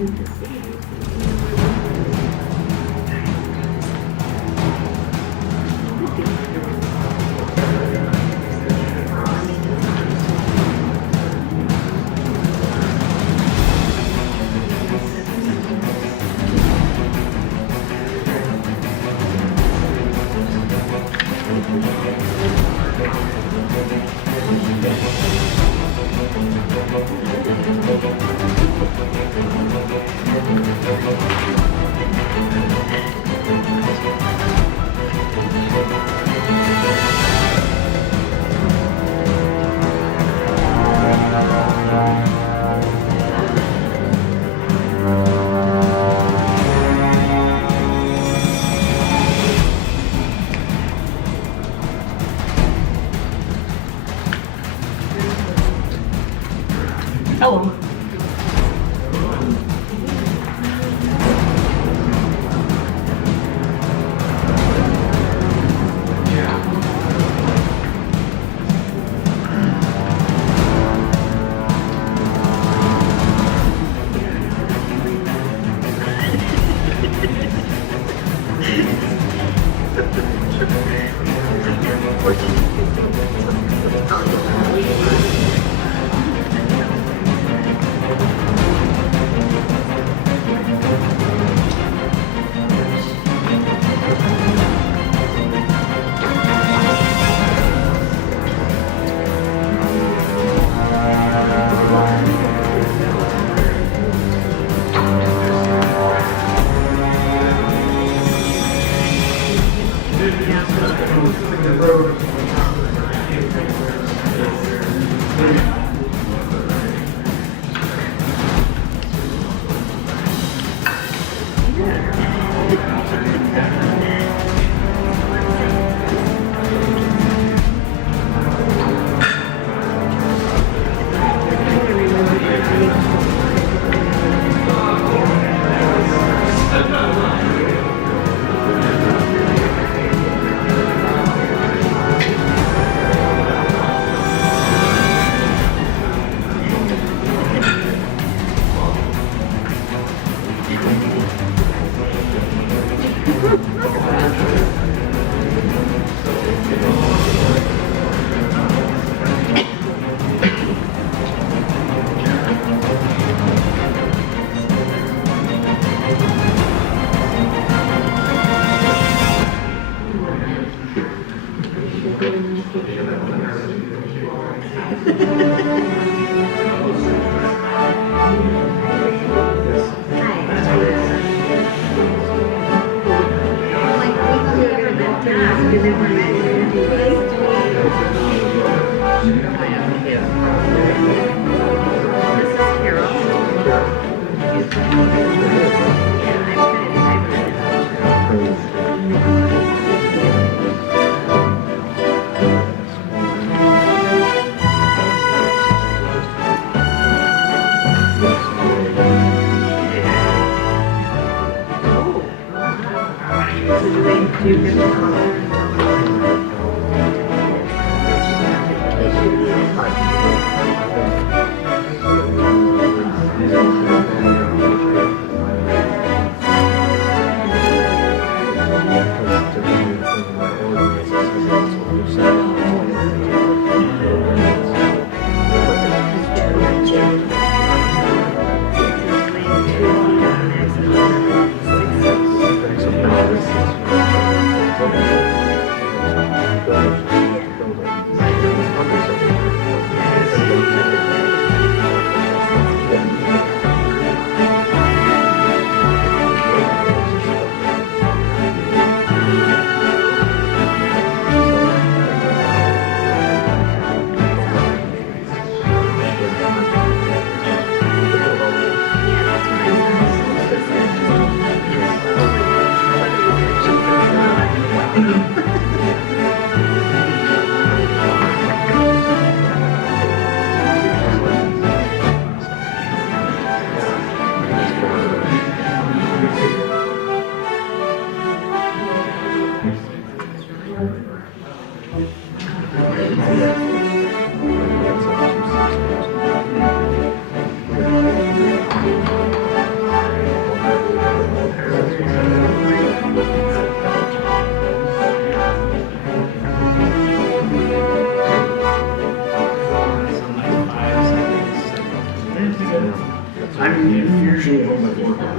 Hello.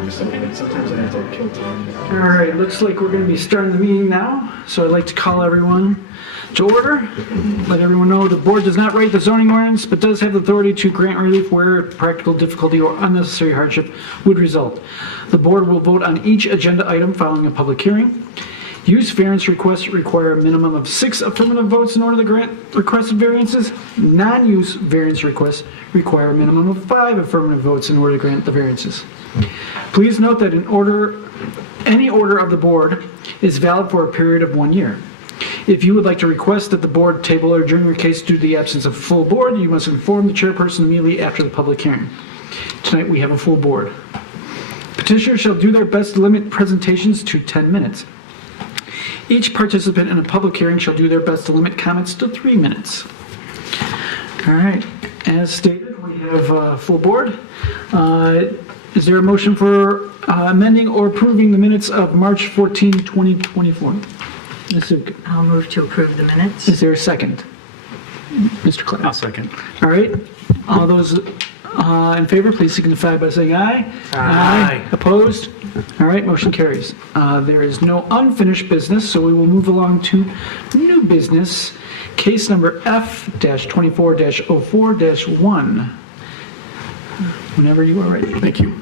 Sometimes I have to kill time. All right, looks like we're going to be starting the meeting now. So I'd like to call everyone to order. Let everyone know the board does not write the zoning ordinance, but does have the authority to grant relief where practical difficulty or unnecessary hardship would result. The board will vote on each agenda item following a public hearing. Use variance requests require a minimum of 6 affirmative votes in order to grant requested variances. Non-use variance requests require a minimum of 5 affirmative votes in order to grant the variances. Please note that any order of the board is valid for a period of 1 year. If you would like to request that the board table or adjourn your case due to the absence of a full board, you must inform the chairperson immediately after the public hearing. Tonight we have a full board. Petitioners shall do their best to limit presentations to 10 minutes. Each participant in a public hearing shall do their best to limit comments to 3 minutes. All right, as stated, we have a full board. Is there a motion for amending or approving the minutes of March 14, 2024? Ms. Zook. I'll move to approve the minutes. Is there a second? Mr. Clay. I'll second. All right, all those in favor, please signify by saying aye. Aye. Opposed? All right, motion carries. There is no unfinished business, so we will move along to new business. Case number F-24-04-1. Whenever you are ready. Thank you.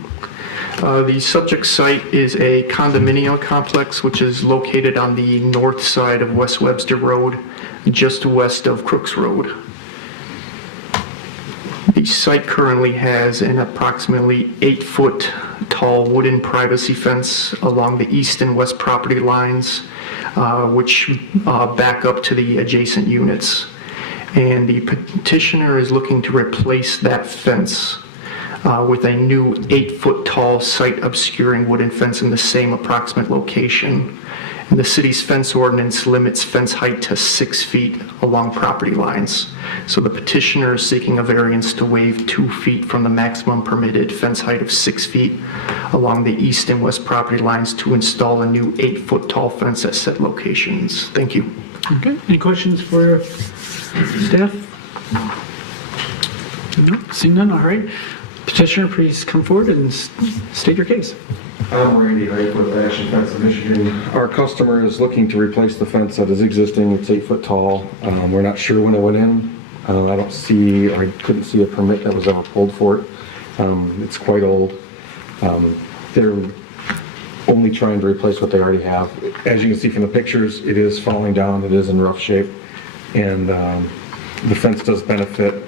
The subject site is a condominium complex which is located on the north side of West Webster Road, just west of Crooks Road. The site currently has an approximately 8-foot tall wooden privacy fence along the east and west property lines, which back up to the adjacent units. And the petitioner is looking to replace that fence with a new 8-foot tall site obscuring wooden fence in the same approximate location. And the city's fence ordinance limits fence height to 6 feet along property lines. So the petitioner is seeking a variance to waive 2 feet from the maximum permitted fence height of 6 feet along the east and west property lines to install a new 8-foot tall fence at said locations. Thank you. Okay, any questions for staff? No, seeing none, all right. Petitioner, please come forward and state your case. I'm Randy Hype with Action Fence of Michigan. Our customer is looking to replace the fence that is existing. It's 8 foot tall. We're not sure when it went in. I don't see, or I couldn't see a permit that was ever pulled for it. It's quite old. They're only trying to replace what they already have. As you can see from the pictures, it is falling down. It is in rough shape. And the fence does benefit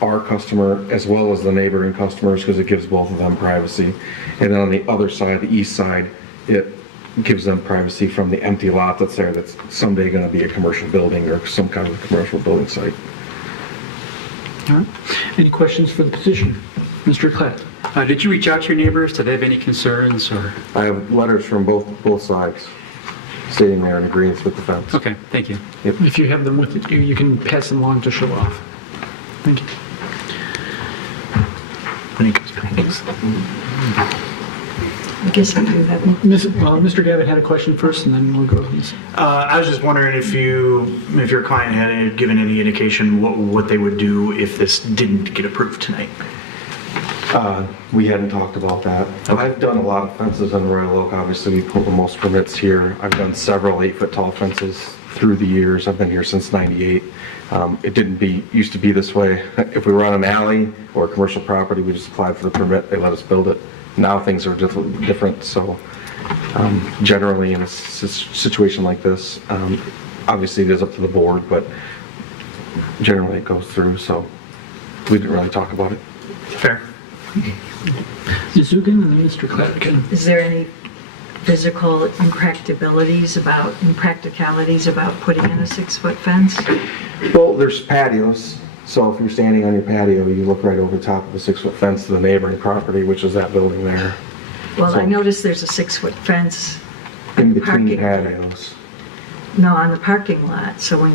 our customer as well as the neighboring customers because it gives both of them privacy. And then on the other side, the east side, it gives them privacy from the empty lot that's there that's someday going to be a commercial building or some kind of a commercial building site. All right. Any questions for the petitioner? Mr. Clatt. Did you reach out to your neighbors? Did they have any concerns or? I have letters from both sides stating they're in agreement with the fence. Okay, thank you. Yep. If you have them with you, you can pass them along to show off. Thank you. I guess I do have one. Mr. Gavitt had a question first, and then we'll go. I was just wondering if your client had given any indication what they would do if this didn't get approved tonight. We hadn't talked about that. I've done a lot of fences in Royal Oak. Obviously, we pull the most permits here. I've done several 8-foot tall fences through the years. I've been here since '98. It used to be this way. If we were on an alley or a commercial property, we just applied for the permit. They let us build it. Now things are different. So generally in a situation like this, obviously it is up to the board, but generally it goes through. So we didn't really talk about it. Fair. Ms. Zugan and then Mr. Clatt again. Is there any physical impracticalities about putting in a 6-foot fence? Well, there's patios. So if you're standing on your patio, you look right over the top of a 6-foot fence to the neighboring property, which is that building there. Well, So, I noticed there's a 6-foot fence in between the parking. patios. No, on the parking lot. So when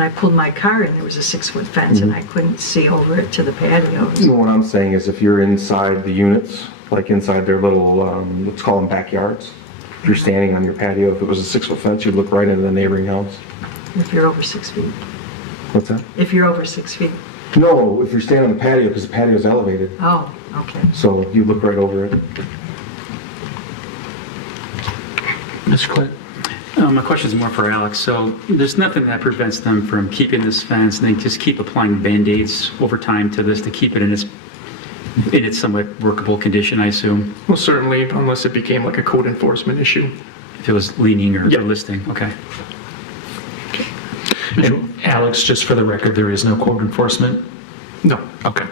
I pulled my car in, there was a 6-foot fence and I couldn't see over it to the patios. You know, what I'm saying is if you're inside the units, like inside their little, let's call them backyards, if you're standing on your patio, if it was a 6-foot fence, you'd look right into the neighboring house. If you're over 6 feet. What's that? If you're over 6 feet. No, if you're standing on the patio, because the patio is elevated. Oh. Okay. So you look right over it. Mr. Clett? My question is more for Alex. So there's nothing that prevents them from keeping this fence, and they just keep applying Band-Aids over time to this to keep it in its somewhat workable condition, I assume, Well, certainly, unless it became like a code enforcement issue. if it was leaning or Yeah. listing. Okay. And Alex, just for the record, there is no code enforcement? No. Okay.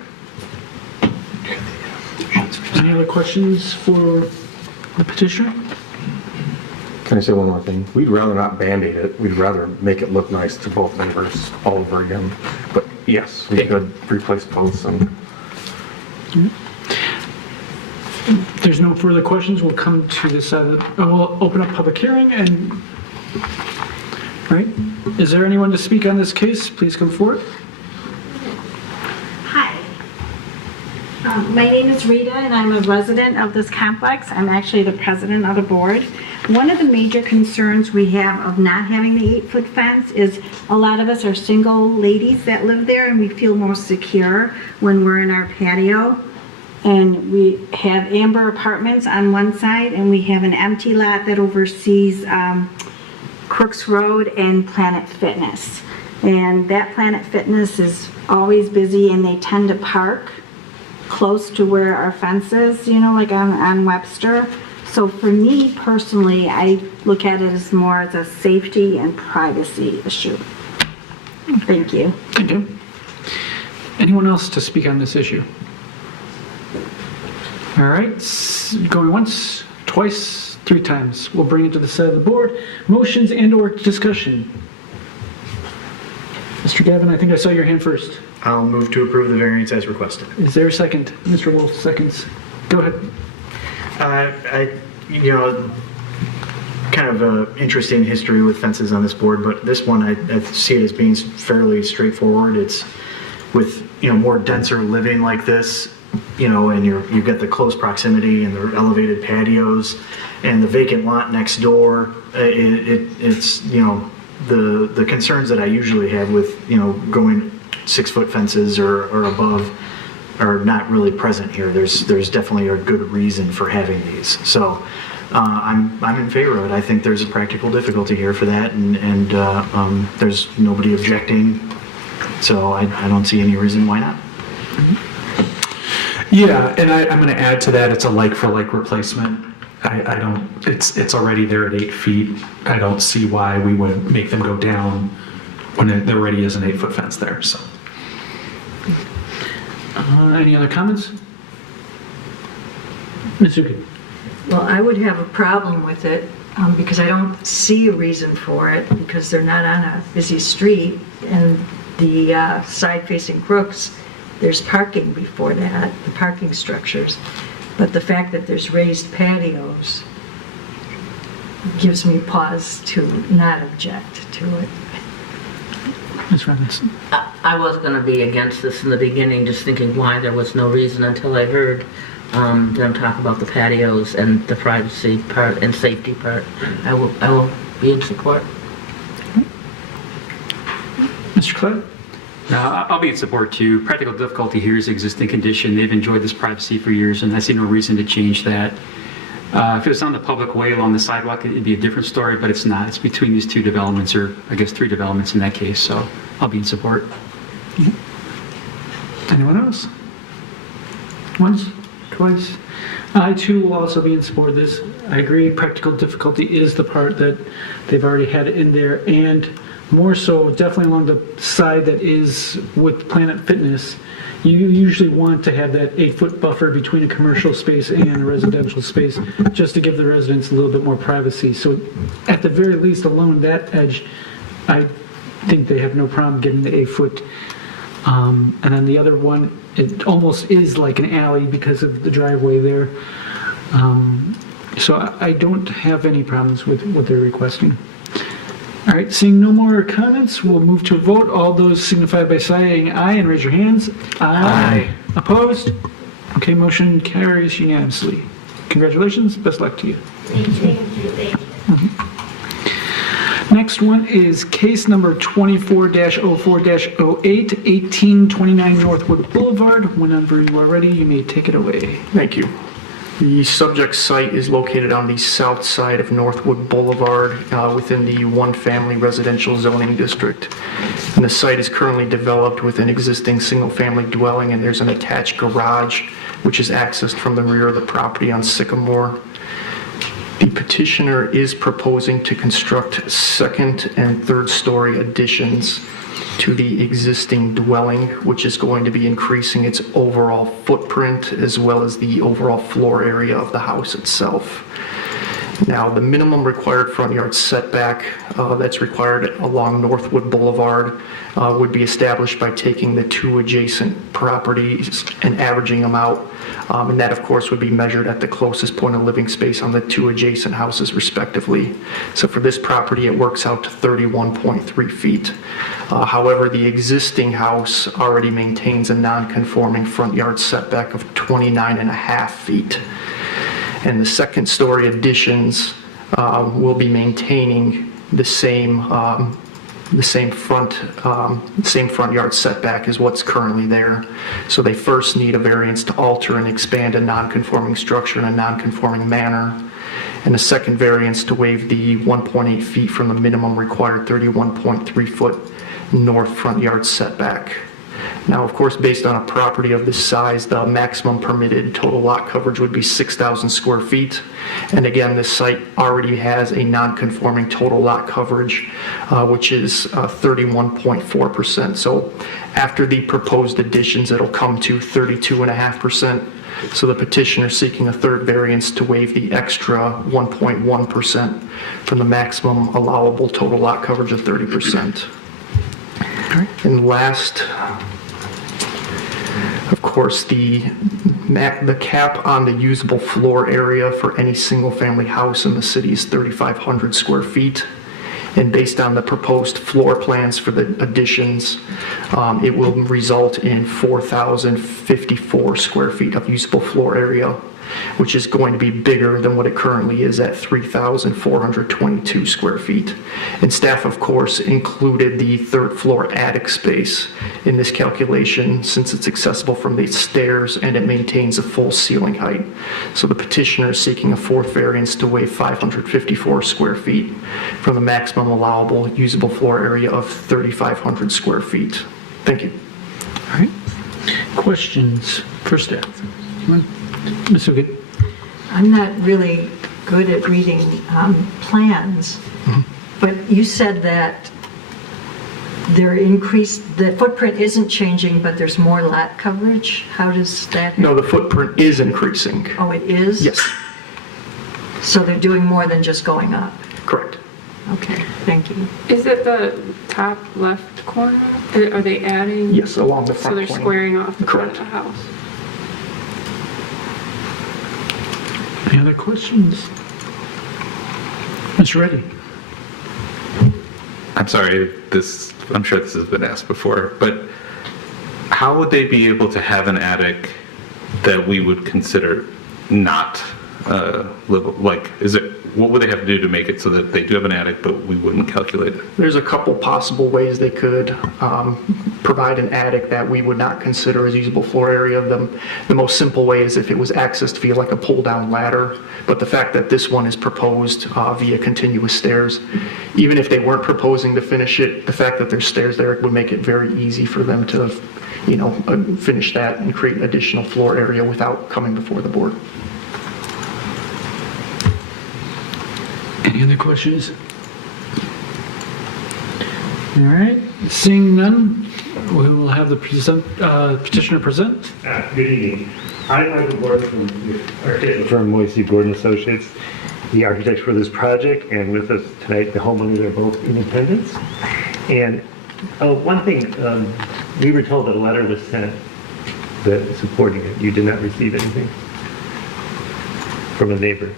Any other questions for the petitioner? Can I say one more thing? We'd rather not Band-Aid it. We'd rather make it look nice to both neighbors all over again. But yes, we could replace posts and If there's no further questions, we'll come to this side of the, we'll open up public hearing and, right? Is there anyone to speak on this case? Please come forward. Hi. My name is Rita, and I'm a resident of this complex. I'm actually the president of the board. One of the major concerns we have of not having the 8-foot fence is a lot of us are single ladies that live there, and we feel more secure when we're in our patio. And we have Amber Apartments on one side, and we have an empty lot that oversees Crooks Road and Planet Fitness. And that Planet Fitness is always busy, and they tend to park close to where our fence is, you know, like on Webster. So for me personally, I look at it as more as a safety and privacy issue. Thank you. Thank you. Anyone else to speak on this issue? All right, going once, twice, 3 times. We'll bring it to the side of the board. Motions and/or discussion. Mr. Gavin, I think I saw your hand first. I'll move to approve the variance as requested. Is there a second? Mr. Wolf, seconds. Go ahead. Kind of an interesting history with fences on this board, but this one, I see it as being fairly straightforward. It's with, more denser living like this, and you've got the close proximity and the elevated patios and the vacant lot next door. It's, the concerns that I usually have with, going 6-foot fences or above are not really present here. There's definitely a good reason for having these. So I'm in favor of it. I think there's a practical difficulty here for that, and there's nobody objecting. So I don't see any reason why not. Yeah, and I'm going to add to that, it's a like-for-like replacement. I don't, it's already there at 8 feet. I don't see why we would make them go down when there already is an 8-foot fence there, so. Any other comments? Ms. Zukin? Well, I would have a problem with it because I don't see a reason for it because they're not on a busy street, and the side facing Crooks, there's parking before that, the parking structures. But the fact that there's raised patios gives me pause to not object to it. Ms. Robinson? I was going to be against this in the beginning, just thinking why there was no reason until I heard them talk about the patios and the privacy part and safety part. I will be in support. Mr. Clegg? Now, I'll be in support too. Practical difficulty here is existing condition. They've enjoyed this privacy for years, and I see no reason to change that. If it was on the public way along the sidewalk, it'd be a different story, but it's not. It's between these 2 developments, or I guess 3 developments in that case, so I'll be in support. Anyone else? Once? Twice? I too will also be in support of this. I agree, practical difficulty is the part that they've already had in there, and more so definitely along the side that is with Planet Fitness. You usually want to have that 8-foot buffer between a commercial space and a residential space, just to give the residents a little bit more privacy. So at the very least, along that edge, I think they have no problem getting the 8-foot. And then the other one, it almost is like an alley because of the driveway there. So I don't have any problems with what they're requesting. All right, seeing no more comments, we'll move to a vote. All those signify by saying aye and raise your hands. Aye. Opposed? Okay, motion carries unanimously. Congratulations, best luck to you. Thank you. Next next one is case number 24-04-08, 1829 Northwood Boulevard. Whenever you are ready, you may take it away. Thank you. The subject site is located on the south side of Northwood Boulevard within the one-family residential zoning district. And the site is currently developed with an existing single-family dwelling, and there's an attached garage which is accessed from the rear of the property on Sycamore. The petitioner is proposing to construct second and third story additions to the existing dwelling, which is going to be increasing its overall footprint as well as the overall floor area of the house itself. Now, the minimum required front yard setback that's required along Northwood Boulevard would be established by taking the two adjacent properties and averaging them out. And that, of course, would be measured at the closest point of living space on the two adjacent houses respectively. So for this property, it works out to 31.3 feet. However, the existing house already maintains a non-conforming front yard setback of 29.5 feet. And the second story additions will be maintaining the same front yard setback as what's currently there. So they first need a variance to alter and expand a non-conforming structure in a non-conforming manner, and a second variance to waive the 1.8 feet from the minimum required 31.3 foot north front yard setback. Now, of course, based on a property of this size, the maximum permitted total lot coverage would be 6,000 square feet. And again, this site already has a non-conforming total lot coverage, which is 31.4%. So after the proposed additions, it'll come to 32.5%. So the petitioner is seeking a third variance to waive the extra 1.1% from the maximum allowable total lot coverage of 30%. And last, of course, the cap on the usable floor area for any single-family house in the city is 3,500 square feet. And based on the proposed floor plans for the additions, it will result in 4,054 square feet of usable floor area, which is going to be bigger than what it currently is at 3,422 square feet. And staff, of course, included the third floor attic space in this calculation since it's accessible from the stairs and it maintains a full ceiling height. So the petitioner is seeking a fourth variance to waive 554 square feet from the maximum allowable usable floor area of 3,500 square feet. Thank you. All right. Questions for staff? Ms. O'Gid? I'm not really good at reading plans, but you said that the footprint isn't changing, but there's more lot coverage. How does that happen? No, the footprint is increasing. Oh, it is? Yes, So they're doing more than just going up? correct. Okay, thank you. Is it the top left corner? Are they adding? Yes, along the So front they're corner. squaring off the front of Correct. the house? Any other questions? Mr. Reddy? I'm sorry, I'm sure this has been asked before, but how would they be able to have an attic that we would consider not livable? What would they have to do to make it so that they do have an attic, but we wouldn't calculate it? There's a couple possible ways they could provide an attic that we would not consider as usable floor area. The most simple way is if it was accessed via like a pull-down ladder, but the fact that this one is proposed via continuous stairs, even if they weren't proposing to finish it, the fact that there's stairs there would make it very easy for them to, finish that and create an additional floor area without coming before the board. Any other questions? All right, seeing none, we will have the petitioner present. Good evening. I'm Michael Gordon from the architectural firm Moiseev Associates, the architects for this project, and with us tonight, the homeowners are both in attendance. And one thing, we were told that a letter was sent that supporting it. You did not receive anything from a neighbor?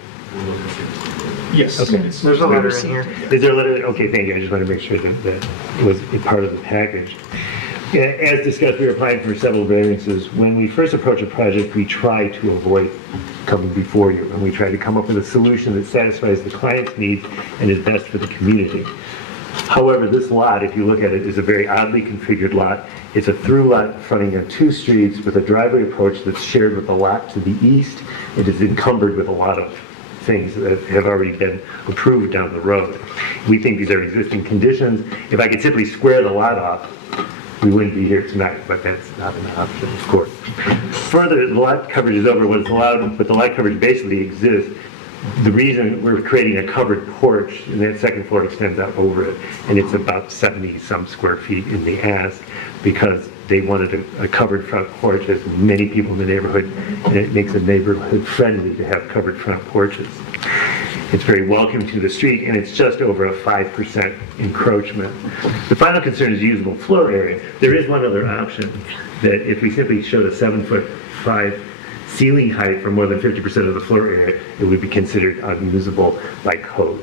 Yes. Okay. There's a letter in here. Is there a letter? Okay, thank you. I just want to make sure that that was a part of the package. Yeah, as discussed, we are applying for several variances. When we first approach a project, we try to avoid coming before you, and we try to come up with a solution that satisfies the client's needs and is best for the community. However, this lot, if you look at it, is a very oddly configured lot. It's a through lot fronting on 2 streets with a driveway approach that's shared with the lot to the east. It is encumbered with a lot of things that have already been approved down the road. We think these are existing conditions. If I could simply square the lot off, we wouldn't be here tonight, but that's not an option, of course. Further, the lot coverage is over what is allowed, but the lot coverage basically exists. The reason we're creating a covered porch, and that second floor extends out over it, and it's about 70-some square feet in the ask, because they wanted a covered front porch, as many people in the neighborhood, and it makes it neighborhood friendly to have covered front porches. It's very welcome to the street, and it's just over a 5% encroachment. The final concern is usable floor area. There is one other option, that if we simply showed a 7'5" ceiling height for more than 50% of the floor area, it would be considered unusable by code.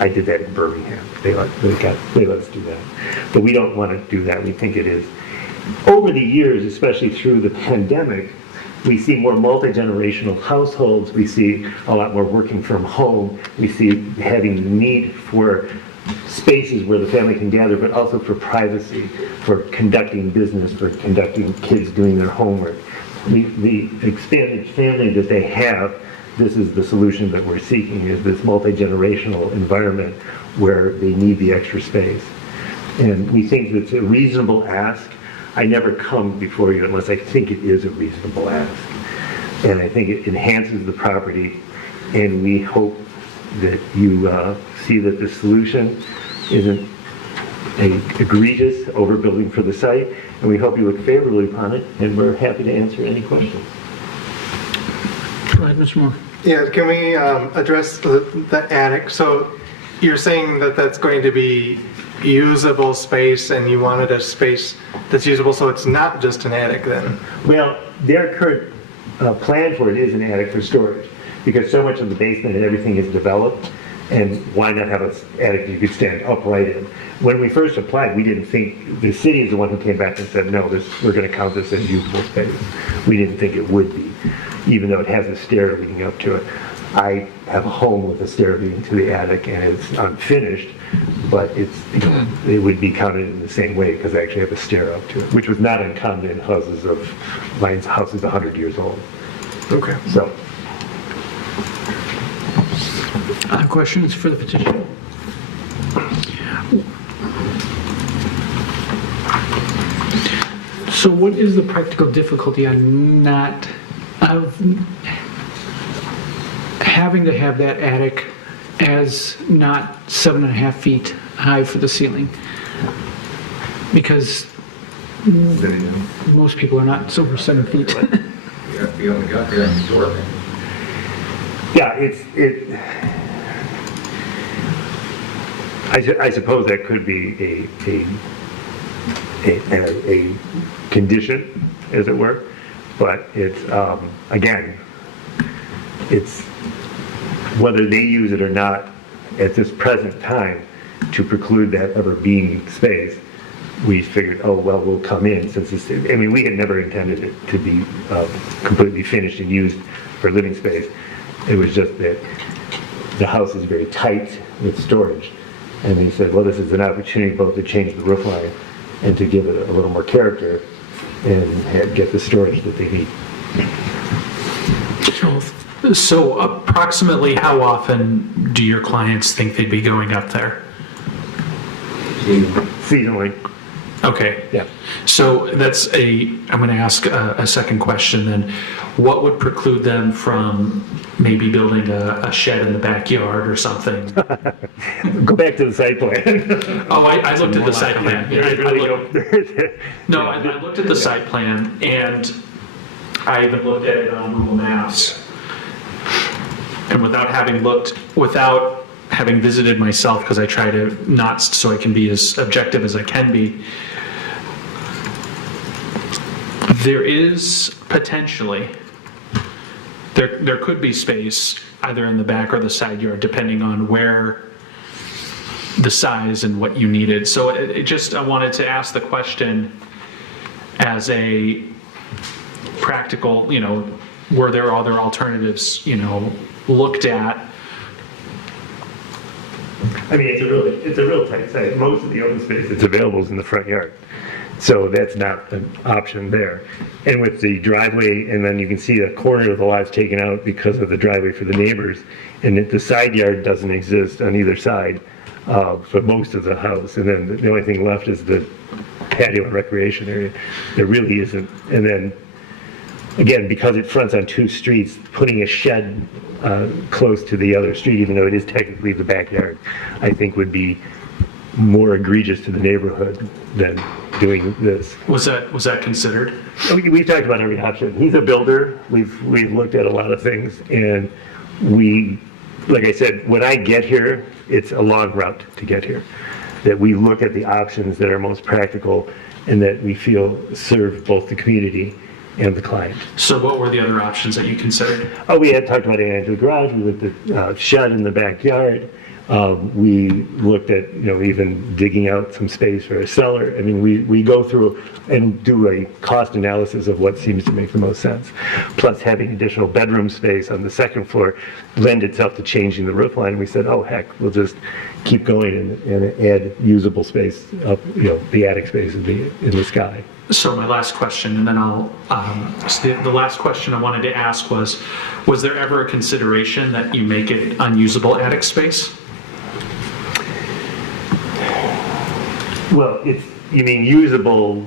I did that in Birmingham. They let us do that. But we don't want to do that. We think it is. Over the years, especially through the pandemic, we see more multi-generational households. We see a lot more working from home. We see having the need for spaces where the family can gather, but also for privacy, for conducting business, for conducting kids doing their homework. The expanded family that they have, this is the solution that we're seeking, is this multi-generational environment where they need the extra space. And we think it's a reasonable ask. I never come before you unless I think it is a reasonable ask. And I think it enhances the property, and we hope that you see that the solution isn't an egregious overbuilding for the site, and we hope you look favorably upon it, and we're happy to answer any questions. Go ahead, Mr. Moore. Yeah, can we address the attic? So you're saying that that's going to be usable space, and you wanted a space that's usable, so it's not just an attic then? Well, their current plan for it is an attic for storage, because so much of the basement and everything is developed, and why not have an attic you could stand upright in? When we first applied, we didn't think, the city is the one who came back and said, no, we're going to count this as usable space. We didn't think it would be, even though it has a stair leading up to it. I have a home with a stair leading to the attic, and it's unfinished, but it would be counted in the same way because I actually have a stair up to it, which was not uncommon in houses of, mine's house is 100 years old. Okay. So. Other questions for the petition? So what is the practical difficulty on having to have that attic as not 7.5 feet high for the ceiling? Because most people are not over 7 feet. You have to be on the gut there and store things. Yeah, I suppose that could be a condition, as it were, but it's, again, it's whether they use it or not at this present time to preclude that ever being space. We figured, oh, well, we'll come in since this, I mean, we had never intended it to be completely finished and used for living space. It was just that the house is very tight with storage. And they said, well, this is an opportunity both to change the roof line and to give it a little more character and get the storage that they need. So approximately how often do your clients think they'd be going up there? Seasonally. Okay. Yeah. So I'm going to ask a second question then. What would preclude them from maybe building a shed in the backyard or something? Go back to the site plan. Oh, I looked at the site plan. I looked at the Yeah. site plan, and I even looked at it on Google Maps. And without having visited myself, because I try to not so I can be as objective as I can be, there is potentially, there could be space either in the back or the side yard, depending on where the size and what you needed. So I wanted to ask the question as a practical, were there other alternatives, looked at I mean, it's a real tight site. Most of the open space that's available is in the front yard. So that's not an option there. And with the driveway, and then you can see a corner of the lot's taken out because of the driveway for the neighbors, and the side yard doesn't exist on either side for most of the house. And then the only thing left is the patio and recreation area. There really isn't. And then, again, because it fronts on two streets, putting a shed close to the other street, even though it is technically the backyard, I think would be more egregious to the neighborhood than doing this. Was that considered? We've talked about every option. He's a builder. We've looked at a lot of things, and like I said, when I get here, it's a long route to get here. That we look at the options that are most practical and that we feel serve both the community and the client. So what were the other options that you considered? Oh, we had talked about adding into the garage. We looked at shed in the backyard. We looked at, even digging out some space for a cellar. I mean, we go through and do a cost analysis of what seems to make the most sense. Plus having additional bedroom space on the second floor lend itself to changing the roof line. We said, oh, heck, we'll just keep going and add usable space up, the attic space in the sky. So my last question, and then the last question I wanted to ask was there ever a consideration that you make it unusable attic space? Well, you mean usable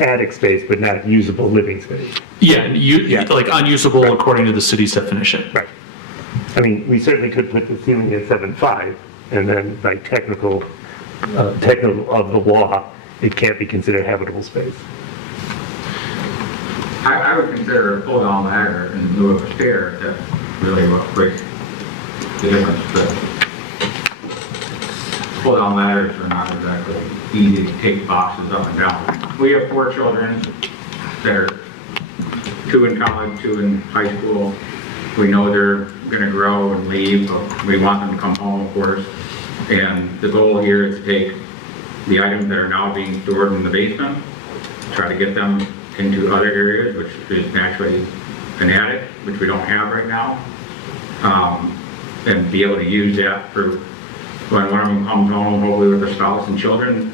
attic space, but not usable living space. Yeah, like unusable according to the city's definition. Right. I mean, we certainly could put the ceiling at 7.5, and then by technical of the law, it can't be considered habitable space. I would consider a pull-down ladder in lieu of a stair. That's really what breaks the difference. But pull-down ladders are not exactly easy to take boxes up and down. We have 4 children. They're 2 in college, 2 in high school. We know they're going to grow and leave, but we want them to come home, of course. And the goal here is to take the items that are now being stored in the basement, try to get them into other areas, which is naturally an attic, which we don't have right now, and be able to use that for when one of them comes home, hopefully with their spouse and children,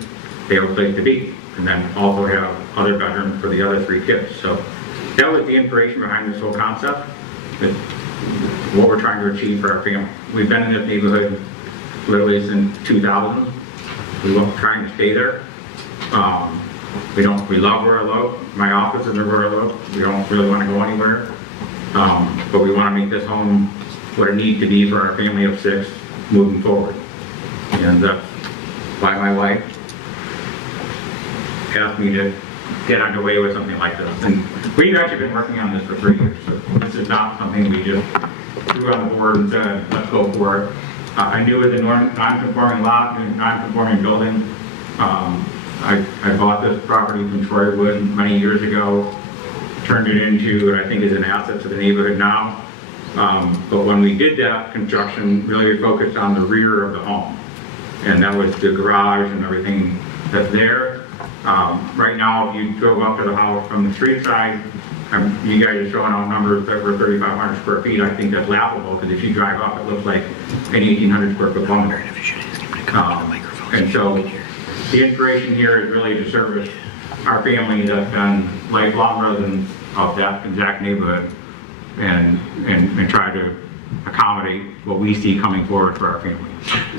they have a place to be, and then also have other bedrooms for the other 3 kids. So that was the inspiration behind this whole concept, what we're trying to achieve for our family. We've been in this neighborhood literally since 2000. We were trying to stay there. We love where I live. My office is where I live. We don't really want to go anywhere. But we want to make this home what it needs to be for our family of 6 moving forward. And that's why my wife asked me to get underway with something like this. And we've actually been working on this for 3 years. So this is not something we just threw on the board and said, let's go for it. I knew it was a non-conforming lot and non-conforming building. I bought this property from Troy Wood many years ago, turned it into what I think is an asset to the neighborhood now. But when we did that construction, really we focused on the rear of the home. And that was the garage and everything that's there. Right now, if you drove up to the house from the street side, you guys are showing out numbers that were 3,500 square feet. I think that's laughable, because if you drive up, it looks like an 1,800 square foot bungalow. And so the inspiration here is really to service our family that's been lifelong residents of that exact neighborhood and try to accommodate what we see coming forward for our family.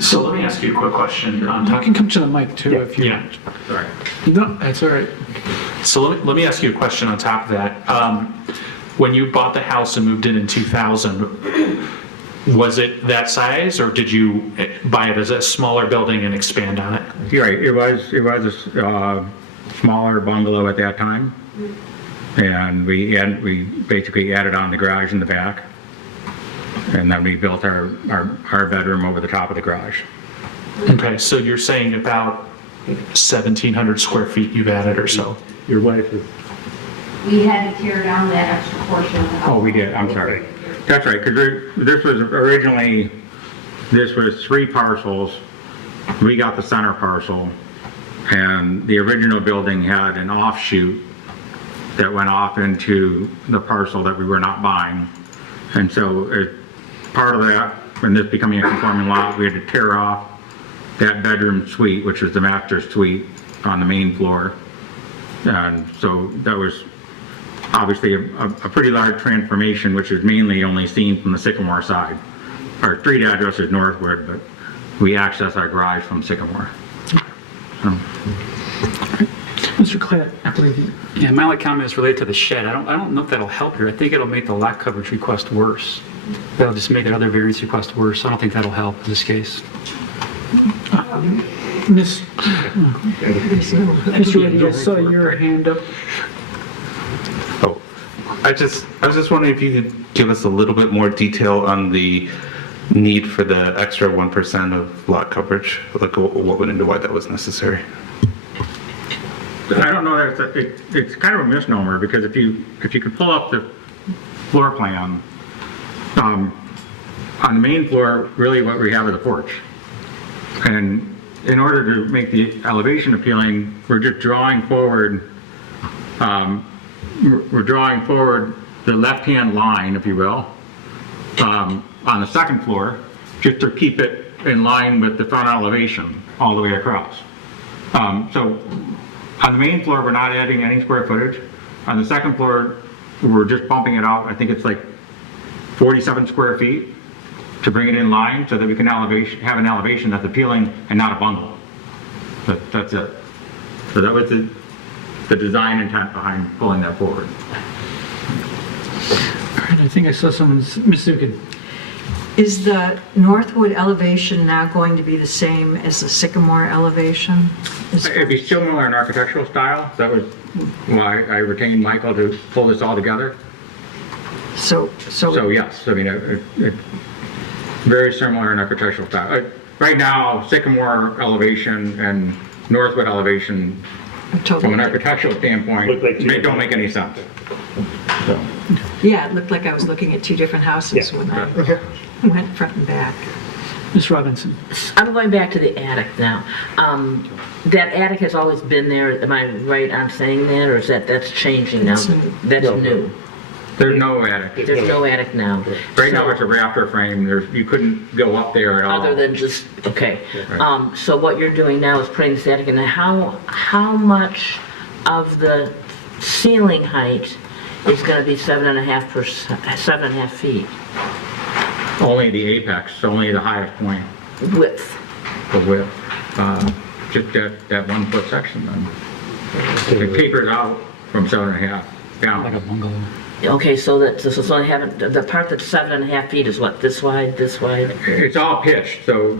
So let me ask you a quick question. You can come to the mic too if you want. Sorry. No, that's all right. So let me ask you a question on top of that. When you bought the house and moved in 2000, was it that size, or did you buy it as a smaller building and expand on it? You're right. It was a smaller bungalow at that time, and we basically added on the garage in the back, and then we built our bedroom over the top of the garage. Okay, so you're saying about 1,700 square feet you've added or so? Your wife is... We had to tear down that extra portion of the house. Oh, we did. I'm sorry. That's right, because this was originally, 3 parcels. We got the center parcel, and the original building had an offshoot that went off into the parcel that we were not buying. And so as part of that, when this becoming a conforming lot, we had to tear off that bedroom suite, which was the master suite on the main floor. And so that was obviously a pretty large transformation, which is mainly only seen from the Sycamore side. Our street address is Northwood, but we access our garage from Sycamore. So. Mr. Clatt, I believe you. Yeah, my only comment is related to the shed. I don't know if that'll help here. I think it'll make the lot coverage request worse. That'll just make that other variance request worse. I don't think that'll help in this case. Mr. Reddy, I saw your hand up. Oh, I was just wondering if you could give us a little bit more detail on the need for the extra 1% of lot coverage, like what went into why that was necessary. I don't know, it's kind of a misnomer, because if you could pull up the floor plan, on the main floor, really what we have is a porch. And in order to make the elevation appealing, we're just drawing forward, the left-hand line, if you will, on the second floor, just to keep it in line with the front elevation all the way across. So on the main floor, we're not adding any square footage. On the second floor, we're just bumping it out. I think it's like 47 square feet to bring it in line so that we can have an elevation that's appealing and not a bungalow. That's it. So that was the design intent behind pulling that forward. All right, I think I saw someone's, Ms. Zukin. Is the Northwood elevation now going to be the same as the Sycamore elevation? It'd be similar in architectural style. That was why I retained Michael to pull this all together. So yes, I mean, it's very similar in architectural style. Right now, Sycamore elevation and Northwood elevation, from an architectural standpoint, they don't make any sense. So. Yeah, it looked like I was looking at two different houses when I went front and back. Ms. Robinson. I'm going back to the attic now. That attic has always been there. Am I right on saying that, or is that's changing now? That's new. There's no attic. There's no attic now. Right now it's a rafter frame. You couldn't go up there at all. Other than just, okay. Right. So what you're doing now is putting this attic in. How much of the ceiling height is going to be 7.5 feet? Only the apex, only the highest point. Width. The width. Just that 1 foot section then. It tapers out from 7.5 down. Like a bungalow. Okay, so the part that's 7.5 feet is what, this wide, this wide? It's all pitched, so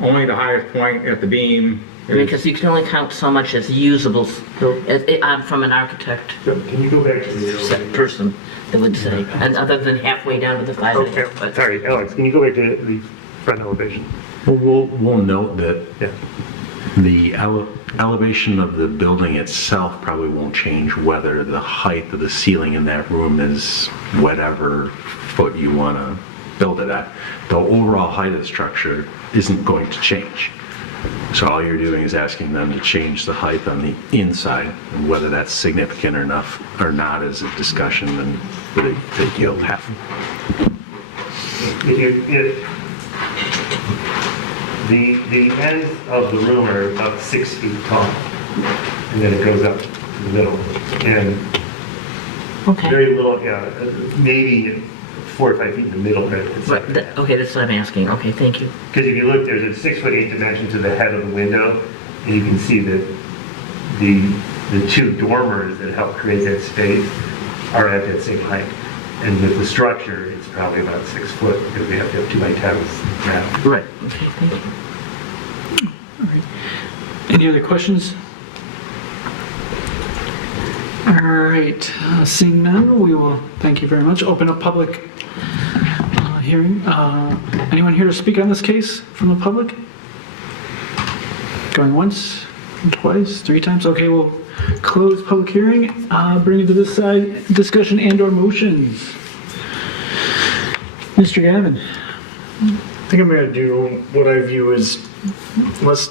only the highest point at the beam. Because you can only count so much as usable, from an architect. Can you go back to the person that would say, and other than halfway down to the 5.5 foot. Sorry, Alex, can you go back to the front elevation? Well, we'll note that the elevation of the building itself probably won't change whether the height of the ceiling in that room is whatever foot you want to build it at. The overall height of the structure isn't going to change. So all you're doing is asking them to change the height on the inside, and whether that's significant enough or not is a discussion that you'll have. The ends of the room are about 6 feet tall, and then it goes up to the middle. And very little, maybe 4 or 5 feet in the middle. Okay, that's what I'm asking. Okay, thank you. Because if you look, there's a 6'8" dimension to the head of the window, and you can see that the two dormers that help create that space are at that same height. And with the structure, it's probably about 6 foot, because we have to have 2x10s now. Right. Okay, thank you. All right. Any other questions? All right, seeing none, we will, thank you very much, open up public hearing. Anyone here to speak on this case from the public? Going once, twice, 3 times? Okay, we'll close public hearing, bring it to this side, discussion and/or motions. Mr. Gavin. I think I'm going to do what I view as, let's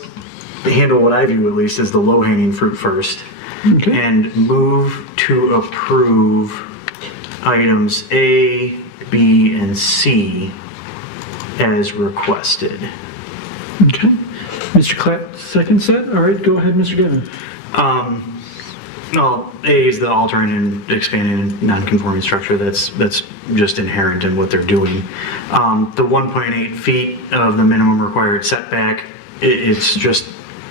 handle what I view at least as the low-hanging fruit first. Okay. And move to approve items A, B, and C as requested. Okay. Mr. Clapp, second set? All right, go ahead, Mr. Gavin. No, A is the altering and expanding and non-conforming structure. That's just inherent in what they're doing. The 1.8 feet of the minimum required setback, it's just,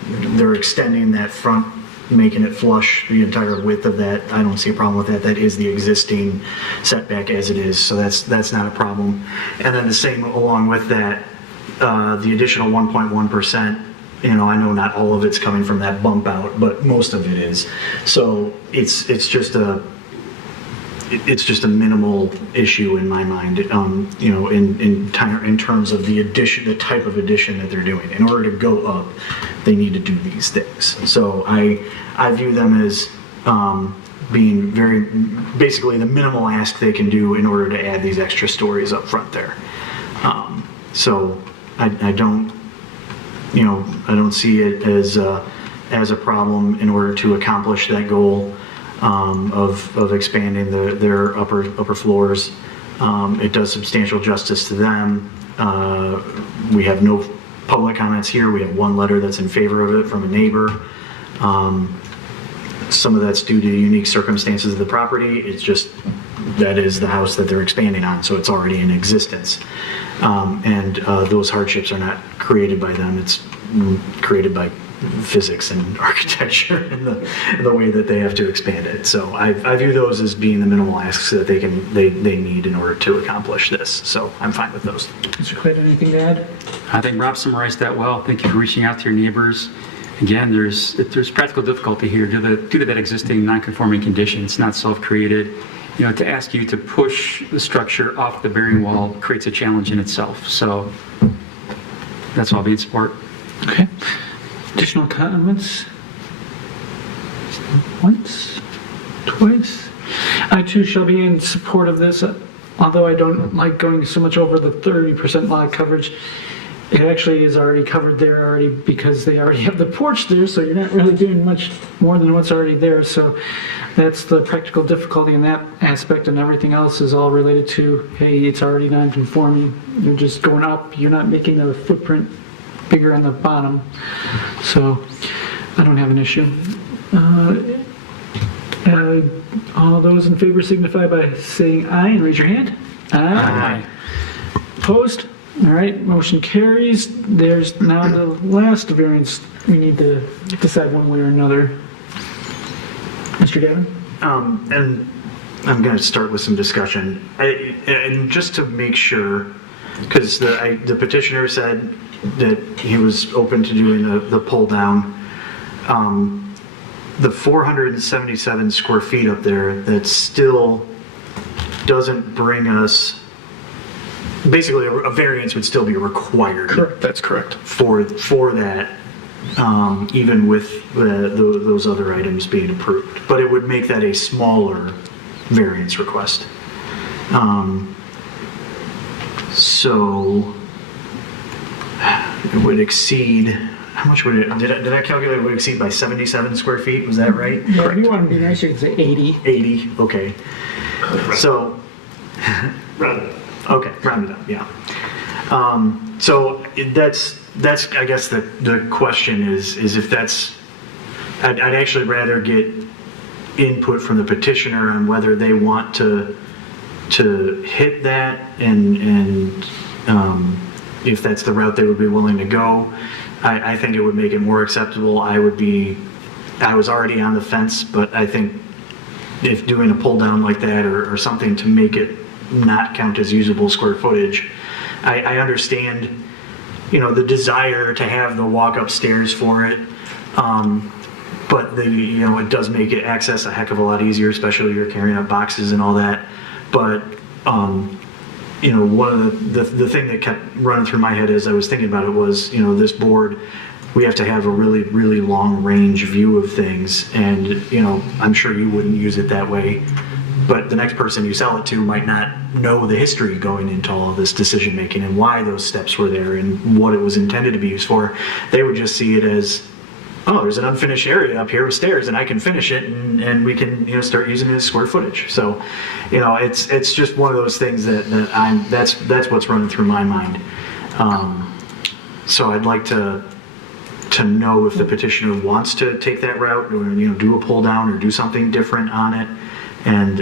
they're extending that front, making it flush the entire width of that. I don't see a problem with that. That is the existing setback as it is, so that's not a problem. And then the same along with that, the additional 1.1%, I know not all of it's coming from that bump out, but most of it is. So it's just a minimal issue in my mind, in terms of the addition, the type of addition that they're doing. In order to go up, they need to do these things. So I view them as being basically the minimal ask they can do in order to add these extra stories up front there. So I don't see it as a problem in order to accomplish that goal of expanding their upper floors. It does substantial justice to them. We have no public comments here. We have one letter that's in favor of it from a neighbor. Some of that's due to unique circumstances of the property. It's just that is the house that they're expanding on, so it's already in existence. And those hardships are not created by them. It's created by physics and architecture and the way that they have to expand it. So I view those as being the minimal asks that they need in order to accomplish this. So I'm fine with those. Mr. Clayton, anything to add? I think Rob summarized that well. Thank you for reaching out to your neighbors. Again, there's practical difficulty here due to that existing non-conforming condition. It's not self-created. To ask you to push the structure off the bearing wall creates a challenge in itself. So that's all I'll be in support. Okay. Additional comments? Once? Twice? I too shall be in support of this, although I don't like going so much over the 30% lot coverage. It actually is already covered there already because they already have the porch there, so you're not really doing much more than what's already there. So that's the practical difficulty in that aspect, and everything else is all related to, hey, it's already non-conforming. You're just going up. You're not making the footprint bigger on the bottom. So I don't have an issue. All those in favor signify by saying aye and raise your hand. Aye. Opposed? All right, motion carries. There's now the last variance we need to decide one way or another. Mr. Gavin? And I'm going to start with some discussion. And just to make sure, because the petitioner said that he was open to doing the pull down. The 477 square feet up there, that still doesn't bring us, basically a variance would still be required. Correct, that's correct. For that, even with those other items being approved. But it would make that a smaller variance request. So it would exceed, how much would it, did I calculate it would exceed by 77 square feet? Was that right? Yeah, if you want to be nice, you could say 80. 80, okay. So, okay, round it up, yeah. So that's I guess the question is if that's, I'd actually rather get input from the petitioner on whether they want to hit that and if that's the route they would be willing to go. I think it would make it more acceptable. I was already on the fence, but I think if doing a pull down like that or something to make it not count as usable square footage, I understand, the desire to have the walk upstairs for it, but it does make it access a heck of a lot easier, especially if you're carrying up boxes and all that. But one of the thing that kept running through my head as I was thinking about it was, this board, we have to have a really, really long range view of things, and I'm sure you wouldn't use it that way, but the next person you sell it to might not know the history going into all of this decision making and why those steps were there and what it was intended to be used for. They would just see it as, oh, there's an unfinished area up here with stairs and I can finish it and we can start using it as square footage. So it's just one of those things that's what's running through my mind. So I'd like to to know if the petitioner wants to take that route, or, do a pull down or do something different on it, and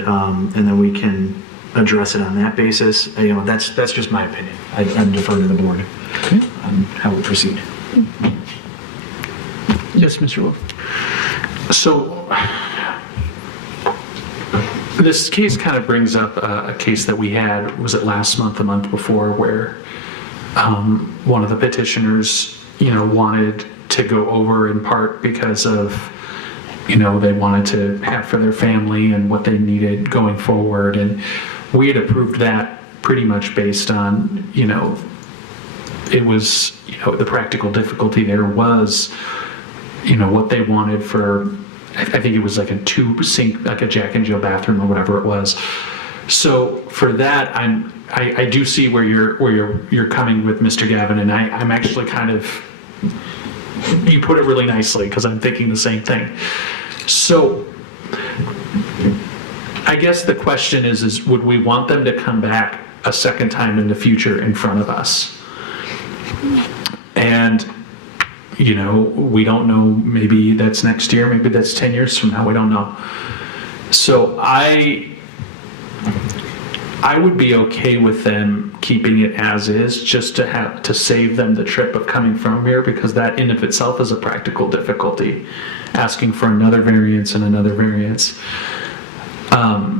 then we can address it on that basis. That's just my opinion. I'm defer to the board on how we proceed. Yes, Mr. Wolf. So this case kind of brings up a case that we had, was it last month, the month before, where one of the petitioners, wanted to go over in part because of, they wanted to have for their family and what they needed going forward. And we had approved that pretty much based on, it was, the practical difficulty there was, what they wanted for, I think it was like a tube sink, like a Jack and Jill bathroom or whatever it was. So for that, I do see where you're coming with Mr. Gavin, and I'm actually kind of, you put it really nicely, because I'm thinking the same thing. So I guess the question is would we want them to come back a second time in the future in front of us? And we don't know, maybe that's next year, maybe that's 10 years from now, we don't know. So I would be okay with them keeping it as is, just to save them the trip of coming from here, because that in of itself is a practical difficulty, asking for another variance and another variance.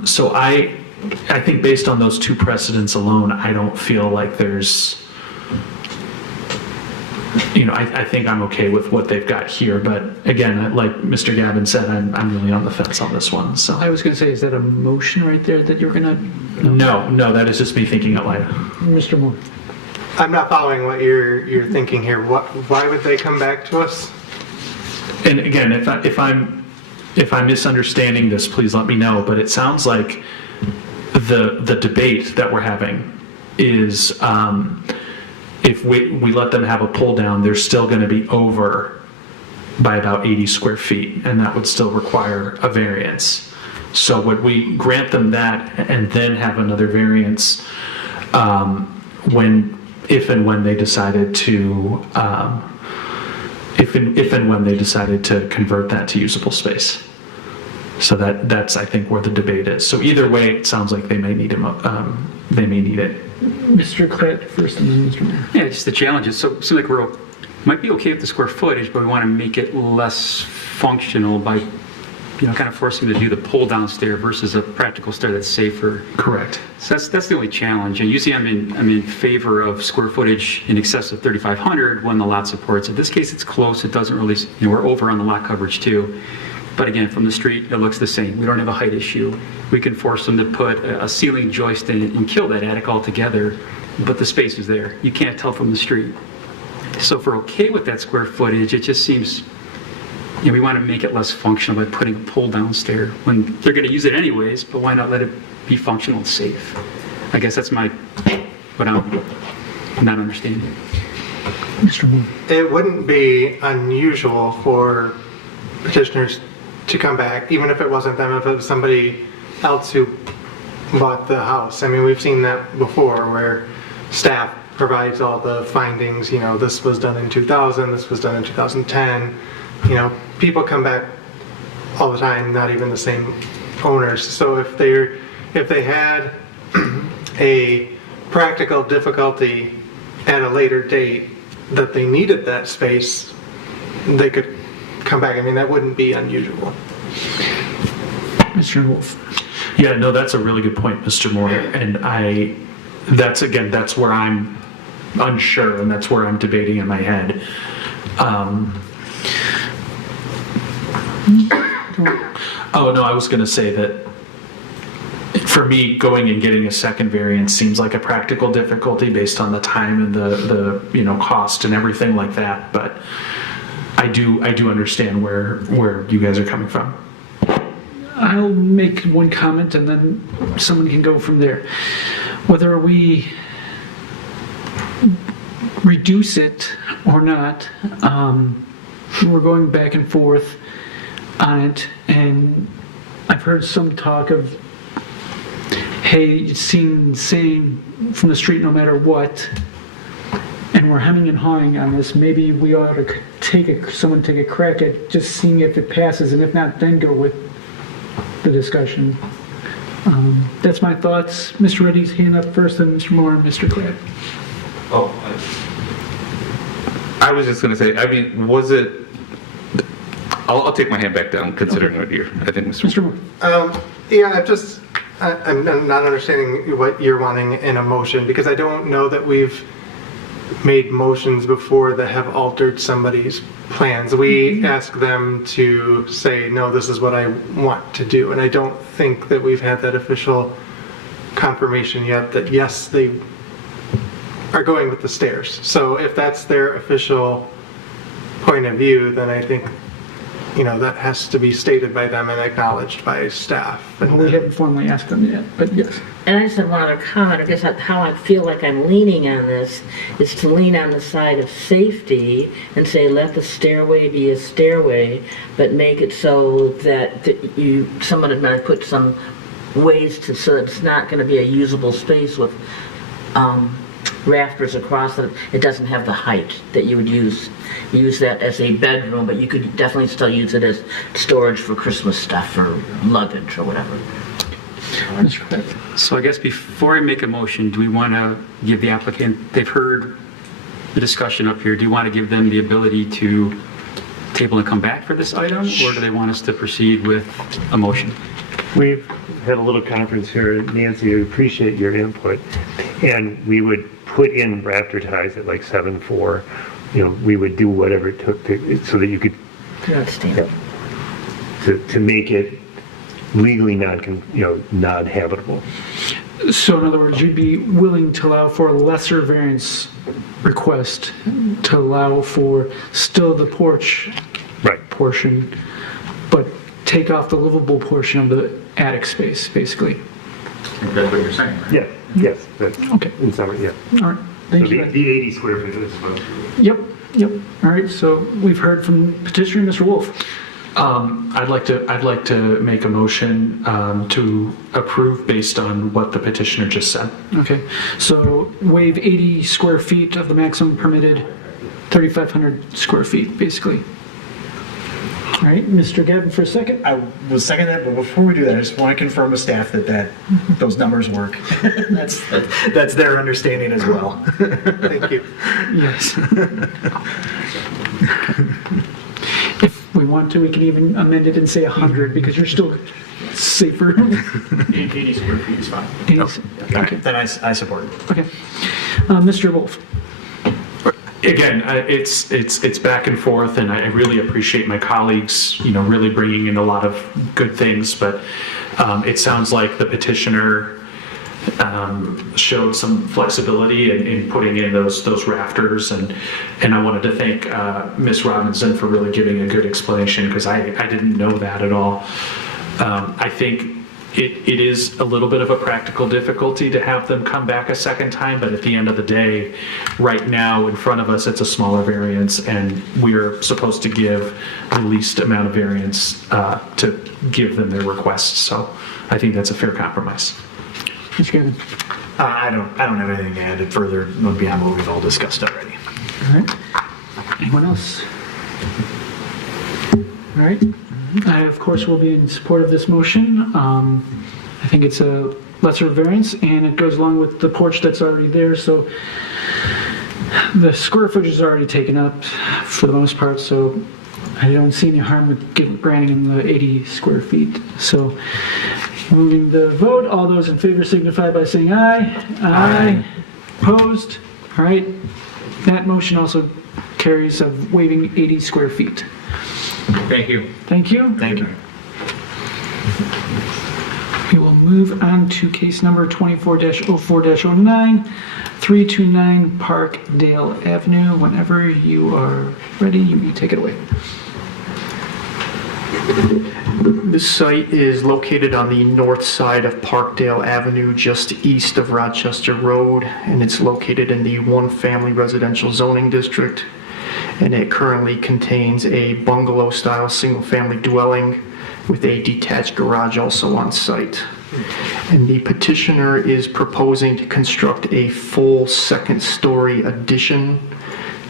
So I think based on those two precedents alone, I don't feel like there's, I think I'm okay with what they've got here. But again, like Mr. Gavin said, I'm really on the fence on this one. So I was going to say, is that a motion right there that you're going to? No, that is just me thinking out loud. Mr. Moore. I'm not following what you're thinking here. Why would they come back to us? And again, if I'm misunderstanding this, please let me know. But it sounds like the debate that we're having is if we let them have a pull down, they're still going to be over by about 80 square feet, and that would still require a variance. So would we grant them that and then have another variance if and when they decided to if and when they decided to convert that to usable space? So that's I think where the debate is. So either way, it sounds like they may need it. They may need it. Mr. Klett first, and then Mr. Mayor. Yeah, just the challenges. So it seems like might be okay with the square footage, but we want to make it less functional by, kind of forcing them to do the pull down stair versus a practical stair that's safer. Correct. So that's the only challenge. And usually I'm in favor of square footage in excess of 3,500 when the lot supports it. In this case, it's close. It doesn't really, we're over on the lot coverage too. But again, from the street, it looks the same. We don't have a height issue. We can force them to put a ceiling joist in and kill that attic altogether, but the space is there. You can't tell from the street. So if we're okay with that square footage, it just seems, we want to make it less functional by putting a pull-down stair when they're going to use it anyways, but why not let it be functional and safe? I guess that's what I'm not understanding. Mr. Moore. It wouldn't be unusual for petitioners to come back, even if it wasn't them, if it was somebody else who bought the house. I mean, we've seen that before where staff provides all the findings, this was done in 2000, this was done in 2010. People come back all the time, not even the same owners. So if they had a practical difficulty at a later date that they needed that space, they could come back. I mean, that wouldn't be unusual. Mr. Wolf. Yeah, no, that's a really good point, Mr. Moore. And that's where I'm unsure, and that's where I'm debating in my head. Oh, no, I was going to say that for me, going and getting a second variance seems like a practical difficulty based on the time and the cost and everything like that. But I do understand where you guys are coming from. I'll make one comment and then someone can go from there. Whether we reduce it or not, we're going back and forth on it, and I've heard some talk of, hey, it's seen the same from the street no matter what, and we're hemming and hawing on this. Maybe we ought to someone take a crack at just seeing if it passes, and if not, then go with the discussion. That's my thoughts. Mr. Reddy's hand up first, then Mr. Moore and Mr. Crabb. Oh, I was just gonna say, I mean, was it, I'll take my hand back down considering what I think Mr. Moore. Yeah, I'm not understanding what you're wanting in a motion, because I don't know that we've made motions before that have altered somebody's plans. We ask them to say, no, this is what I want to do. And I don't think that we've had that official confirmation yet that yes, they are going with the stairs. So if that's their official point of view, then I think, that has to be stated by them and acknowledged by staff. And We haven't formally asked them yet, but yes. And I just have one other comment. I guess how I feel like I'm leaning on this is to lean on the side of safety and say, let the stairway be a stairway, but make it so that someone might put some ways so it's not going to be a usable space with rafters across it. It doesn't have the height that you would use that as a bedroom, but you could definitely still use it as storage for Christmas stuff or luggage or whatever. So I guess before I make a motion, do we want to give the applicant, they've heard the discussion up here, do you want to give them the ability to table and come back for this item, or do they want us to proceed with a motion? We've had a little conference here, Nancy, I appreciate your input, and we would put in rafter ties at like 7.4. We would do whatever it took so that you could, to make it legally non-habitable. So in other words, you'd be willing to allow for a lesser variance request to allow for still the porch portion, but take off the livable portion of the attic space, basically. I think that's what you're saying, right? Yeah, yes. Okay. In summary, yeah. All right, thank So you. the 80 square feet is what. Yep. All right, so we've heard from petitioner, Mr. Wolf. I'd like to make a motion to approve based on what the petitioner just said. Okay, so waive 80 square feet of the maximum permitted 3,500 square feet, basically. All right, Mr. Gavin for a second. I will second that, but before we do that, I just want to confirm with staff that those numbers work. That's their understanding as well. thank you. Yes. If we want to, we can even amend it and say 100 because you're still safer. 80 square feet is fine. 80, Okay. Then I support it. Okay. Mr. Wolf. Again, it's back and forth, and I really appreciate my colleagues, really bringing in a lot of good things. But it sounds like the petitioner showed some flexibility in putting in those rafters, and I wanted to thank Ms. Robinson for really giving a good explanation because I didn't know that at all. I think it is a little bit of a practical difficulty to have them come back a second time, but at the end of the day, right now in front of us, it's a smaller variance, and we're supposed to give the least amount of variance to give them their requests. So I think that's a fair compromise. Mr. Gavin. I don't have anything to add further beyond what we've all discussed already. All right. Anyone else? All right. I, of course, will be in support of this motion. I think it's a lesser variance, and it goes along with the porch that's already there, so the square footage is already taken up for the most part, so I don't see any harm with granting him the 80 square feet. So, moving the vote, all those in favor signify by saying aye. Aye. Opposed? All right. That motion also carries of waiving 80 square feet. Thank you. Thank you. Thank you. We will move on to case number 24-04-09, 329 Parkdale Avenue. Whenever you are ready, you may take it away. This site is located on the north side of Parkdale Avenue, just east of Rochester Road, and it's located in the one-family residential zoning district. And it currently contains a bungalow-style single-family dwelling with a detached garage also on site. And the petitioner is proposing to construct a full second-story addition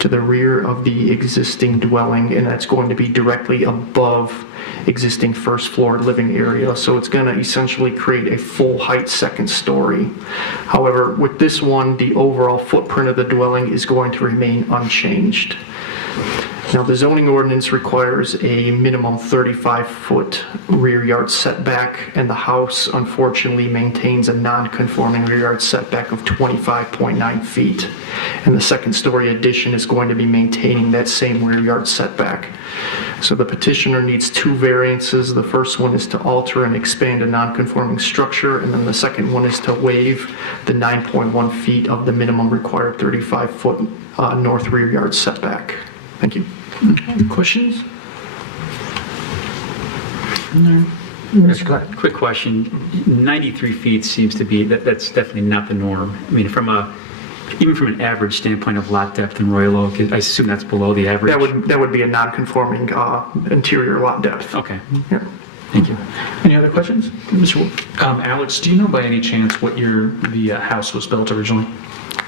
to the rear of the existing dwelling, and that's going to be directly above existing first floor living area. So it's going to essentially create a full height second story. However, with this one, the overall footprint of the dwelling is going to remain unchanged. Now, the zoning ordinance requires a minimum 35-foot rear yard setback, and the house unfortunately maintains a non-conforming rear yard setback of 25.9 feet. And the second-story addition is going to be maintaining that same rear yard setback. So the petitioner needs two variances. The first one is to alter and expand a non-conforming structure, and then the second one is to waive the 9.1 feet of the minimum required 35-foot north rear yard setback. Thank you. Questions? No. Mr. Clark? Quick question. 93 feet seems to be, that's definitely not the norm. I mean, even from an average standpoint of lot depth in Royal Oak, I assume that's below the average? That would be a non-conforming interior lot depth. Okay. Yeah. Thank you. Any other questions? Mr. Wolf? Alex, do you know by any chance what year the house was built originally?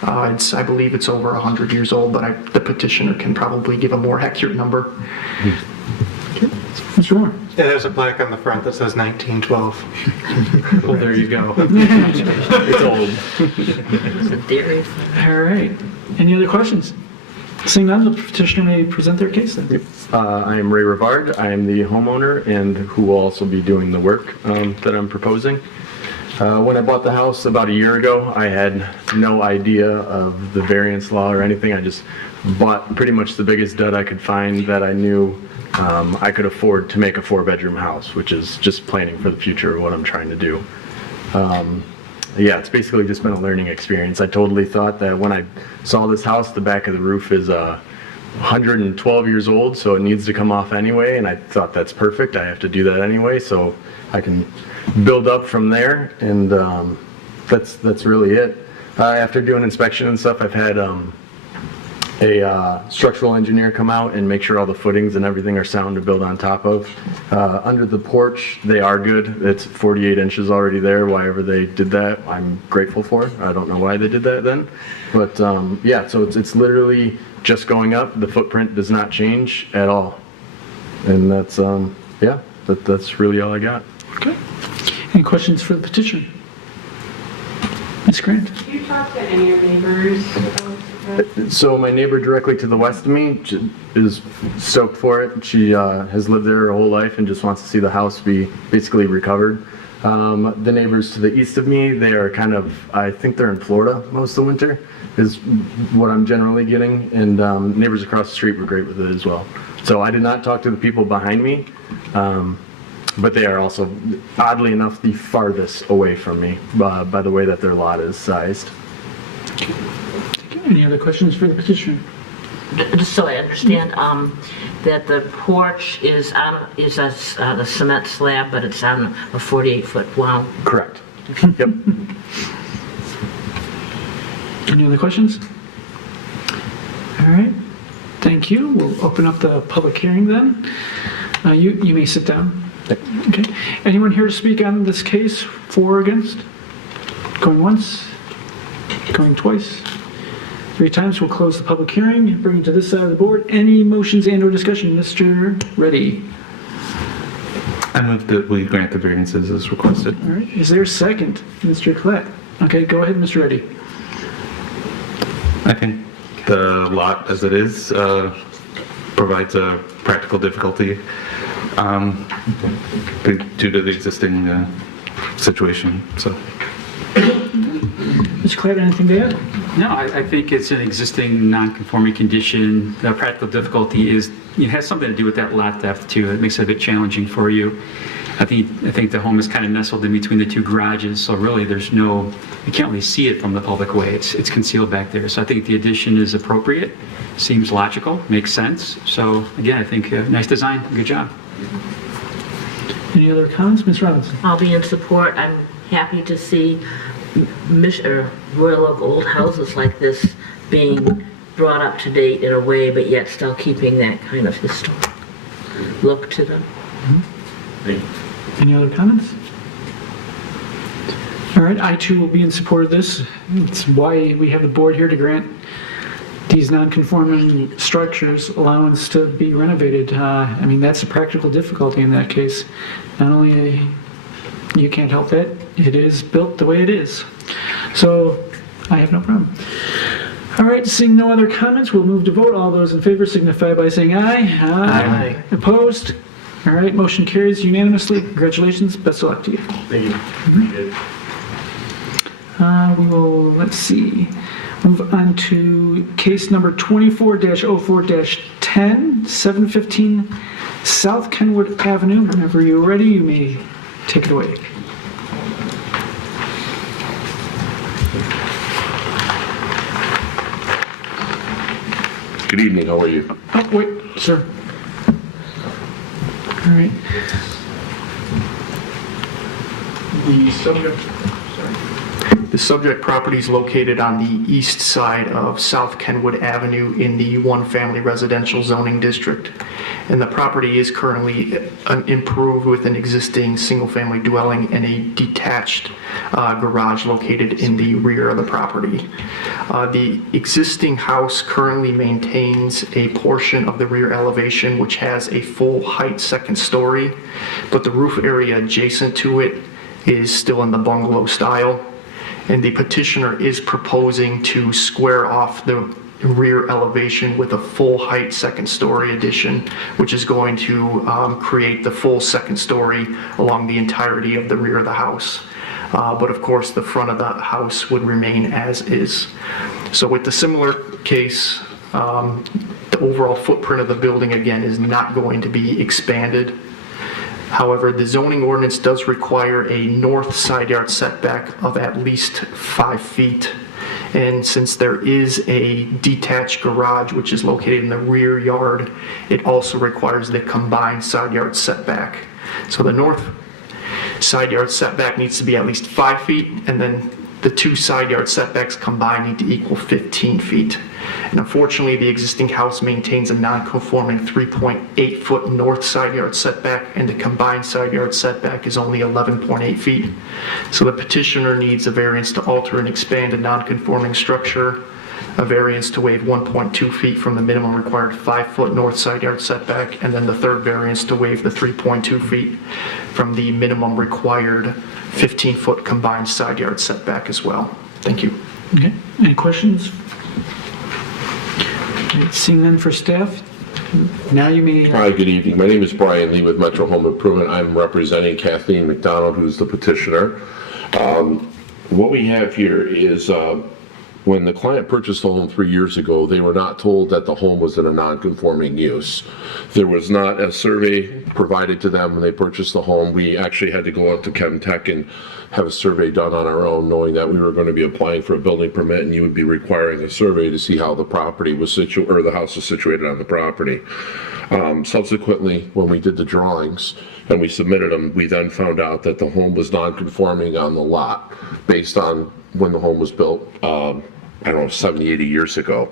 I believe it's over 100 years old, but the petitioner can probably give a more accurate number. Mr. Moore? Yeah, there's a plaque on the front that says 1912. Well, there you go. It's old. It's a dairy farm. All right. Any other questions? Seeing none, the petitioner may present their case then. I am Ray Rivard. I am the homeowner and who will also be doing the work that I'm proposing. When I bought the house about a year ago, I had no idea of the variance law or anything. I just bought pretty much the biggest dud I could find that I knew I could afford to make a 4-bedroom house, which is just planning for the future of what I'm trying to do. Yeah, it's basically just been a learning experience. I totally thought that when I saw this house, the back of the roof is 112 years old, so it needs to come off anyway, and I thought that's perfect. I have to do that anyway, so I can build up from there, and that's really it. After doing inspection and stuff, I've had a structural engineer come out and make sure all the footings and everything are sound to build on top of. Under the porch, they are good. It's 48 inches already there. Wherever they did that, I'm grateful for. I don't know why they did that then. But yeah, so it's literally just going up. The footprint does not change at all. And that's, yeah, that's really all I got. Okay. Any questions for the petitioner? Ms. Grant? Have you talked to any of your neighbors about this? So my neighbor directly to the west of me is stoked for it. She has lived there her whole life and just wants to see the house be basically recovered. The neighbors to the east of me, they are kind of, I think they're in Florida most of the winter, is what I'm generally getting. And neighbors across the street were great with it as well. So I did not talk to the people behind me, but they are also, oddly enough, the farthest away from me by the way that their lot is sized. Any other questions for the petitioner? Just so I understand, that the porch is on, is a cement slab, but it's on a 48-foot wow. Correct. Yep. Any other questions? All right. Thank you. We'll open up the public hearing then. You may sit down. Okay. Anyone here to speak on this case, for or against? Going once? Going twice? 3 times. We'll close the public hearing and bring it to this side of the board. Any motions and or discussion? Mr. Reddy. I move that we grant the variances as requested. All right. Is there a second? Mr. Collette. Okay, go ahead, Mr. Reddy. I think the lot as it is provides a practical difficulty due to the existing situation, so. Mr. Collette, anything to add? No, I think it's an existing non-conforming condition. The practical difficulty is, it has something to do with that lot depth too. It makes it a bit challenging for you. I think the home is kind of nestled in between the 2 garages, so really you can't really see it from the public way. It's concealed back there. So I think the addition is appropriate, seems logical, makes sense. So again, I think nice design, good job. Any other comments? Ms. Robinson? I'll be in support. I'm happy to see Royal Oak old houses like this being brought up to date in a way, but yet still keeping that kind of historic look to them. Thank you. Any other comments? All right, I too will be in support of this. It's why we have the board here to grant these non-conforming structures allowance to be renovated. I mean, that's a practical difficulty in that case. Not only you can't help it, it is built the way it is. So I have no problem. All right, seeing no other comments, we'll move to vote. All those in favor signify by saying aye. Aye. Opposed? All right, motion carries unanimously. Congratulations. Best of luck to you. Thank you. We will, let's see, move on to case number 24-04-10, 715 South Kenwood Avenue. Whenever you're ready, you may take it away. Good evening, how are you? Oh, wait, sir. All right. The subject property is located on the east side of South Kenwood Avenue in the one-family residential zoning district. And the property is currently improved with an existing single-family dwelling and a detached garage located in the rear of the property. The existing house currently maintains a portion of the rear elevation which has a full height second story, but the roof area adjacent to it is still in the bungalow style. And the petitioner is proposing to square off the rear elevation with a full height second story addition, which is going to create the full second story along the entirety of the rear of the house. But of course, the front of the house would remain as is. So with the similar case, the overall footprint of the building, again, is not going to be expanded. However, the zoning ordinance does require a north side yard setback of at least 5 feet. And since there is a detached garage which is located in the rear yard, it also requires the combined side yard setback. So the north side yard setback needs to be at least 5 feet, and then the two side yard setbacks combined need to equal 15 feet. And unfortunately, the existing house maintains a non-conforming 3.8 foot north side yard setback, and the combined side yard setback is only 11.8 feet. So the petitioner needs a variance to alter and expand a non-conforming structure, a variance to waive 1.2 feet from the minimum required 5 foot north side yard setback, and then the third variance to waive the 3.2 feet from the minimum required 15 foot combined side yard setback as well. Thank you. Okay, any questions? Seeing none for staff, now you may... Hi, good evening. My name is Brian Lee with Metro Home Improvement. I'm representing Kathleen McDonald, who's the petitioner. What we have here is when the client purchased the home 3 years ago, they were not told that the home was in a non-conforming use. There was not a survey provided to them when they purchased the home. We actually had to go out to Chem Tech and have a survey done on our own, knowing that we were going to be applying for a building permit and you would be requiring a survey to see how the property was situated, or the house was situated on the property. Subsequently, when we did the drawings and we submitted them, we then found out that the home was non-conforming on the lot based on when the home was built, I don't know, 70, 80 years ago.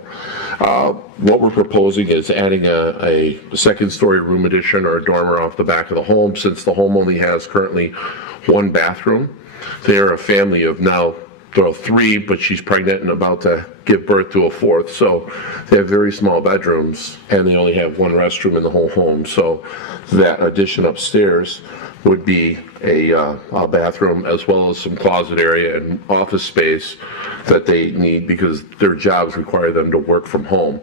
What we're proposing is adding a second story room addition or a dormer off the back of the home, since the home only has currently one bathroom. They're a family of now, there are 3, but she's pregnant and about to give birth to a 4th. So they have very small bedrooms and they only have one restroom in the whole home. So that addition upstairs would be a bathroom as well as some closet area and office space that they need because their jobs require them to work from home.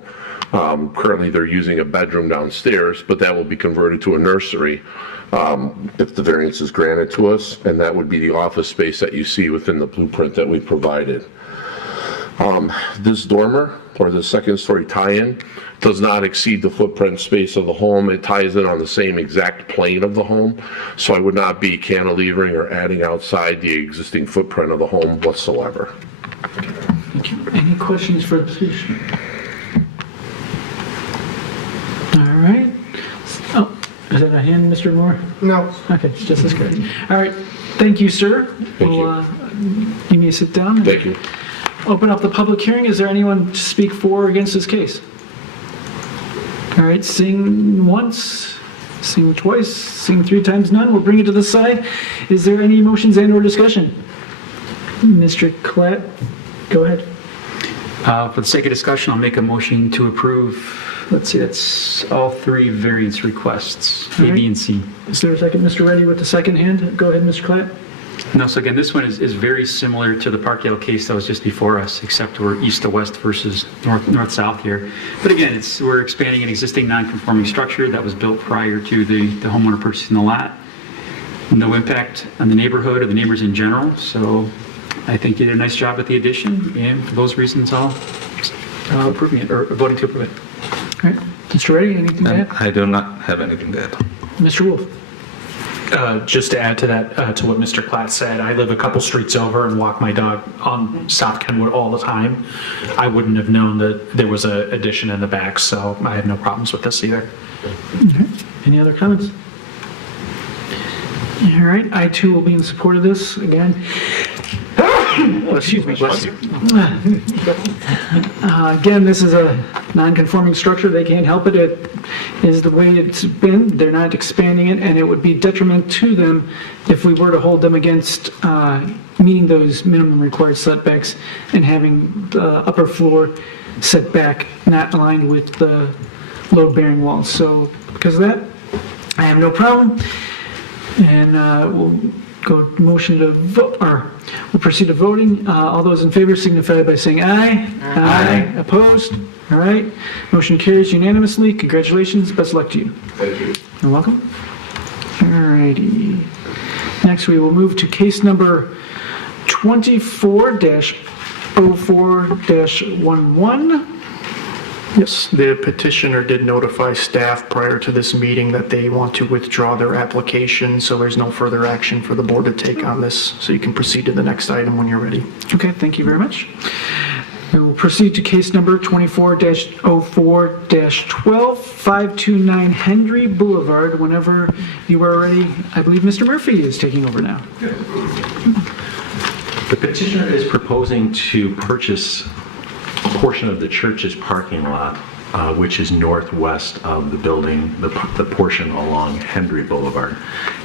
Currently they're using a bedroom downstairs, but that will be converted to a nursery if the variance is granted to us, and that would be the office space that you see within the blueprint that we provided. This dormer, or the second story tie-in, does not exceed the footprint space of the home. It ties in on the same exact plane of the home, so I would not be cantilevering or adding outside the existing footprint of the home whatsoever. Thank you. Any questions for the petitioner? All right. Oh, is that a hand, Mr. Moore? No. Okay, it's just as good. All right, thank you, sir. Thank you. You may sit down. Thank you. Open up the public hearing. Is there anyone to speak for or against this case? All right, seeing once, seeing twice, seeing 3 times none, we'll bring it to the side. Is there any motions and or discussion? Mr. Collette, go ahead. For the sake of discussion, I'll make a motion to approve, let's see, that's all 3 variance requests, A, B, and C. Is there a second? Mr. Reddy with the second hand. Go ahead, Mr. Clapp. No, so again, this one is very similar to the Parkdale case that was just before us, except we're east to west versus north-south here. But again, we're expanding an existing non-conforming structure that was built prior to the homeowner purchasing the lot. No impact on the neighborhood or the neighbors in general, so I think you did a nice job with the addition, and for those reasons, I'll approving it, or voting to approve it. All right. Mr. Reddy, anything to add? I do not have anything to add. Mr. Wolf? Just to add to that, to what Mr. Klatt said, I live a couple streets over and walk my dog on South Kenwood all the time. I wouldn't have known that there was an addition in the back, so I have no problems with this either. Okay. Any other comments? All right, I too will be in support of this again. Excuse me. Bless you. Again, this is a non-conforming structure. They can't help it. It is the way it's been. They're not expanding it, and it would be detriment to them if we were to hold them against meeting those minimum required setbacks and having the upper floor setback not aligned with the load-bearing walls. So because of that, I have no problem. And we'll go motion to vote, or we'll proceed to voting. All those in favor signify by saying aye. Aye. Opposed? All right. Motion carries unanimously. Congratulations. Best luck to you. Thank you. You're welcome. All righty. Next, we will move to case number 24-04-11. Yes, the petitioner did notify staff prior to this meeting that they want to withdraw their application, so there's no further action for the board to take on this. So you can proceed to the next item when you're ready. Okay, thank you very much. We will proceed to case number 24-04-12, 529 Henry Boulevard. Whenever you are ready, I believe Mr. Murphy is taking over now. The petitioner is proposing to purchase a portion of the church's parking lot, which is northwest of the building, the portion along Henry Boulevard.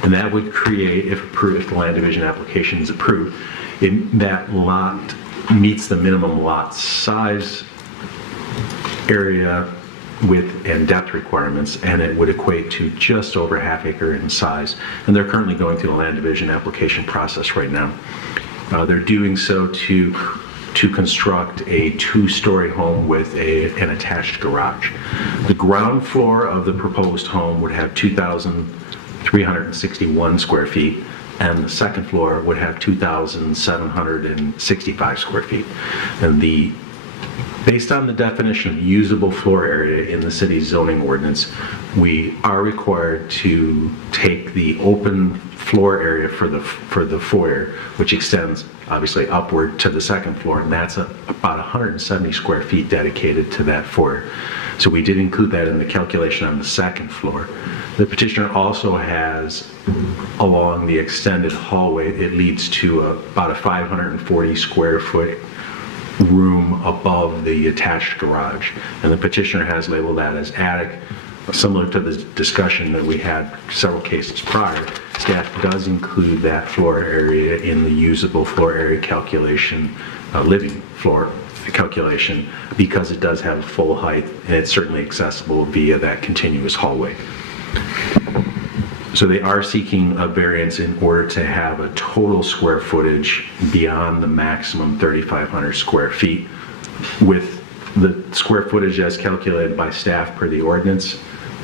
And that would create, if approved, if the land division application is approved, that lot meets the minimum lot size, area, width, and depth requirements, and it would equate to just over half acre in size. And they're currently going through the land division application process right now. They're doing so to construct a 2-story home with an attached garage. The ground floor of the proposed home would have 2,361 square feet, and the second floor would have 2,765 square feet. And based on the definition of usable floor area in the city's zoning ordinance, we are required to take the open floor area for the foyer, which extends obviously upward to the second floor, and that's about 170 square feet dedicated to that foyer. So we did include that in the calculation on the second floor. The petitioner also has, along the extended hallway, it leads to about a 540 square foot room above the attached garage, and the petitioner has labeled that as attic. Similar to the discussion that we had several cases prior, staff does include that floor area in the usable floor area calculation, living floor calculation, because it does have full height and it's certainly accessible via that continuous hallway. So they are seeking a variance in order to have a total square footage beyond the maximum 3,500 square feet, with the square footage as calculated by staff per the ordinance.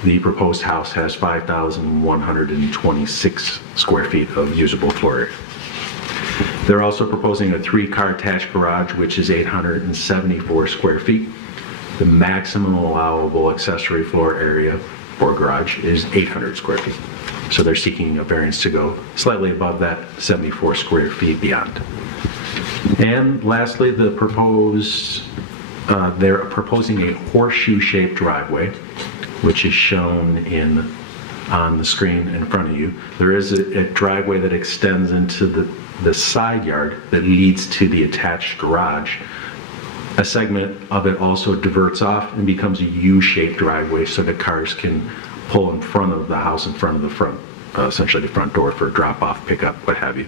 The proposed house has 5,126 square feet of usable floor area. They're also proposing a 3-car attached garage, which is 874 square feet. The maximum allowable accessory floor area for garage is 800 square feet. So they're seeking a variance to go slightly above that 74 square feet beyond. And lastly, they're proposing a horseshoe-shaped driveway, which is shown on the screen in front of you. There is a driveway that extends into the side yard that leads to the attached garage. A segment of it also diverts off and becomes a U-shaped driveway so that cars can pull in front of the house, in front of the front, essentially the front door for drop-off, pickup, what have you.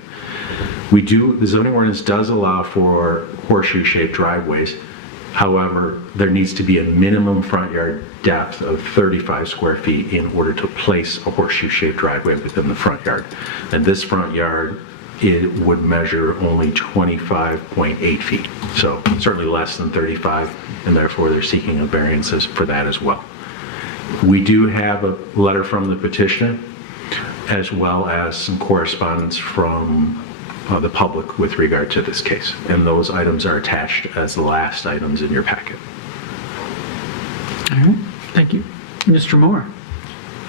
The zoning ordinance does allow for horseshoe-shaped driveways. However, there needs to be a minimum front yard depth of 35 square feet in order to place a horseshoe-shaped driveway within the front yard. And this front yard, it would measure only 25.8 feet. So certainly less than 35, and therefore they're seeking a variance for that as well. We do have a letter from the petitioner, as well as some correspondence from the public with regard to this case. And those items are attached as the last items in your packet. All right, thank you. Mr. Moore?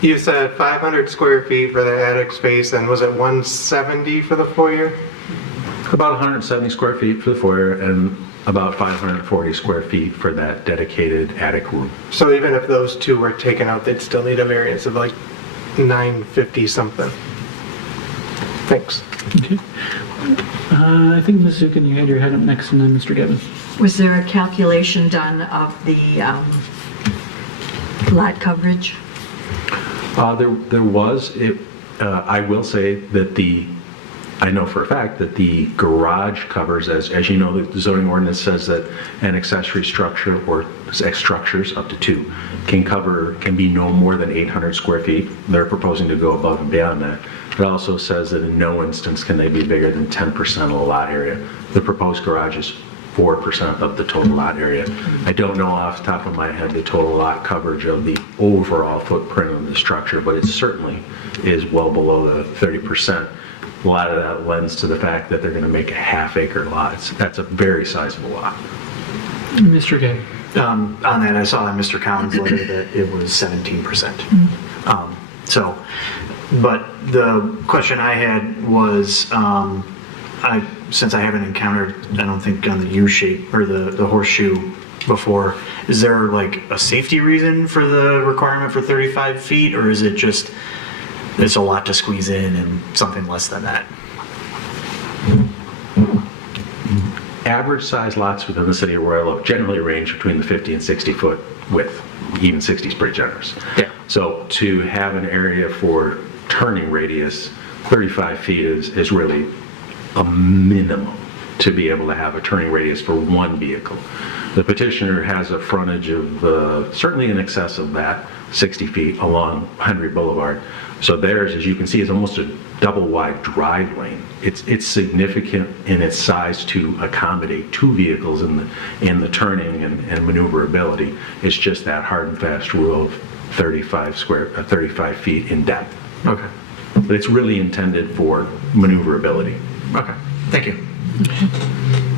You said 500 square feet for the attic space, and was it 170 for the foyer? About 170 square feet for the foyer and about 540 square feet for that dedicated attic room. So even if those two were taken out, they'd still need a variance of like 950 something. Thanks. Okay. I think Ms. Zukin, you had your head up next, and then Mr. Gavin. Was there a calculation done of the lot coverage? There was. I will say that I know for a fact that the garage covers, as you know, the zoning ordinance says that an accessory structure or structures up to 2 can be no more than 800 square feet. They're proposing to go above and beyond that. It also says that in no instance can they be bigger than 10% of the lot area. The proposed garage is 4% of the total lot area. I don't know off the top of my head the total lot coverage of the overall footprint of the structure, but it certainly is well below the 30%. A lot of that lends to the fact that they're going to make a half-acre lot. That's a very sizable lot. Mr. Gavin? On that, I saw in Mr. Collins' letter that it was 17%. But the question I had was, since I haven't encountered, I don't think on the U-shape or the horseshoe before, is there like a safety reason for the requirement for 35 feet, or is it just it's a lot to squeeze in and something less than that? Average size lots within the city of Royal Oak generally range between the 50 and 60 foot width. Even 60 is pretty generous. Yeah. So to have an area for turning radius, 35 feet is really a minimum to be able to have a turning radius for one vehicle. The petitioner has a frontage of certainly in excess of that, 60 feet along Henry Boulevard. So theirs, as you can see, is almost a double wide drive lane. It's significant in its size to accommodate 2 vehicles in the turning and maneuverability. It's just that hard and fast rule of 35 feet in depth. Okay. But it's really intended for maneuverability. Okay. Thank you.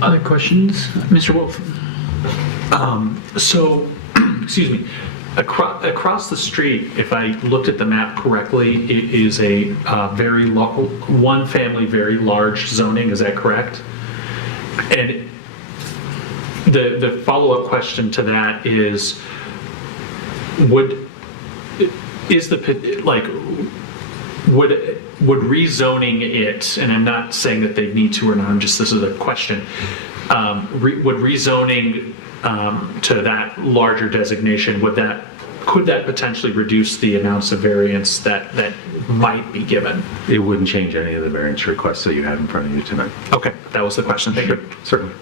Other questions? Mr. Wolf? Excuse me. Across the street, if I looked at the map correctly, it is a one family, very large zoning. Is that correct? And the follow-up question to that is, would rezoning it, and I'm not saying that they need to or not, this is a question, would rezoning to that larger designation, could that potentially reduce the amounts of variance that might be given? It wouldn't change any of the variance requests that you have in front of you tonight. Okay, that was the question. Thank you. Certainly.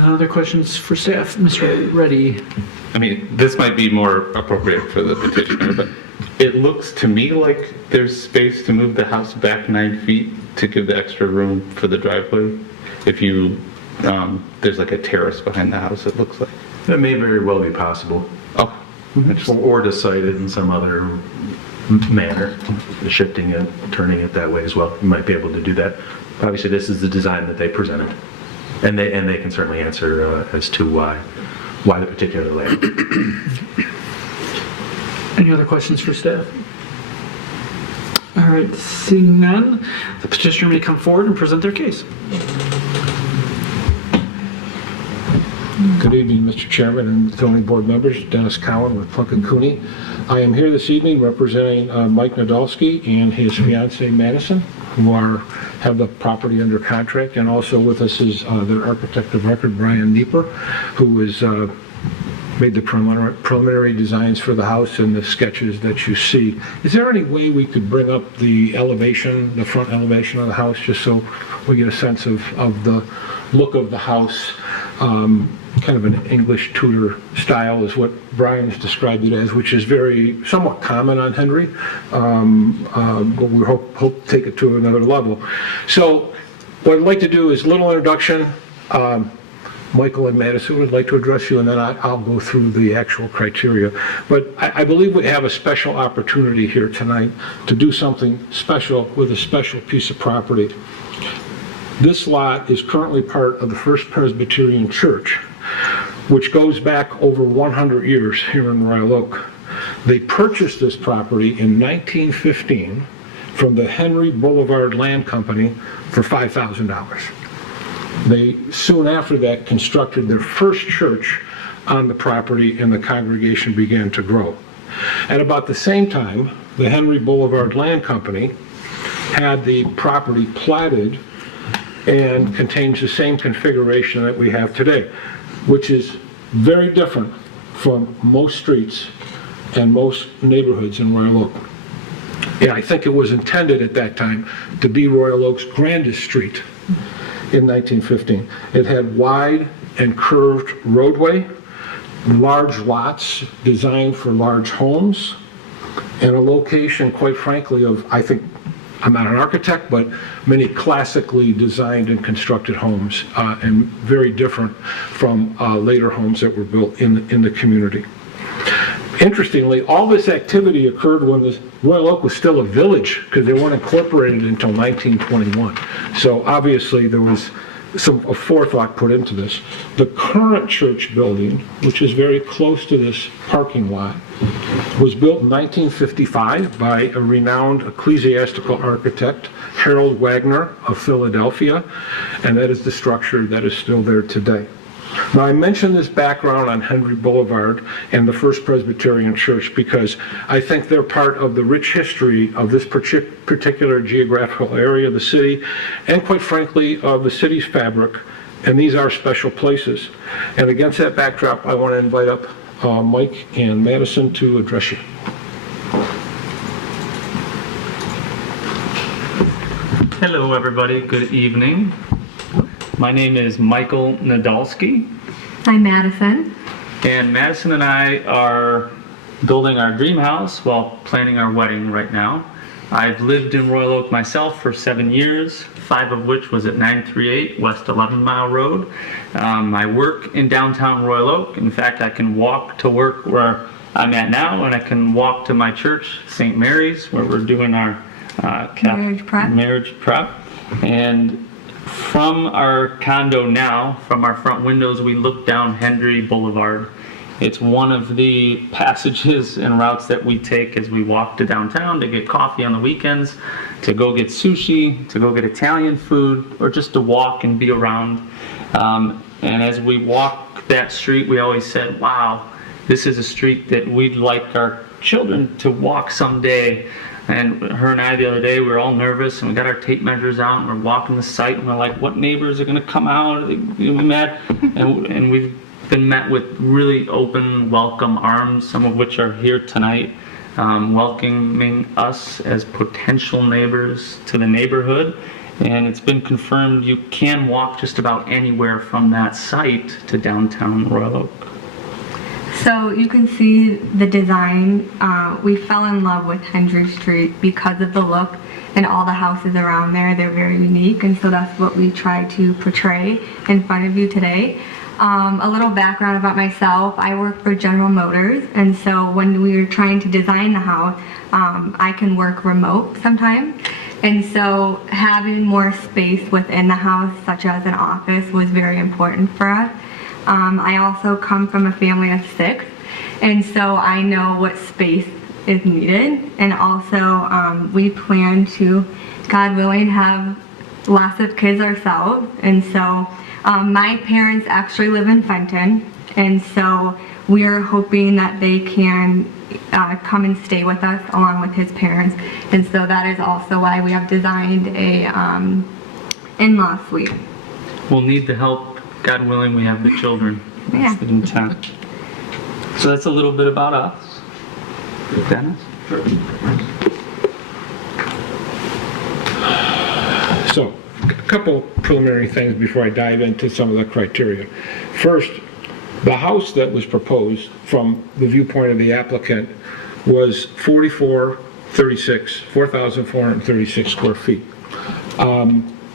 Other questions for staff? Mr. Reddy? I mean, this might be more appropriate for the petitioner, but it looks to me like there's space to move the house back 9 feet to give the extra room for the driveway. If you, there's like a terrace behind the house, it looks like. That may very well be possible. Oh. Or to site it in some other manner, shifting it, turning it that way as well. You might be able to do that. Obviously, this is the design that they presented. And they can certainly answer as to why the particular layout. Any other questions for staff? All right, seeing none, the petitioner may come forward and present their case. Good evening, Mr. Chairman and zoning board members. Dennis Cowan with Plunk & Cooney. I am here this evening representing Mike Nadolski and his fiancee Madison, who have the property under contract, and also with us is their architect of record, Brian Nieper, who has made the preliminary designs for the house and the sketches that you see. Is there any way we could bring up the elevation, the front elevation of the house, just so we get a sense of the look of the house? kind of an English Tudor style is what Brian's described it as, which is very, somewhat common on Henry, but we hope to take it to another level. So what I'd like to do is a little introduction. Michael and Madison would like to address you, and then I'll go through the actual criteria. But I believe we have a special opportunity here tonight to do something special with a special piece of property. This lot is currently part of the First Presbyterian Church, which goes back over 100 years here in Royal Oak. They purchased this property in 1915 from the Henry Boulevard Land Company for $5,000. They soon after that constructed their first church on the property, and the congregation began to grow. At about the same time, the Henry Boulevard Land Company had the property platted and contains the same configuration that we have today, which is very different from most streets and most neighborhoods in Royal Oak. And I think it was intended at that time to be Royal Oak's grandest street in 1915. It had wide and curved roadway, large lots designed for large homes, and a location, quite frankly, of, I think, I'm not an architect, but many classically designed and constructed homes, and very different from later homes that were built in the community. Interestingly, all this activity occurred when the Royal Oak was still a village, because they weren't incorporated until 1921. So obviously there was a forethought put into this. The current church building, which is very close to this parking lot, was built in 1955 by a renowned ecclesiastical architect, Harold Wagner of Philadelphia, and that is the structure that is still there today. Now, I mention this background on Henry Boulevard and the First Presbyterian Church because I think they're part of the rich history of this particular geographical area of the city, and quite frankly, of the city's fabric, and these are special places. And against that backdrop, I want to invite up Mike and Madison to address you. Hello, everybody. Good evening. My name is Michael Nadolski. I'm Madison. And Madison and I are building our dream house while planning our wedding right now. I've lived in Royal Oak myself for 7 years, 5 of which was at 938 West 11 Mile Road. I work in downtown Royal Oak. In fact, I can walk to work where I'm at now, and I can walk to my church, St. Mary's, where we're doing our marriage prep. And from our condo now, from our front windows, we look down Henry Boulevard. It's one of the passages and routes that we take as we walk to downtown to get coffee on the weekends, to go get sushi, to go get Italian food, or just to walk and be around. And as we walk that street, we always said, wow, this is a street that we'd like our children to walk someday. And her and I the other day, we were all nervous, and we got our tape measures out, and we're walking the site, and we're like, what neighbors are going to come out? Are they going to be mad? And we've been met with really open, welcome arms, some of which are here tonight, welcoming us as potential neighbors to the neighborhood. And it's been confirmed you can walk just about anywhere from that site to downtown Royal Oak. So you can see the design. We fell in love with Henry Street because of the look and all the houses around there. They're very unique, and so that's what we try to portray in front of you today. A little background about myself. I work for General Motors, and so when we were trying to design the house, I can work remote sometimes. And so having more space within the house, such as an office, was very important for us. I also come from a family of 6, and so I know what space is needed. And also we plan to, God willing, have lots of kids ourselves. And so my parents actually live in Fenton, and so we are hoping that they can come and stay with us along with his parents. And so that is also why we have designed a in-law suite. We'll need the help. God willing, we have the children. That's the intent. So that's a little bit about us. Dennis? So, a couple preliminary things before I dive into some of the criteria. First, The house that was proposed from the viewpoint of the applicant was 4,436 square feet.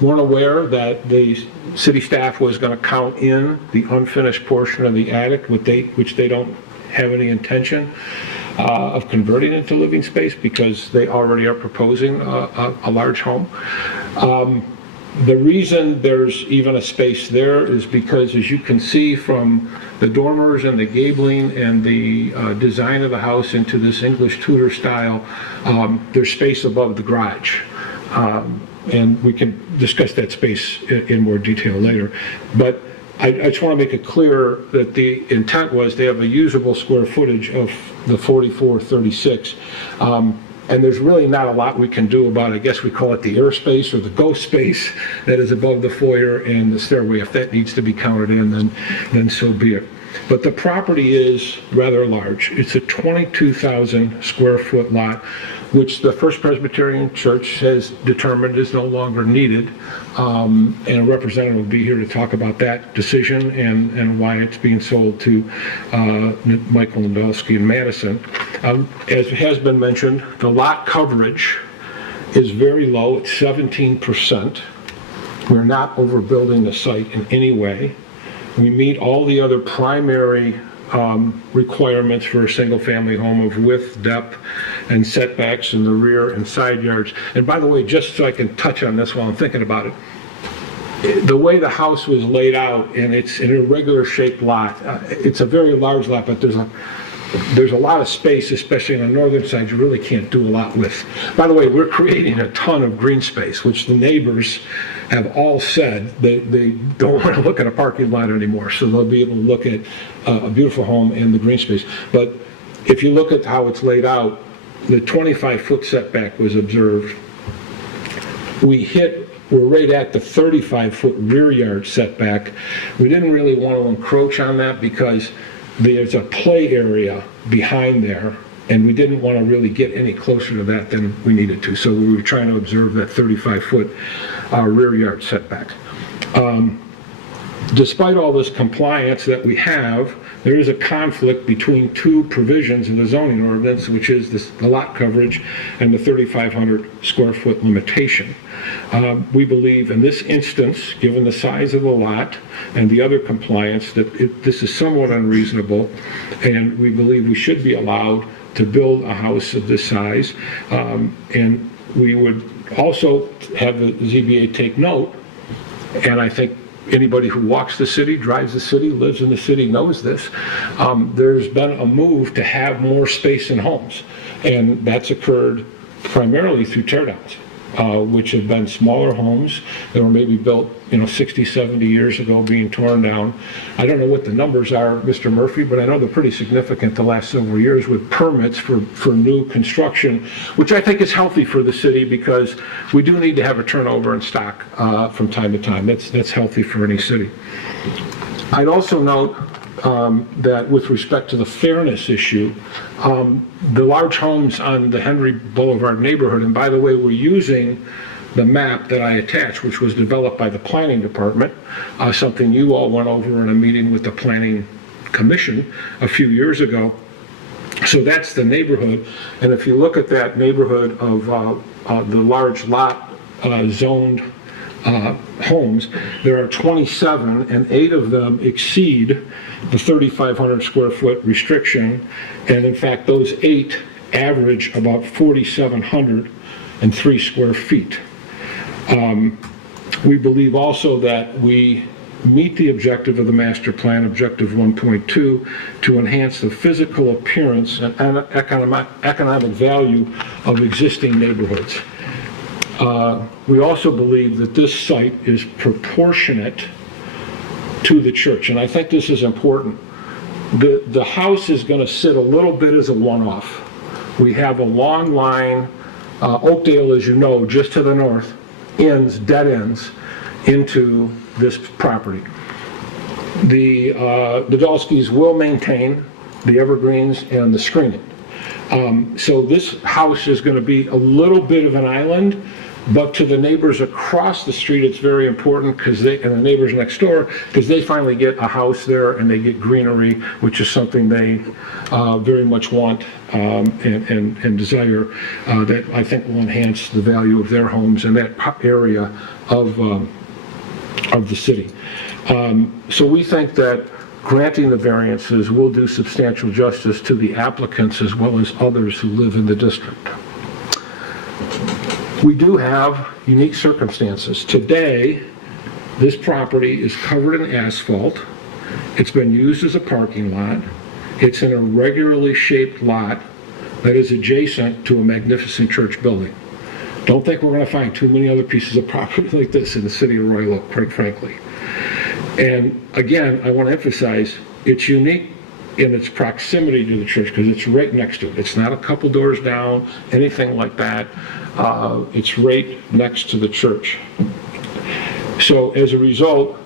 Weren't aware that the city staff was going to count in the unfinished portion of the attic, which they don't have any intention of converting into living space because they already are proposing a large home. The reason there's even a space there is because, as you can see from the dormers and the gabling and the design of the house into this English Tudor style, there's space above the garage. And we can discuss that space in more detail later. But I just want to make it clear that the intent was to have a usable square footage of the 4,436. And there's really not a lot we can do about it. I guess we call it the airspace or the ghost space that is above the foyer and the stairway. If that needs to be counted in, then so be it. But the property is rather large. It's a 22,000 square foot lot, which the First Presbyterian Church has determined is no longer needed. And a representative will be here to talk about that decision and why it's being sold to Michael Nadolski and Madison. As has been mentioned, the lot coverage is very low. It's 17%. We're not overbuilding the site in any way. We meet all the other primary requirements for a single-family home of width, depth, and setbacks in the rear and side yards. And by the way, just so I can touch on this while I'm thinking about it, the way the house was laid out, and it's an irregular shaped lot, it's a very large lot, but there's a lot of space, especially on the northern side, you really can't do a lot with. By the way, we're creating a ton of green space, which the neighbors have all said they don't want to look at a parking lot anymore, so they'll be able to look at a beautiful home and the green space. But if you look at how it's laid out, the 25-foot setback was observed. We're right at the 35-foot rear yard setback. We didn't really want to encroach on that because there's a play area behind there, and we didn't want to really get any closer to that than we needed to. So we were trying to observe that 35-foot rear yard setback. Despite all this compliance that we have, there is a conflict between two provisions in the zoning ordinance, which is the lot coverage and the 3,500 square foot limitation. We believe in this instance, given the size of the lot and the other compliance, that this is somewhat unreasonable, and we believe we should be allowed to build a house of this size. And we would also have the ZBA take note, and I think anybody who walks the city, drives the city, lives in the city knows this. There's been a move to have more space in homes, and that's occurred primarily through teardowns, which have been smaller homes that were maybe built 60, 70 years ago being torn down. I don't know what the numbers are, Mr. Murphy, but I know they're pretty significant the last several years with permits for new construction, which I think is healthy for the city because we do need to have a turnover in stock from time to time. That's healthy for any city. I'd also note that with respect to the fairness issue, the large homes on the Henry Boulevard neighborhood, and by the way, we're using the map that I attached, which was developed by the planning department, something you all went over in a meeting with the planning commission a few years ago. So that's the neighborhood, and if you look at that neighborhood of the large lot zoned homes, there are 27, and 8 of them exceed the 3,500 square foot restriction, and in fact those 8 average about 4,703 square feet. We believe also that we meet the objective of the master plan, objective 1.2, to enhance the physical appearance and economic value of existing neighborhoods. We also believe that this site is proportionate to the church, and I think this is important. The house is going to sit a little bit as a one-off. We have a long line, Oakdale, as you know, just to the north, dead ends into this property. The Nadolskis will maintain the evergreens and the screening. So this house is going to be a little bit of an island, But to the neighbors across the street, it's very important because and the neighbors next door, because they finally get a house there and they get greenery, which is something they very much want and desire, that I think will enhance the value of their homes in that area of the city. So we think that granting the variances will do substantial justice to the applicants as well as others who live in the district. We do have unique circumstances. Today, this property is covered in asphalt. It's been used as a parking lot. It's in a regularly shaped lot that is adjacent to a magnificent church building. Don't think we're going to find too many other pieces of property like this in the city of Royal Oak, quite frankly. And again, I want to emphasize, it's unique in its proximity to the church because it's right next to it. It's not a couple doors down, anything like that. It's right next to the church. So as a result,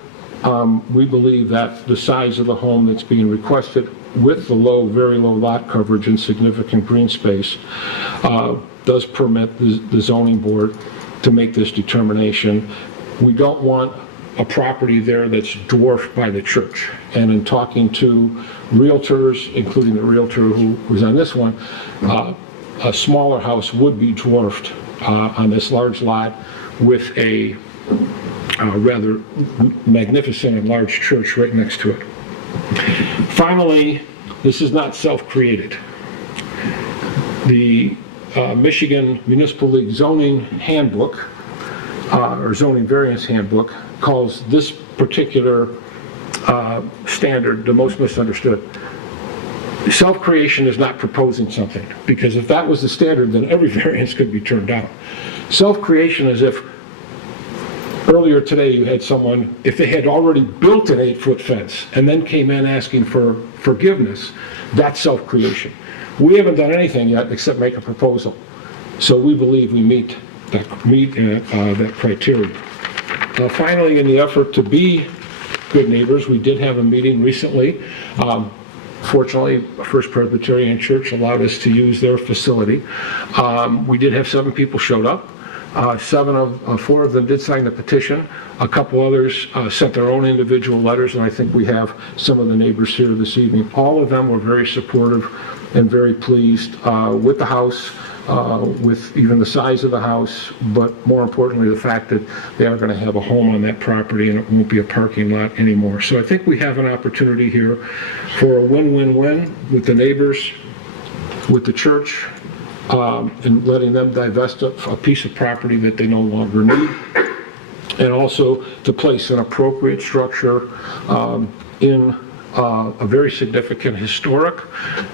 we believe that the size of the home that's being requested with the very low lot coverage and significant green space does permit the zoning board to make this determination. We don't want a property there that's dwarfed by the church. And in talking to realtors, including the realtor who was on this one, a smaller house would be dwarfed on this large lot with a rather magnificent and large church right next to it. Finally, this is not self-created. The Michigan Municipal League zoning handbook, or zoning variance handbook, calls this particular standard the most misunderstood. Self-creation is not proposing something, because if that was the standard, then every variance could be turned down. Self-creation is if earlier today you had someone, if they had already built an 8-foot fence and then came in asking for forgiveness, that's self-creation. We haven't done anything yet except make a proposal. So we believe we meet that criteria. Finally, in the effort to be good neighbors, we did have a meeting recently. Fortunately, First Presbyterian Church allowed us to use their facility. We did have 7 people showed up. 4 of them did sign the petition. A couple others sent their own individual letters, and I think we have some of the neighbors here this evening. All of them were very supportive and very pleased with the house, with even the size of the house, but more importantly, the fact that they are going to have a home on that property and it won't be a parking lot anymore. So I think we have an opportunity here for a win-win-win with the neighbors, with the church, and letting them divest a piece of property that they no longer need, and also to place an appropriate structure in a very significant historic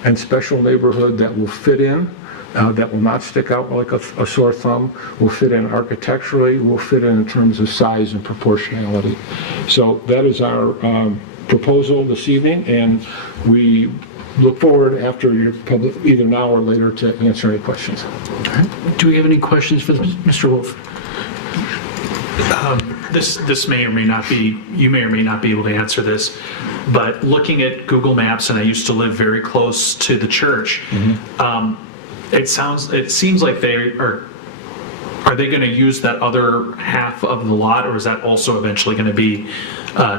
and special neighborhood that will fit in, that will not stick out like a sore thumb, will fit in architecturally, will fit in terms of size and proportionality. So that is our proposal this evening, and we look forward after your public, either now or later, to answer any questions. All right. Do we have any questions for Mr. Wolf? This may or may not be, you may or may not be able to answer this, but looking at Google Maps, and I used to live very close to the church, it seems like they are they going to use that other half of the lot, or is that also eventually going to be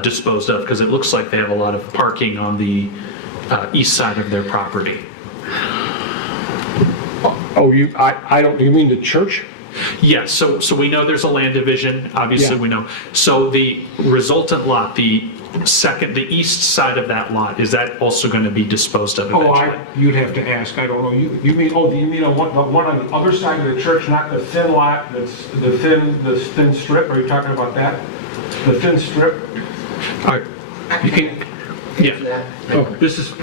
disposed of? Because it looks like they have a lot of parking on the east side of their property. Oh, you mean the church? Yes, so we know there's a land division, obviously we know. So the resultant lot, the east side of that lot, is that also going to be disposed of eventually? You'd have to ask, I don't know. You mean, do you mean the one on the other side of the church, not the thin lot, that's the thin strip? Are you talking about that? The thin strip? All right, you can, yeah. Oh, this is...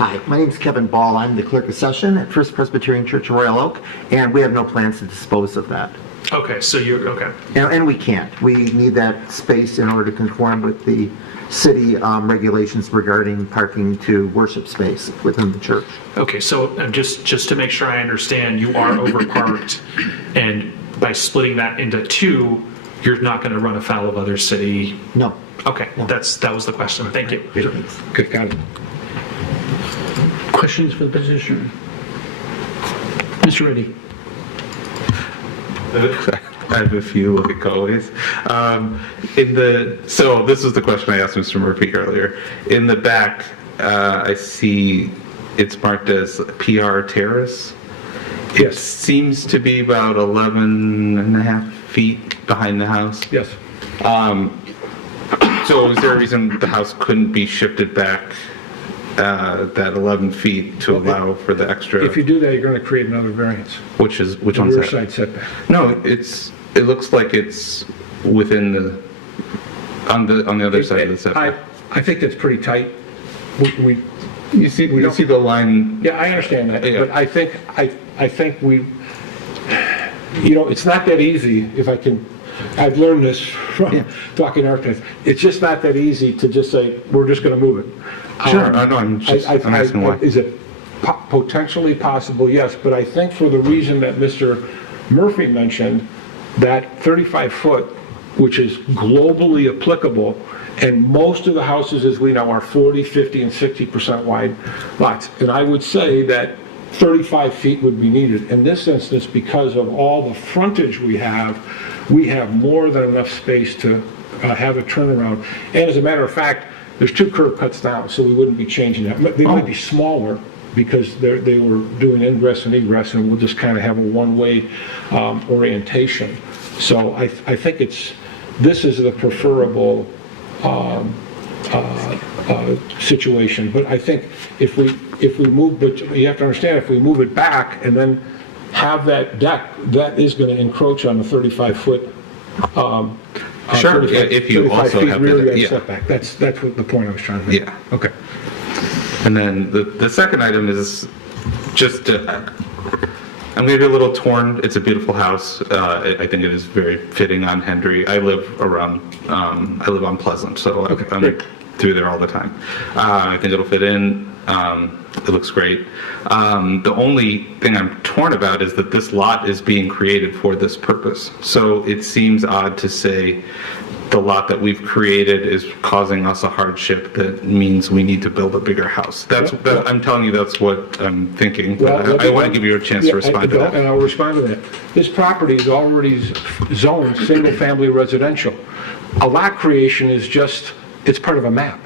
Hi, my name is Kevin Ball. I'm the clerk of session at First Presbyterian Church of Royal Oak, and we have no plans to dispose of that. Okay, so you're, okay. And we can't. We need that space in order to conform with the city regulations regarding parking to worship space within the church. Okay, so just to make sure I understand, you are overparked, and by splitting that into 2, you're not going to run afoul of other city? No. Okay, no. That was the question. Thank you. Okay, got it. Questions for the petitioner? Mr. Reddy. I have a few like always. So this is the question I asked Mr. Murphy earlier. In the back, I see it's marked as PR Terrace. It seems to be about 11 and a half feet behind the house. Yes. So is there a reason the house couldn't be shifted back that 11 feet to allow for the extra? If you do that, you're going to create another variance. Which one's Rear that? side setback. No, it looks like it's within on the other side of the setback. I think that's pretty tight. You see the line? Yeah, I understand that, Yeah. but I think we, it's not that easy, I've learned this from talking to architects. It's just not that easy to just say, we're just going to move it. Sure, I'm asking why. Is it potentially possible? Yes, but I think for the reason that Mr. Murphy mentioned, that 35-foot, which is globally applicable, and most of the houses, as we know, are 40, 50, and 60% wide lots. And I would say that 35 feet would be needed. In this instance, because of all the frontage we have more than enough space to have a turnaround. And as a matter of fact, there's 2 curb cuts now, so we wouldn't be changing that. They might be smaller because they were doing ingress and egress, and we'll just kind of have a one-way orientation. So I think this is the preferable situation. But I think if we move, but you have to understand, if we move it back and then have that deck, that is going to encroach on the 35-foot. Sure, if you also have rear setback. That's what the point I was trying to make. Yeah. Okay. And then the second item is just I'm going to be a little torn. It's a beautiful house. I think it is very fitting on Hendry. I live on Pleasant, so I'm through there all the time. I think it'll fit in. It looks great. The only thing I'm torn about is that this lot is being created for this purpose. So it seems odd to say the lot that we've created is causing us a hardship that means we need to build a bigger house. I'm telling you, that's what I'm thinking. But I want to give you a chance to respond to that. And I'll respond to that. This property is already zoned single-family residential. A lot creation is just, it's part of a map.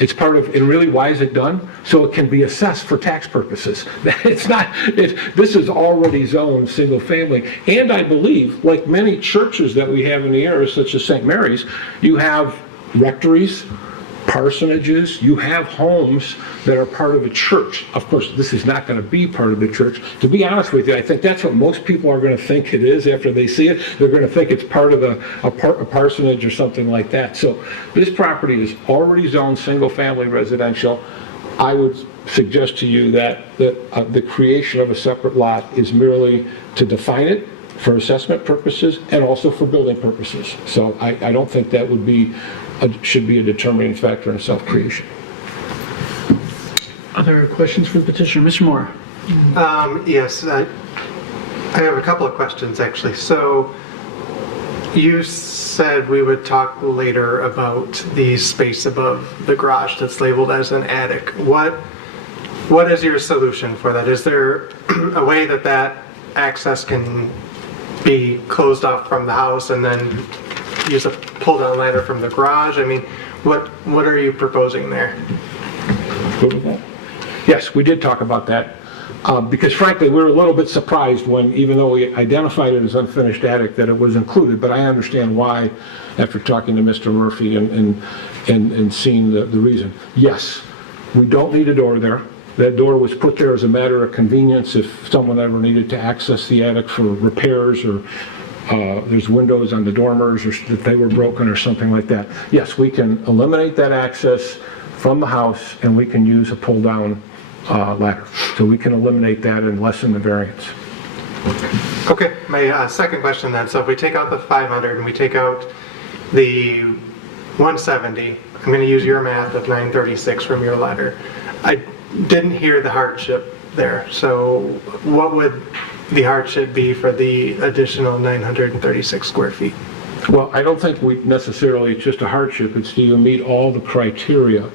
It's part of, and really, why is it done? So it can be assessed for tax purposes. This is already zoned single family. And I believe, like many churches that we have in the area, such as St. Mary's, you have rectories, parsonages, you have homes that are part of a church. Of course, this is not going to be part of the church. To be honest with you, I think that's what most people are going to think it is after they see it. They're going to think it's part of a parsonage or something like that. So this property is already zoned single-family residential. I would suggest to you that the creation of a separate lot is merely to define it for assessment purposes and also for building purposes. So I don't think that should be a determining factor in self-creation. Other questions for the petitioner? Mr. Moore? Yes, I have a couple of questions actually. So you said we would talk later about the space above the garage that's labeled as an attic. What is your solution for that? Is there a way that access can be closed off from the house and then use a pull-down ladder from the garage? I mean, what are you proposing there? Good with that? Yes, we did talk about that. Because frankly, we were a little bit surprised when, even though we identified it as unfinished attic, that it was included. But I understand why after talking to Mr. Murphy and seeing the reason. Yes, we don't need a door there. That door was put there as a matter of convenience if someone ever needed to access the attic for repairs or there's windows on the dormers or if they were broken or something like that. Yes, we can eliminate that access from the house and we can use a pull-down ladder. So we can eliminate that and lessen the variance. Okay, my second question then. So if we take out the 500 and we take out the 170, I'm going to use your math of 936 from your letter. I didn't hear the hardship there. So what would the hardship be for the additional 936 square feet? Well, I don't think necessarily it's just a hardship. It's do you meet all the criteria.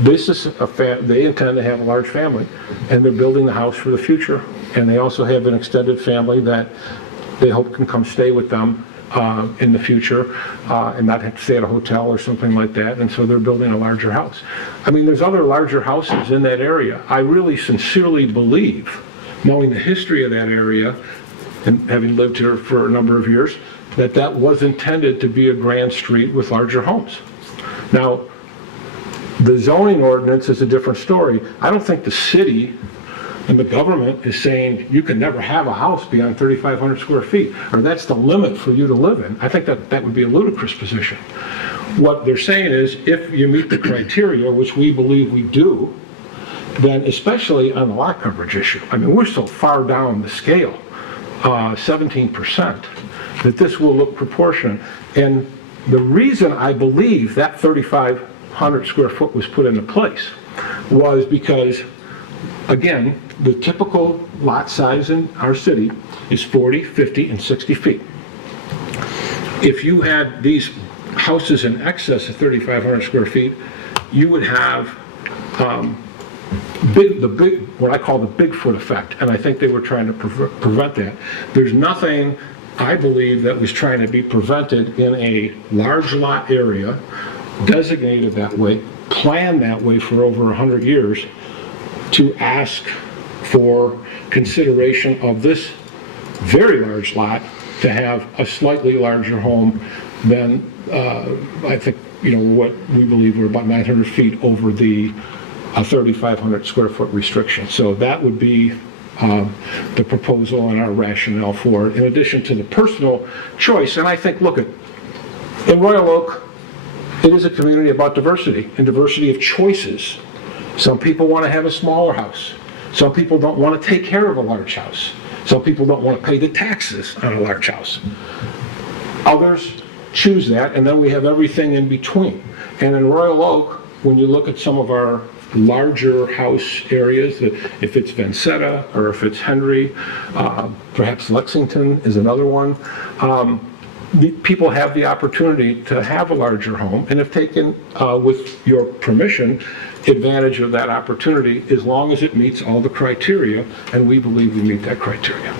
This is they intend to have a large family, and they're building the house for the future. And they also have an extended family that they hope can come stay with them in the future and not have to stay at a hotel or something like that, and so they're building a larger house. I mean, there's other larger houses in that area. I really sincerely believe, knowing the history of that area and having lived here for a number of years, that that was intended to be a grand street with larger homes. Now, the zoning ordinance is a different story. I don't think the city and the government is saying you can never have a house beyond 3,500 square feet, or that's the limit for you to live in. I think that would be a ludicrous position. What they're saying is if you meet the criteria, which we believe we do, then especially on the lot coverage issue, I mean, we're so far down the scale, 17%, that this will look proportionate. And the reason I believe that 3,500 square foot was put into place was because, again, the typical lot size in our city is 40, 50, and 60 feet. If you had these houses in excess of 3,500 square feet, you would have what I call the Bigfoot effect, and I think they were trying to prevent that. There's nothing, I believe, that was trying to be prevented in a large lot area, designated that way, planned that way for over 100 years, to ask for consideration of this very large lot to have a slightly larger home than, I think, what we believe were about 900 feet over the 3,500 square foot restriction. So that would be the proposal and our rationale for it, in addition to the personal choice. And I think, look, in Royal Oak, it is a community about diversity and diversity of choices. Some people want to have a smaller house. Some people don't want to take care of a large house. Some people don't want to pay the taxes on a large house. Others choose that, and then we have everything in between. And in Royal Oak, when you look at some of our larger house areas, if it's Vancetta or if it's Henry, perhaps Lexington is another one, people have the opportunity to have a larger home and have taken, with your permission, advantage of that opportunity as long as it meets all the criteria, and we believe we meet that criteria.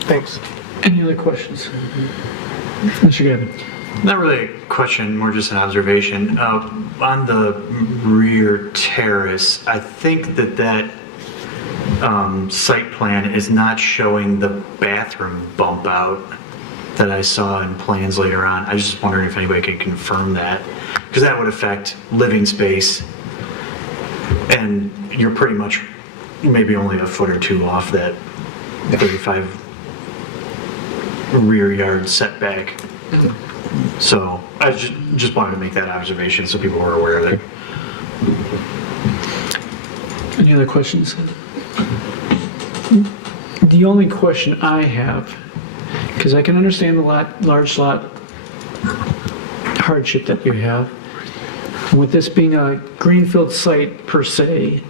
Thanks. Any other questions? Mr. Gavin? Not really a question, more just an observation. On the rear terrace, I think that site plan is not showing the bathroom bump out that I saw in plans later on. I was just wondering if anybody could confirm that, because that would affect living space, and you're pretty much maybe only a foot or two off that 35 rear yard setback. So I just wanted to make that observation so people were aware of it. Any other questions? The only question I have, because I can understand the large lot hardship that you have, with this being a greenfield site per se,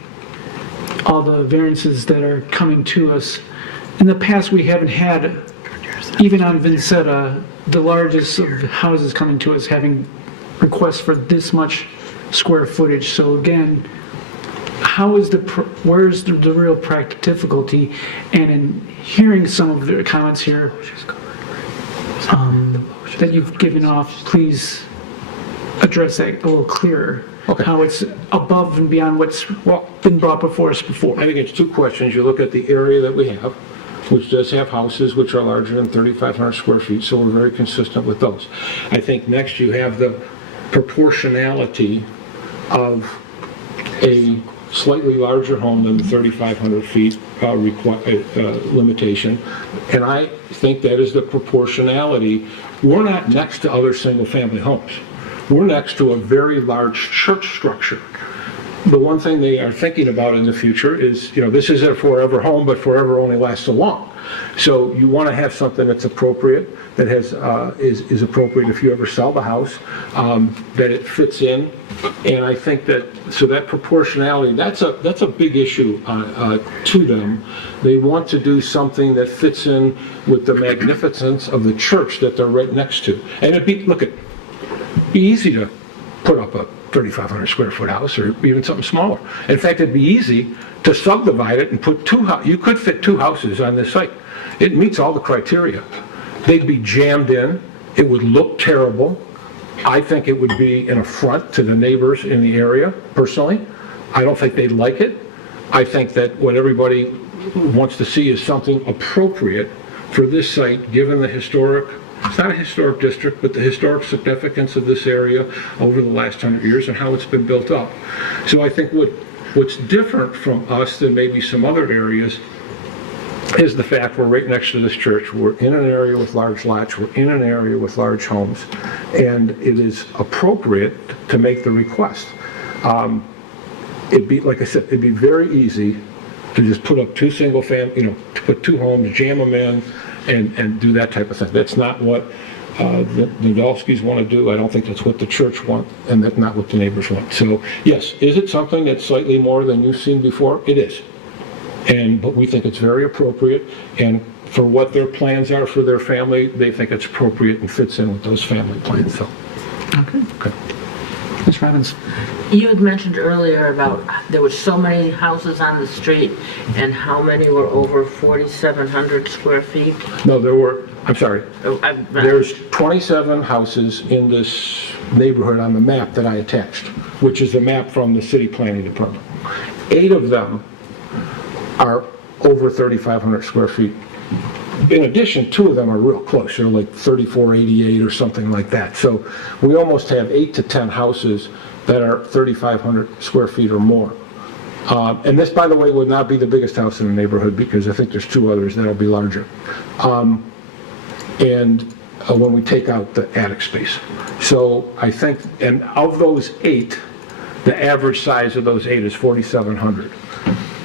all the variances that are coming to us, in the past we haven't had, even on Vancetta, the largest of houses coming to us having requests for this much square footage. So again, where's the real practical difficulty? And in hearing some of the comments here that you've given off, please address that a little clearer. Okay. How it's above and beyond what's been brought before us before. I think it's two questions. You look at the area that we have, which does have houses which are larger than 3,500 square feet, so we're very consistent with those. I think next you have the proportionality of a slightly larger home than the 3,500 feet limitation, and I think that is the proportionality. We're not next to other single-family homes. We're next to a very large church structure. The one thing they are thinking about in the future is, this is a forever home, but forever only lasts so long. So you want to have something that's appropriate, that has is appropriate if you ever sell the house, that it fits in. And I think that proportionality, that's a big issue to them. They want to do something that fits in with the magnificence of the church that they're right next to. And it'd be easy to put up a 3,500 square foot house or even something smaller. In fact, it'd be easy to subdivide it and put you could fit 2 houses on this site. It meets all the criteria. They'd be jammed in. It would look terrible. I think it would be an affront to the neighbors in the area, personally. I don't think they'd like it. I think that what everybody wants to see is something appropriate for this site, given the historic, it's not a historic district, but the historic significance of this area over the last 100 years and how it's been built up. So I think what's different from us than maybe some other areas is the fact we're right next to this church. We're in an area with large lots. We're in an area with large homes. And it is appropriate to make the request. It'd be, like I said, it'd be very easy to just put up 2 single family, to put 2 homes, jam them in, and do that type of thing. That's not what the Nadolskis want to do. I don't think that's what the church wants, and that's not what the neighbors want. So, yes, is it something that's slightly more than you've seen before? It is. But we think it's very appropriate, and for what their plans are for their family, they think it's appropriate and fits in with those family plans. So, okay. Ms. Robbins. You had mentioned earlier about there were so many houses on the street, and how many were over 4,700 square feet? No, there's 27 houses in this neighborhood on the map that I attached, which is a map from the city planning department. 8 of them are over 3,500 square feet. In addition, 2 of them are real close. They're like 3,488 or something like that. So we almost have 8 to 10 houses that are 3,500 square feet or more. And this, by the way, would not be the biggest house in the neighborhood, because I think there's 2 others that'll be larger. When we take out the attic space. So I think, and of those 8, the average size of those 8 is 4,700.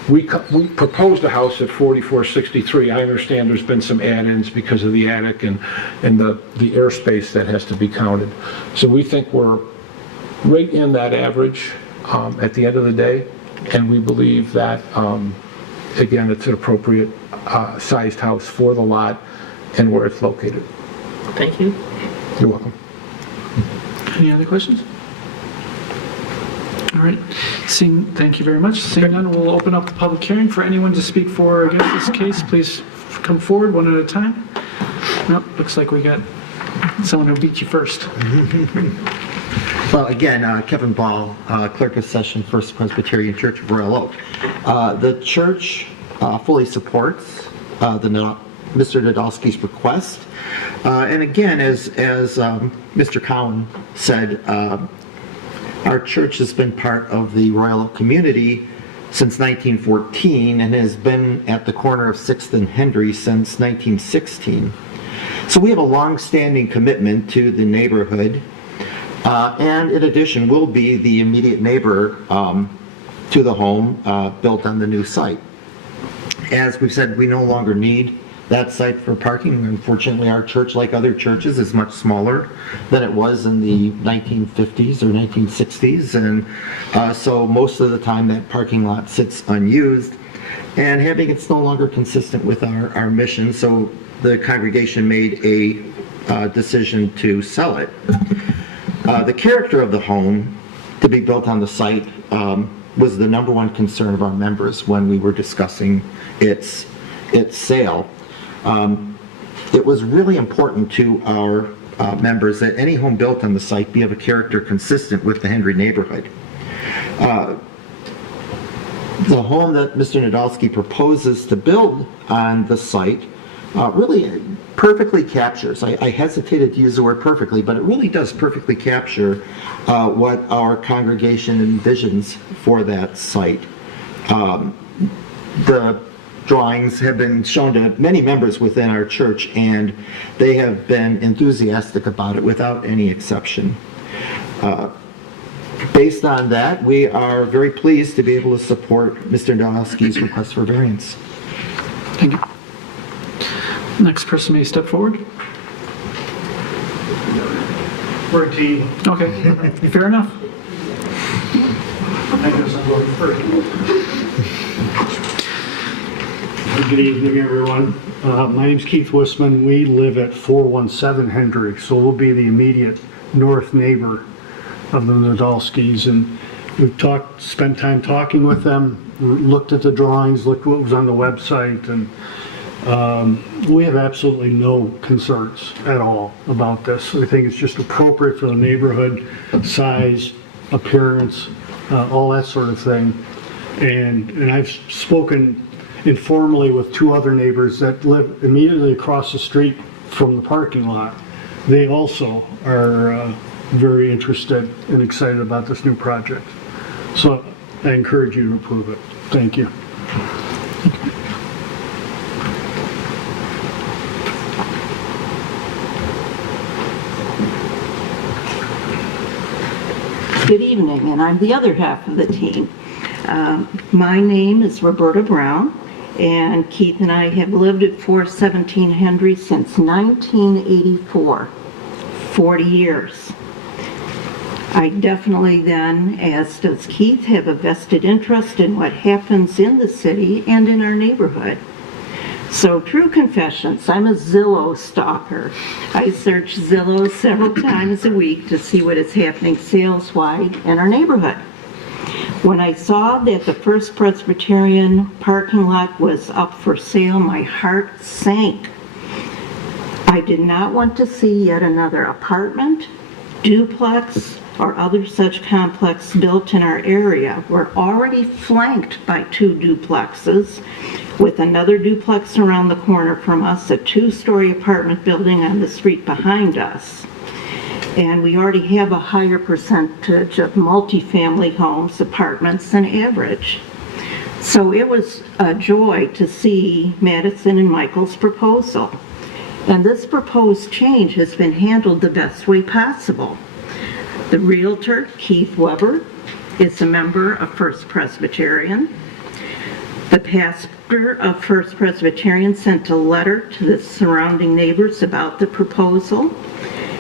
We proposed a house at 4,463. I understand there's been some add-ins because of the attic and the airspace that has to be counted. So we think we're right in that average at the end of the day, and we believe that, again, it's an appropriate sized house for the lot and where it's located. Thank you. You're welcome. Any other questions? All right. Thank you very much. Seeing none, we'll open up the public hearing. For anyone to speak for or against this case, please come forward one at a time. Nope, looks like we got someone who beat you first. Well, again, Kevin Ball, Clerk of Session, First Presbyterian Church of Royal Oak. The church fully supports Mr. Nadolski's request. And again, as Mr. Cowan said, our church has been part of the Royal Oak community since 1914 and has been at the corner of 6th and Henry since 1916. So we have a long-standing commitment to the neighborhood, and in addition, we'll be the immediate neighbor to the home built on the new site. As we've said, we no longer need that site for parking. Unfortunately, our church, like other churches, is much smaller than it was in the 1950s or 1960s, and so most of the time that parking lot sits unused, and having it's no longer consistent with our mission, so the congregation made a decision to sell it. The character of the home to be built on the site was the number one concern of our members when we were discussing its sale. It was really important to our members that any home built on the site be of a character consistent with the Henry neighborhood. The home that Mr. Nadolski proposes to build on the site really perfectly captures, I hesitated to use the word perfectly, but it really does perfectly capture what our congregation envisions for that site. The drawings have been shown to many members within our church, and they have been enthusiastic about it without any exception. Based on that, we are very pleased to be able to support Mr. Nadolski's request for variance. Thank you. Next person may step forward. We're a team. Okay, fair enough. I guess I'm going first. Good evening, everyone. My name's Keith Wisman. We live at 417 Hendrick, so we'll be the immediate north neighbor of the Nadolskis, and we've spent time talking with them, looked at the drawings, looked what was on the website, and we have absolutely no concerns at all about this. I think it's just appropriate for the neighborhood, size, appearance, all that sort of thing. And I've spoken informally with two other neighbors that live immediately across the street from the parking lot. They also are very interested and excited about this new project. So I encourage you to approve it. Thank you. Good evening, and I'm the other half of the team. My name is Roberta Brown, and Keith and I have lived at 417 Henry since 1984, 40 years. I definitely then, as does Keith, have a vested interest in what happens in the city and in our neighborhood. So, true confessions, I'm a Zillow stalker. I search Zillow several times a week to see what is happening sales-wide in our neighborhood. When I saw that the First Presbyterian parking lot was up for sale, my heart sank. I did not want to see yet another apartment, duplex, or other such complex built in our area. We're already flanked by two duplexes, with another duplex around the corner from us, a two-story apartment building on the street behind us. And we already have a higher percentage of multifamily homes, apartments than average. So it was a joy to see Madison and Michael's proposal. And this proposed change has been handled the best way possible. The realtor, Keith Weber, is a member of First Presbyterian. The pastor of First Presbyterian sent a letter to the surrounding neighbors about the proposal.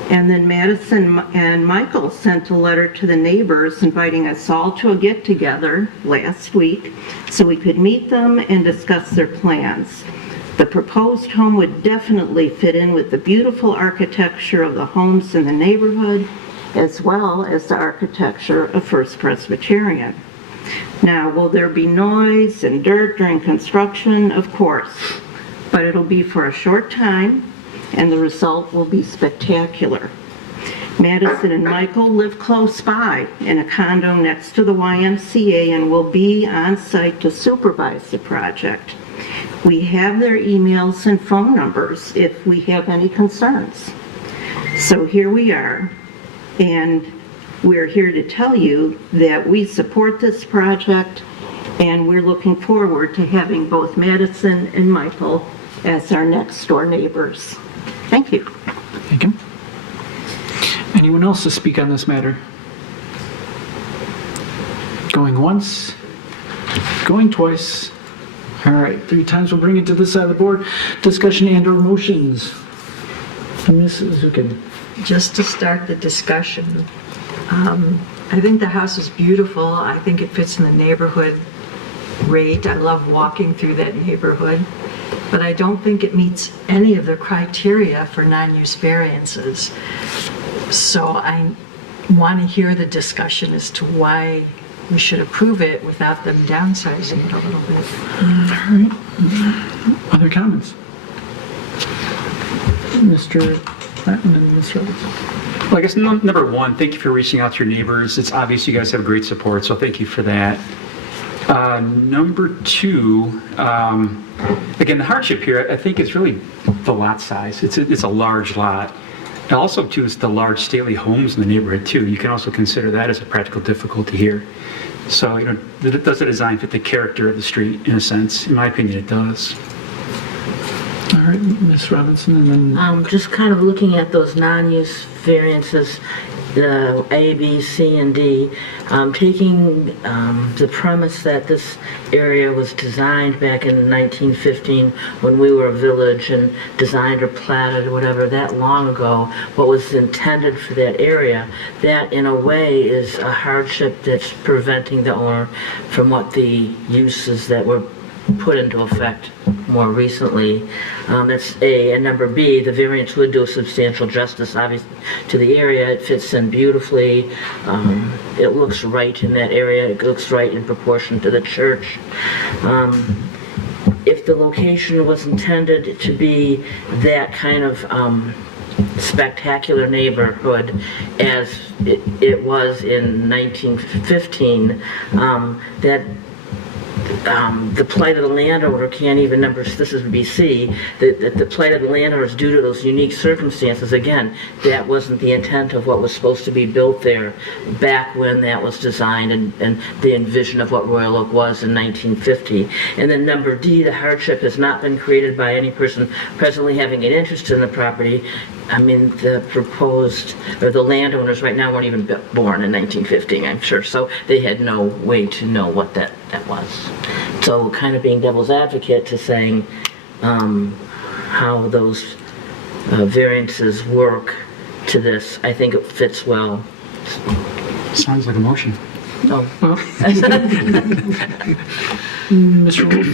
And then Madison and Michael sent a letter to the neighbors inviting us all to a get-together last week so we could meet them and discuss their plans. The proposed home would definitely fit in with the beautiful architecture of the homes in the neighborhood, as well as the architecture of First Presbyterian. Now, will there be noise and dirt during construction? Of course, but it'll be for a short time, and the result will be spectacular. Madison and Michael live close by in a condo next to the YMCA and will be on site to supervise the project. We have their emails and phone numbers if we have any concerns. So here we are, and we're here to tell you that we support this project, and we're looking forward to having both Madison and Michael as our next door neighbors. Thank you. Thank you. Anyone else to speak on this matter? Going once, going twice. All right, 3 times. We'll bring it to this side of the board. Discussion and or motions. Mrs. Zukin. Just to start the discussion, I think the house is beautiful. I think it fits in the neighborhood great. I love walking through that neighborhood, but I don't think it meets any of the criteria for non-use variances. So I want to hear the discussion as to why we should approve it without them downsizing it a little bit. All right. Other comments? Mr. Platten and Ms. Roberts. Well, I guess number one, thank you for reaching out to your neighbors. It's obvious you guys have great support, so thank you for that. Number two, again, the hardship here, I think it's really the lot size. It's a large lot. And also, too, it's the large stately homes in the neighborhood, too. You can also consider that as a practical difficulty here. So, does the design fit the character of the street, in a sense? In my opinion, it does. All right, Ms. Robinson, and then... Just kind of looking at those non-use variances, A, B, C, and D, taking the premise that this area was designed back in 1915 when we were a village and designed or platted or whatever that long ago, what was intended for that area, that in a way is a hardship that's preventing the owner from what the uses that were put into effect more recently. That's A. And number B, the variance would do substantial justice, obviously, to the area. It fits in beautifully. It looks right in that area. It looks right in proportion to the church. If the location was intended to be that kind of spectacular neighborhood as it was in 1915, that the plight of the landowner can't even this is BC, the plight of the landowner is due to those unique circumstances. Again, that wasn't the intent of what was supposed to be built there back when that was designed and the envision of what Royal Oak was in 1950. And then number D, the hardship has not been created by any person presently having an interest in the property. I mean, the proposed, or the landowners right now weren't even born in 1950, I'm sure, so they had no way to know what that was. So kind of being devil's advocate to saying how those variances work to this, I think it fits well. Sounds like a motion. Oh. Mr. Wolf?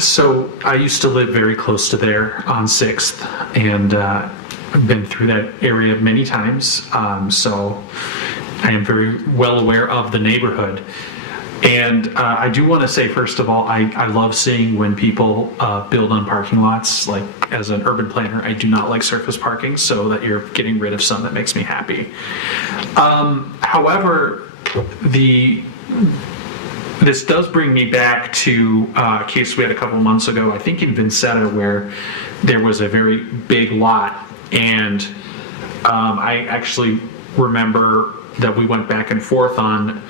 So I used to live very close to there on 6th, and I've been through that area many times, so I am very well aware of the neighborhood. And I do want to say, first of all, I love seeing when people build on parking lots. Like, as an urban planner, I do not like surface parking, so that you're getting rid of some, that makes me happy. However, this does bring me back to a case we had a couple months ago, I think in Vincetta, where there was a very big lot, and I actually remember that we went back and forth on,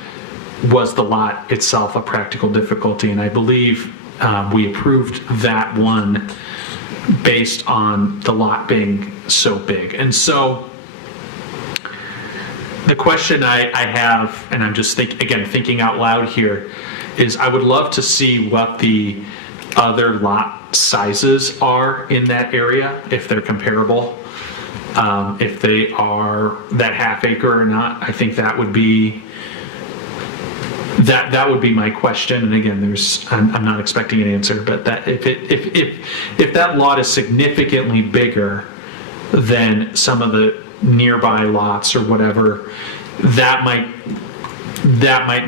was the lot itself a practical difficulty, and I believe we approved that one based on the lot being so big. And so the question I have, and I'm just thinking out loud here, is I would love to see what the other lot sizes are in that area, if they're comparable, if they are that half acre or not. I think that would be my question. And again, I'm not expecting an answer, but that if that lot is significantly bigger than some of the nearby lots or whatever, that might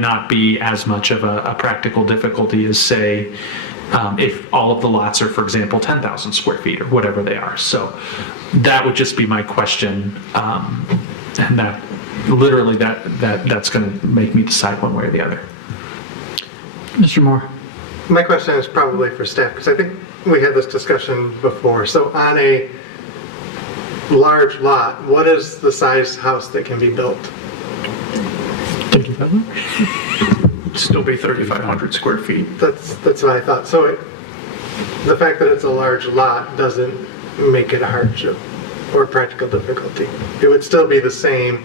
not be as much of a practical difficulty as, say, if all of the lots are, for example, 10,000 square feet or whatever they are. So that would just be my question, and that literally that's going to make me decide one way or the other. Mr. Moore? My question is probably for staff, because I think we had this discussion before. So on a large lot, what is the size house that can be built? 3,500? Still be 3,500 square feet. That's what I thought. So the fact that it's a large lot doesn't make it a hardship or practical difficulty. It would still be the same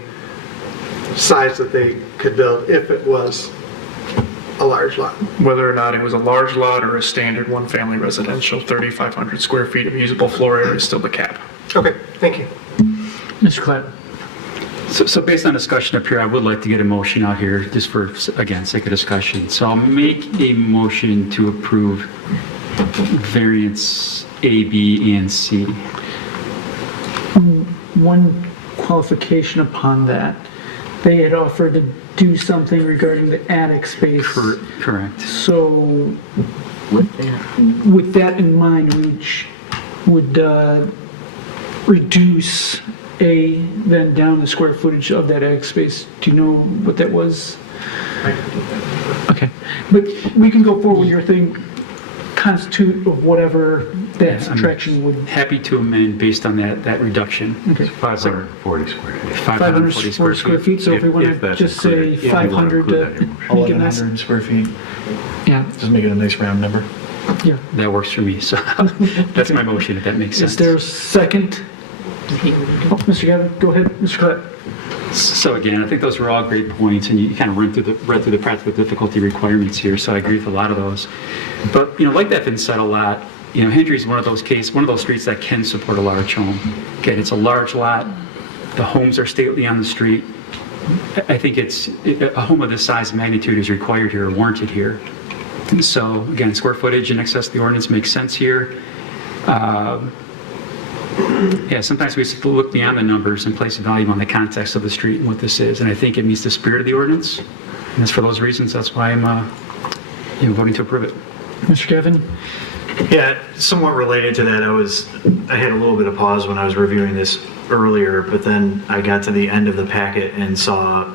size that they could build if it was a large lot. Whether or not it was a large lot or a standard one-family residential, 3,500 square feet of usable floor area is still the cap. Okay, thank you. Mr. Clapp? So based on discussion up here, I would like to get a motion out here, just for, again, sake of discussion. So I'll make a motion to approve variance A, B, and C. One qualification upon that, they had offered to do something regarding the attic space. Correct. So with that in mind, which would reduce then down the square footage of that attic space. Do you know what that was? Okay, but we can go forward with your thing, constitute of whatever that subtraction would. Happy to amend based on that reduction. Okay. 540 square feet. 540 square feet, so if we want to just say 500 to make it nice. 1,100 square feet. Yeah. Just make it a nice round number. Yeah. That works for me, so that's my motion, if that makes sense. Is there a second? Oh, Mr. Gavin, go ahead, Mr. Clapp. So again, I think those were all great points, and you kind of read through the practical difficulty requirements here, so I agree with a lot of those. But, like that Vincetta lot, Hendry is one of those streets that can support a large home. Again, it's a large lot, the homes are stately on the street. I think a home of this size and magnitude is required here, or warranted here. So again, square footage in excess of the ordinance makes sense here. Yeah, sometimes we have to look beyond the numbers and place a value on the context of the street and what this is, and I think it meets the spirit of the ordinance. And that's for those reasons, that's why I'm voting to approve it. Mr. Kevin? Yeah, somewhat related to that, I had a little bit of pause when I was reviewing this earlier, but then I got to the end of the packet and saw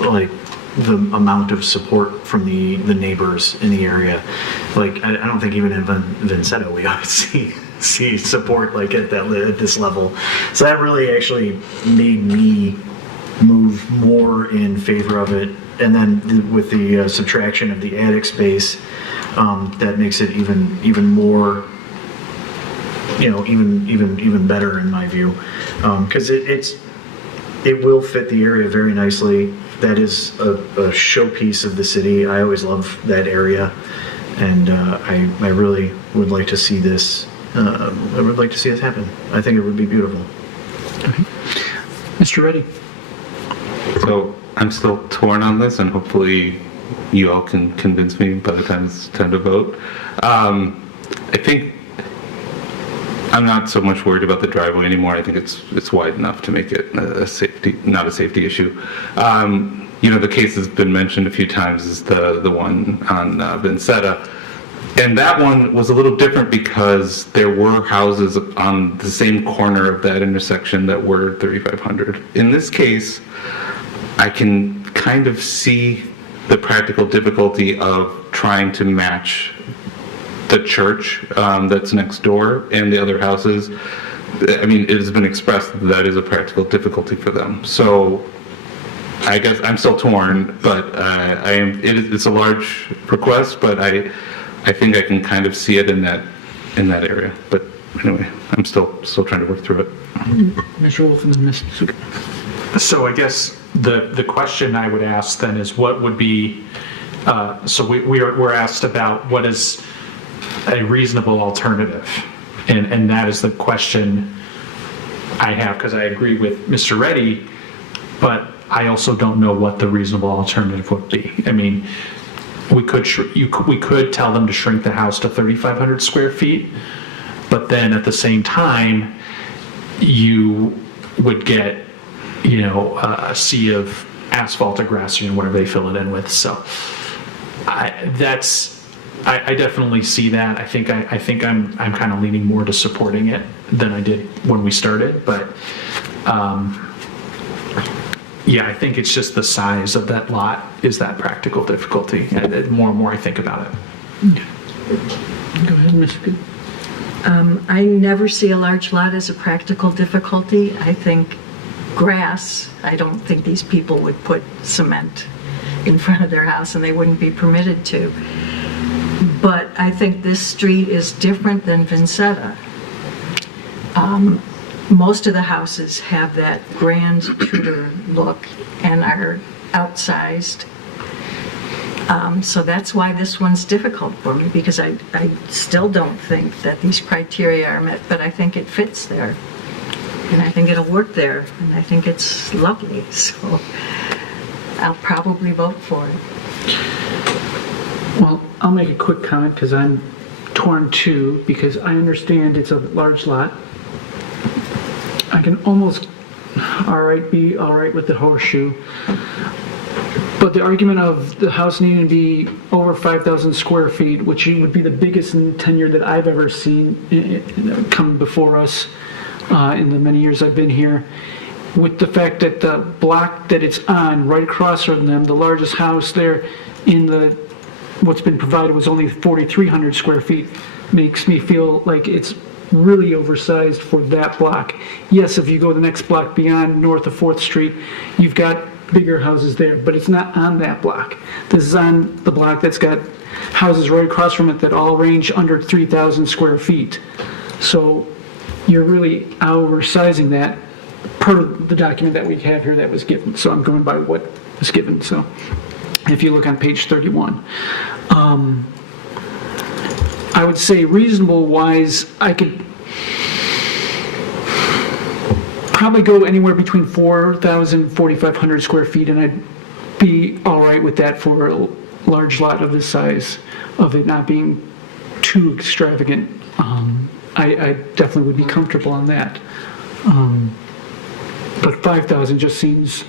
like the amount of support from the neighbors in the area. Like, I don't think even in Vincetta we always see support like at this level. So that really actually made me move more in favor of it. And then with the subtraction of the attic space, that makes it even more, even better in my view, because it will fit the area very nicely. That is a showpiece of the city. I always love that area, and I really would like to see this. I would like to see this happen. I think it would be beautiful. Mr. Reddy? So I'm still torn on this, and hopefully you all can convince me by the time it's time to vote. I think I'm not so much worried about the driveway anymore. I think it's wide enough to make it not a safety issue. The case has been mentioned a few times is the one on Vincetta. And that one was a little different because there were houses on the same corner of that intersection that were 3,500. In this case, I can kind of see the practical difficulty of trying to match the church that's next door and the other houses. I mean, it has been expressed that is a practical difficulty for them. So I guess I'm still torn, but it's a large request, but I think I can kind of see it in that area. But anyway, I'm still trying to work through it. Mr. Wolf and then Ms. Suka. So I guess the question I would ask then is what would be, so we're asked about what is a reasonable alternative, and that is the question I have, because I agree with Mr. Reddy, but I also don't know what the reasonable alternative would be. I mean, we could tell them to shrink the house to 3,500 square feet, but then at the same time, you would get, a sea of asphalt or grass or whatever they fill it in with. So I definitely see that. I think I'm kind of leaning more to supporting it than I did when we started, but yeah, I think it's just the size of that lot is that practical difficulty. And the more and more I think about it. Go ahead, Ms. Good. I never see a large lot as a practical difficulty. I think grass, I don't think these people would put cement in front of their house and they wouldn't be permitted to. But I think this street is different than Vincetta. Most of the houses have that grand Tudor look and are outsized. So that's why this one's difficult for me, because I still don't think that these criteria are met, but I think it fits there. And I think it'll work there, and I think it's lovely. So I'll probably vote for it. Well, I'll make a quick comment because I'm torn too, because I understand it's a large lot. I can almost be all right with the horseshoe. But the argument of the house needing to be over 5,000 square feet, which would be the biggest in tenure that I've ever seen come before us in the many years I've been here, with the fact that the block that it's on, right across from them, the largest house there in what's been provided was only 4,300 square feet, makes me feel like it's really oversized for that block. Yes, if you go the next block beyond north of 4th Street, you've got bigger houses there, but it's not on that block. This is on the block that's got houses right across from it that all range under 3,000 square feet. So you're really oversizing that per the document that we have here that was given. So I'm going by what was given. So if you look on page 31, I would say reasonable wise, I could probably go anywhere between 4,000 and 4,500 square feet, and I'd be all right with that for large lot of this size, of it not being too extravagant, I definitely would be comfortable on that. But 5,000 just seems...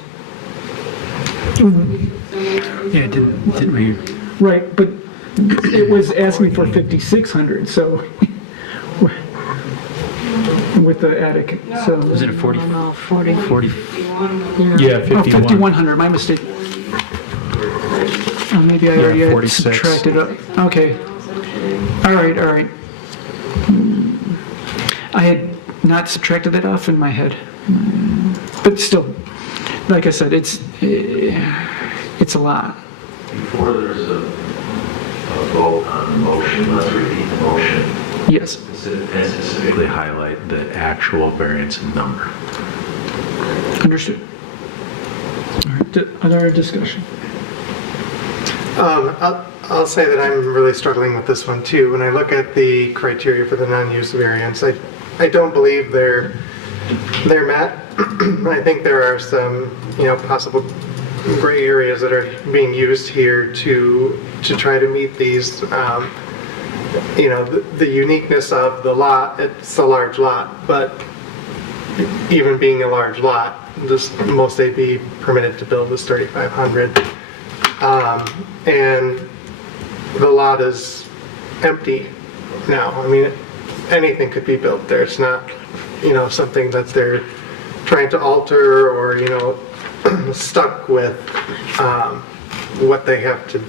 Yeah, didn't we? Right, but it was asking for 5,600, so with the attic, so. Was it a 40? No, 40. 40. Yeah, Oh, 51. 5,100, my mistake. Oh, maybe I already had 46. subtracted up. Okay. All right. I had not subtracted that off in my head. But still, like I said, it's a lot. Before there's a vote on the motion, let's repeat the motion. Yes. And specifically highlight the actual variance number. Understood. All right, other discussion? I'll say that I'm really struggling with this one too. When I look at the criteria for the non-use variance, I don't believe they're met. I think there are some, possible gray areas that are being used here to try to meet these. The uniqueness of the lot. It's a large lot, but even being a large lot, the most they'd be permitted to build is 3,500. And the lot is empty now. I mean, anything could be built there. It's not, something that they're trying to alter or, stuck with what they have to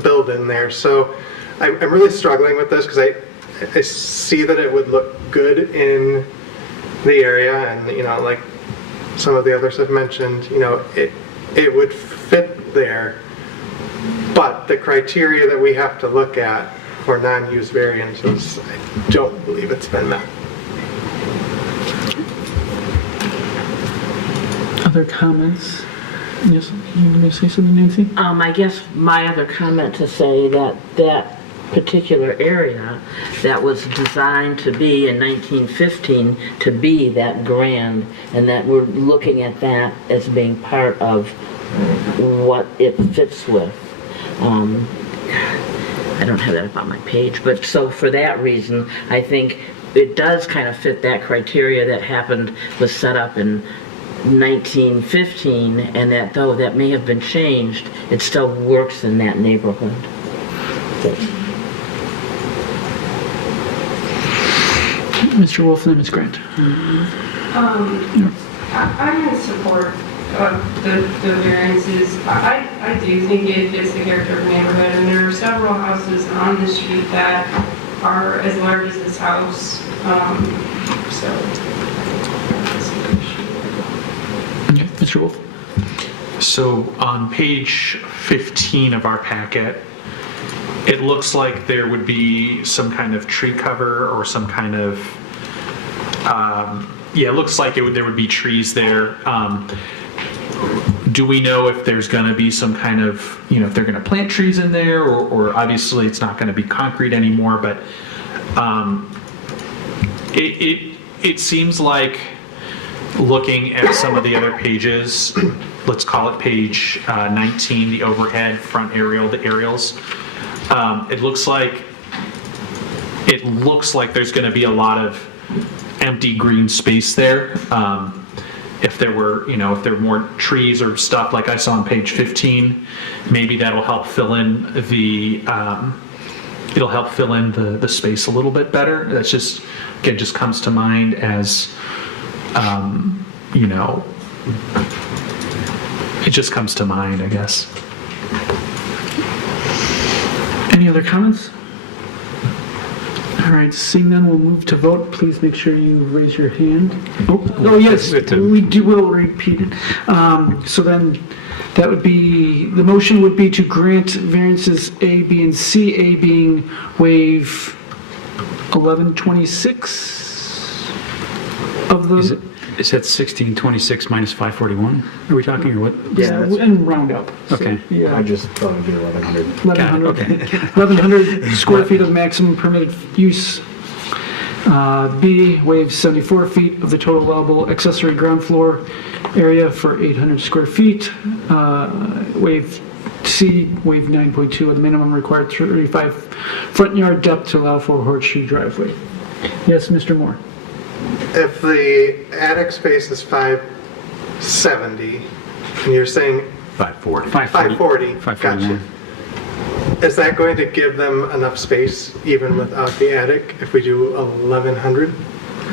build in there. So I'm really struggling with this because I see that it would look good in the area, and, like some of the others have mentioned, it would fit there. But the criteria that we have to look at for non-use variances, I don't believe it's been met. Other comments? Yes, you want to say something, Nancy? I guess my other comment to say that particular area that was designed to be in 1915 to be that grand, and that we're looking at that as being part of what it fits with. I don't have that up on my page, but so for that reason, I think it does kind of fit that criteria that was set up in 1915, and that though that may have been changed, it still works in that neighborhood. Mr. Wolf and Ms. Grant. I'm in support of the variances. I do think it fits the character of the neighborhood, and there are several houses on the street that are as large as this house. Okay, Mr. Wolf. So on page 15 of our packet, it looks like there would be some kind of tree cover or some kind of, it looks like there would be trees there. Do we know if there's going to be some kind of, if they're going to plant trees in there, or obviously it's not going to be concrete anymore, but it seems like, looking at some of the other pages, let's call it page 19, the overhead front aerial, the aerials, it looks like there's going to be a lot of empty green space there. If there were, if there were more trees or stuff like I saw on page 15, maybe that'll help fill in the space a little bit better. That's just, again, just comes to mind as, it just comes to mind, I guess. Any other comments? All right, seeing none, we'll move to vote. Please make sure you raise your hand. Oh yes, will repeat it. So then, that would be, the motion would be to grant variances A, B, and C, A being waive 1126 of the... Is that 1626 minus 541? Are we talking, or what? Yeah, and round up. Okay. Yeah. I just thought it'd be 1,100. 1,100 square feet of maximum permitted use. B, waive 74 feet of the total allowable accessory ground floor area for 800 square feet. Waive C, waive 9.2 of the minimum required 35 front yard depth to allow for a horseshoe driveway. Yes, Mr. Moore? If the attic space is 570, and you're saying 540. 540, gotcha. Is that going to give them enough space even without the attic if we do 1100?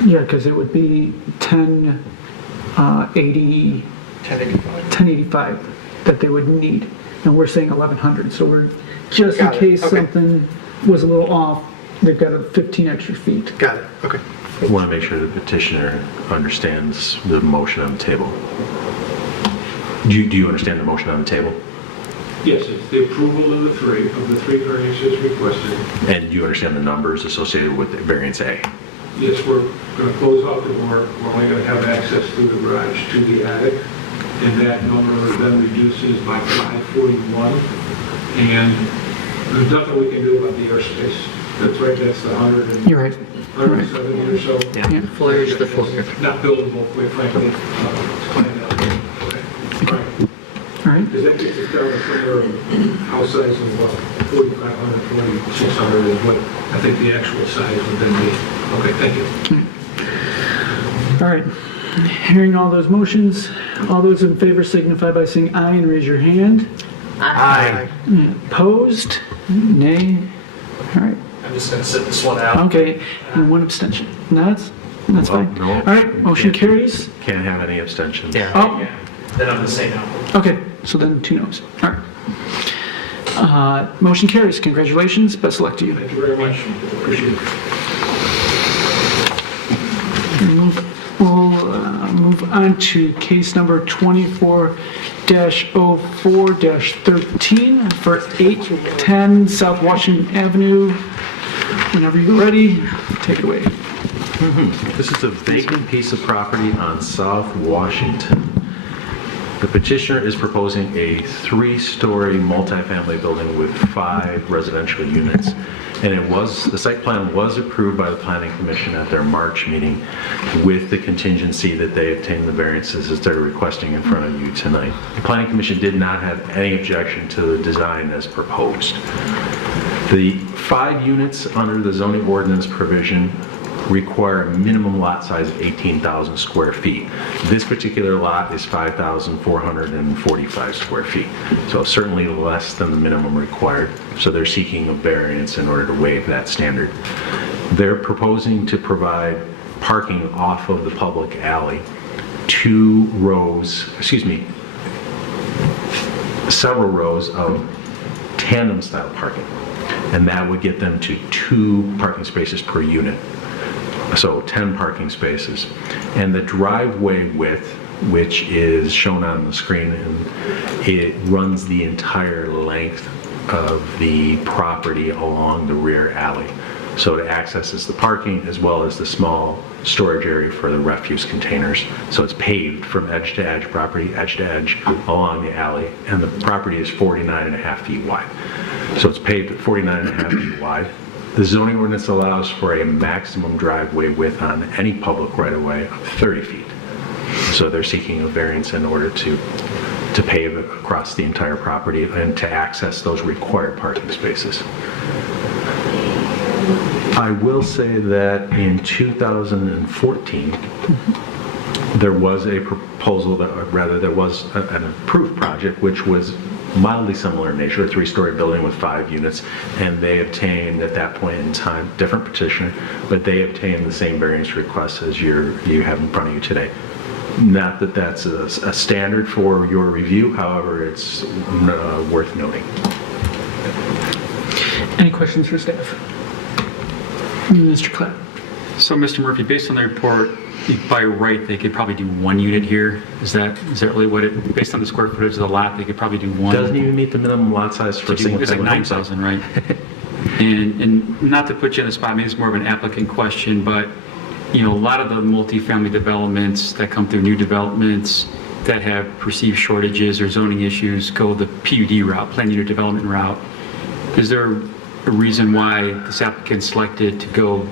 Yeah, because it would be 1085 that they would need, and we're saying 1100, so we're, just in Got it, case okay. something was a little off, they've got a 15 extra feet. Got it, okay. I want to make sure the petitioner understands the motion on the table. Do you understand the motion on the table? Yes, it's the approval of the three variances requested. And do you understand the numbers associated with variance A? Yes, we're going to close off the door. We're only going to have access through the garage to the attic, and that number then reduces by 541. And there's nothing we can do about the airspace. That's right, that's the 100 and You're right. 170 or so. Yeah, foyer is the foyer. Not buildable, quite frankly. All right. Because that gets us down to somewhere house size of what, 4,500, 4,600 is what I think the actual size would then be. Okay, thank you. All right. Hearing all those motions, all those in favor signify by saying aye and raise your hand. Aye. Opposed? Nay? All right. I'm just going to sit this one out. Okay, and one abstention. That's fine. No. All right, motion carries. Can't have any abstentions. Oh, Then I'm the same now. okay, so then 2 noes. All right. Motion carries. Congratulations. Best of luck to you. Thank you very much. Appreciate it. We'll move on to case number 24-04-13 for 810 South Washington Avenue. Whenever you're ready, take it away. This is a vacant piece of property on South Washington. The petitioner is proposing a 3-story multifamily building with 5 residential units. And the site plan was approved by the Planning Commission at their March meeting with the contingency that they obtain the variances as they're requesting in front of you tonight. The Planning Commission did not have any objection to the design as proposed. The 5 units under the zoning ordinance provision require a minimum lot size of 18,000 square feet. This particular lot is 5,445 square feet, so certainly less than the minimum required. So they're seeking a variance in order to waive that standard. They're proposing to provide parking off of the public alley, several rows of tandem style parking, and that would get them to 2 parking spaces per unit. So 10 parking spaces. And the driveway width, which is shown on the screen, and it runs the entire length of the property along the rear alley. So it accesses the parking as well as the small storage area for the refuse containers. So it's paved from edge to edge, property edge to edge along the alley, and the property is 49.5 feet wide. So it's paved at 49.5 feet wide. The zoning ordinance allows for a maximum driveway width on any public right-of-way of 30 feet. So they're seeking a variance in order to pave across the entire property and to access those required parking spaces. I will say that in 2014, there was a proposal, there was an approved project which was mildly similar in nature, a 3-story building with 5 units, and they obtained at that point in time, different petitioner, but they obtained the same variance request as you have in front of you today. Not that that's a standard for your review, however, it's worth noting. Any questions for staff? Mr. Clapp. So, Mr. Murphy, based on the report, by right, they could probably do 1 unit here. Is that really what it, based on the square footage of the lot, they could probably do 1? Doesn't even meet the minimum lot size for a single It's like family home 9,000, right? And not to put you on the spot, maybe it's more of an applicant question, but a lot of the multifamily developments that come through new developments that have perceived shortages or zoning issues go the PUD route, planned unit development route. Is there a reason why this applicant selected to go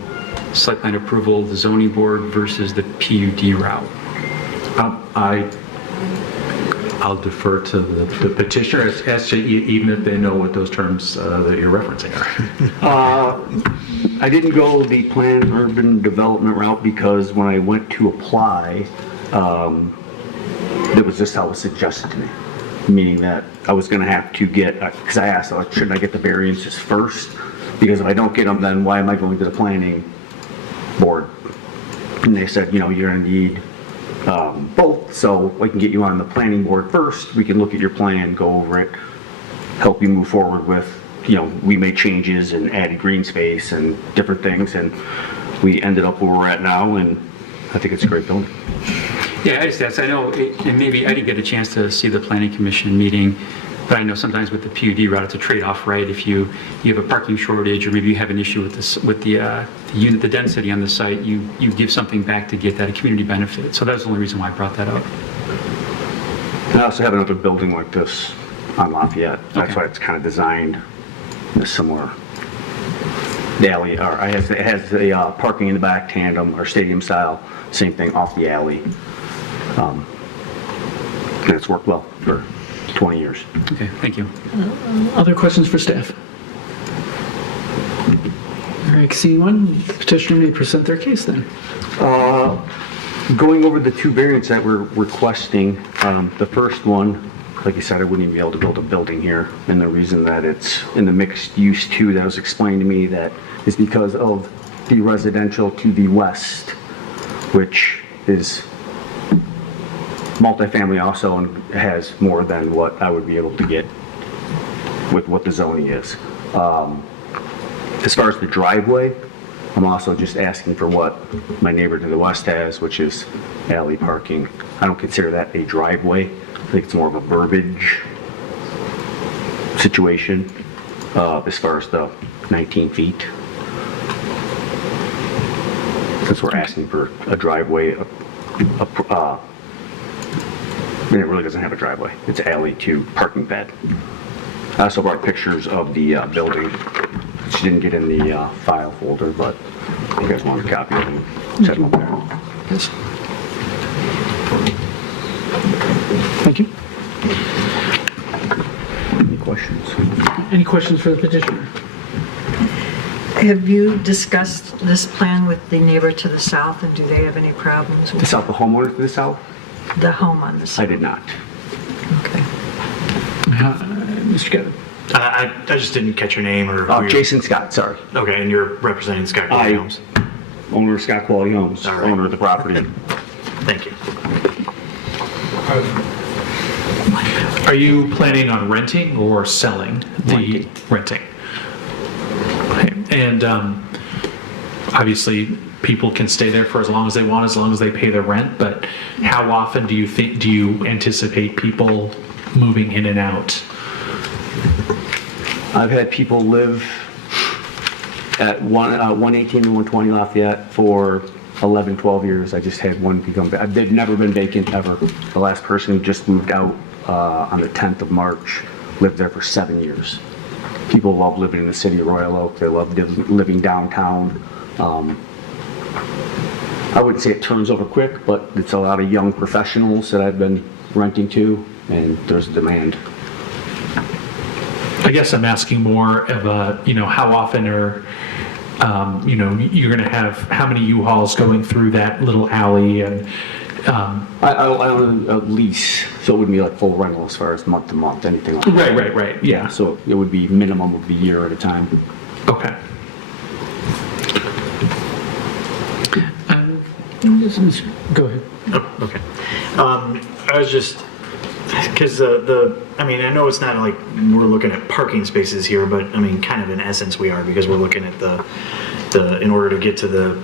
site plan approval, the zoning board versus the PUD route? I'll defer to the petitioner as to even if they know what those terms that you're referencing are. I didn't go the planned urban development route because when I went to apply, that was just how it was suggested to me. Meaning that I was gonna have to get, because I asked, shouldn't I get the variances first? Because if I don't get them, then why am I going to the planning board? And they said, you're gonna need both, so we can get you on the planning board first. We can look at your plan, go over it, help you move forward with, we made changes and added green space and different things, and we ended up where we're at now, and I think it's a great building. Yeah, I just asked, I know, and maybe I didn't get a chance to see the planning commission meeting, but I know sometimes with the PUD route, it's a trade-off, right? If you have a parking shortage, or maybe you have an issue with this, with the unit, the density on the site, you give something back to get that a community benefit. So that's the only reason why I brought that up. And I also have another building like this on Lafayette. That's why it's kind of designed similar. The alley, or it has the parking in the back, tandem or stadium style, same thing off the alley. And it's worked well for 20 years. Okay, thank you. Other questions for staff? All right, seeing one, petitioner may present their case then. Going over the two variants that we're requesting, the first one, like you said, I wouldn't even be able to build a building here. And the reason that it's in the mixed use too, that was explained to me, that is because of the residential to the west, which is multifamily also and has more than what I would be able to get with what the zoning is. As far as the driveway, I'm also just asking for what my neighbor to the west has, which is alley parking. I don't consider that a driveway. I think it's more of a verbiage situation as far as the 19 feet. Since we're asking for a driveway, and it really doesn't have a driveway. It's alley to parking pad. I also brought pictures of the building, which didn't get in the file folder, but if you guys want a copy of them, set them up there. Yes. Thank you. Any questions? Any questions for the petitioner? Have you discussed this plan with the neighbor to the south, and do they have any problems with The south, the homeowner to the south? the home on the south? I did not. Okay. Mr. Kevin? I just didn't catch your name or... Oh, Jason Scott, sorry. Okay, and you're representing Scott Quality Homes? Owner of Scott Quality Homes, All right. owner of the property. Thank you. Are you planning on renting or selling the renting? Okay. And obviously, people can stay there for as long as they want, as long as they pay their rent. But how often do you anticipate people moving in and out? I've had people live at 118 and 120 Lafayette for 11, 12 years. I just had one become, they've never been vacant ever. The last person who just moved out on the 10th of March lived there for 7 years. People love living in the city of Royal Oak. They love living downtown. I wouldn't say it turns over quick, but it's a lot of young professionals that I've been renting to, and there's demand. I guess I'm asking more of a, how often are, you're going to have how many U-Hauls going through that little alley and... I own a lease, so it wouldn't be like full rental as far as month to month, anything like that. Right, yeah. So it would be minimum of a year at a time. Okay. Go ahead. Oh, okay. I was just, because I know it's not like we're looking at parking spaces here, but I mean, kind of in essence we are, because we're looking at the in order to get to the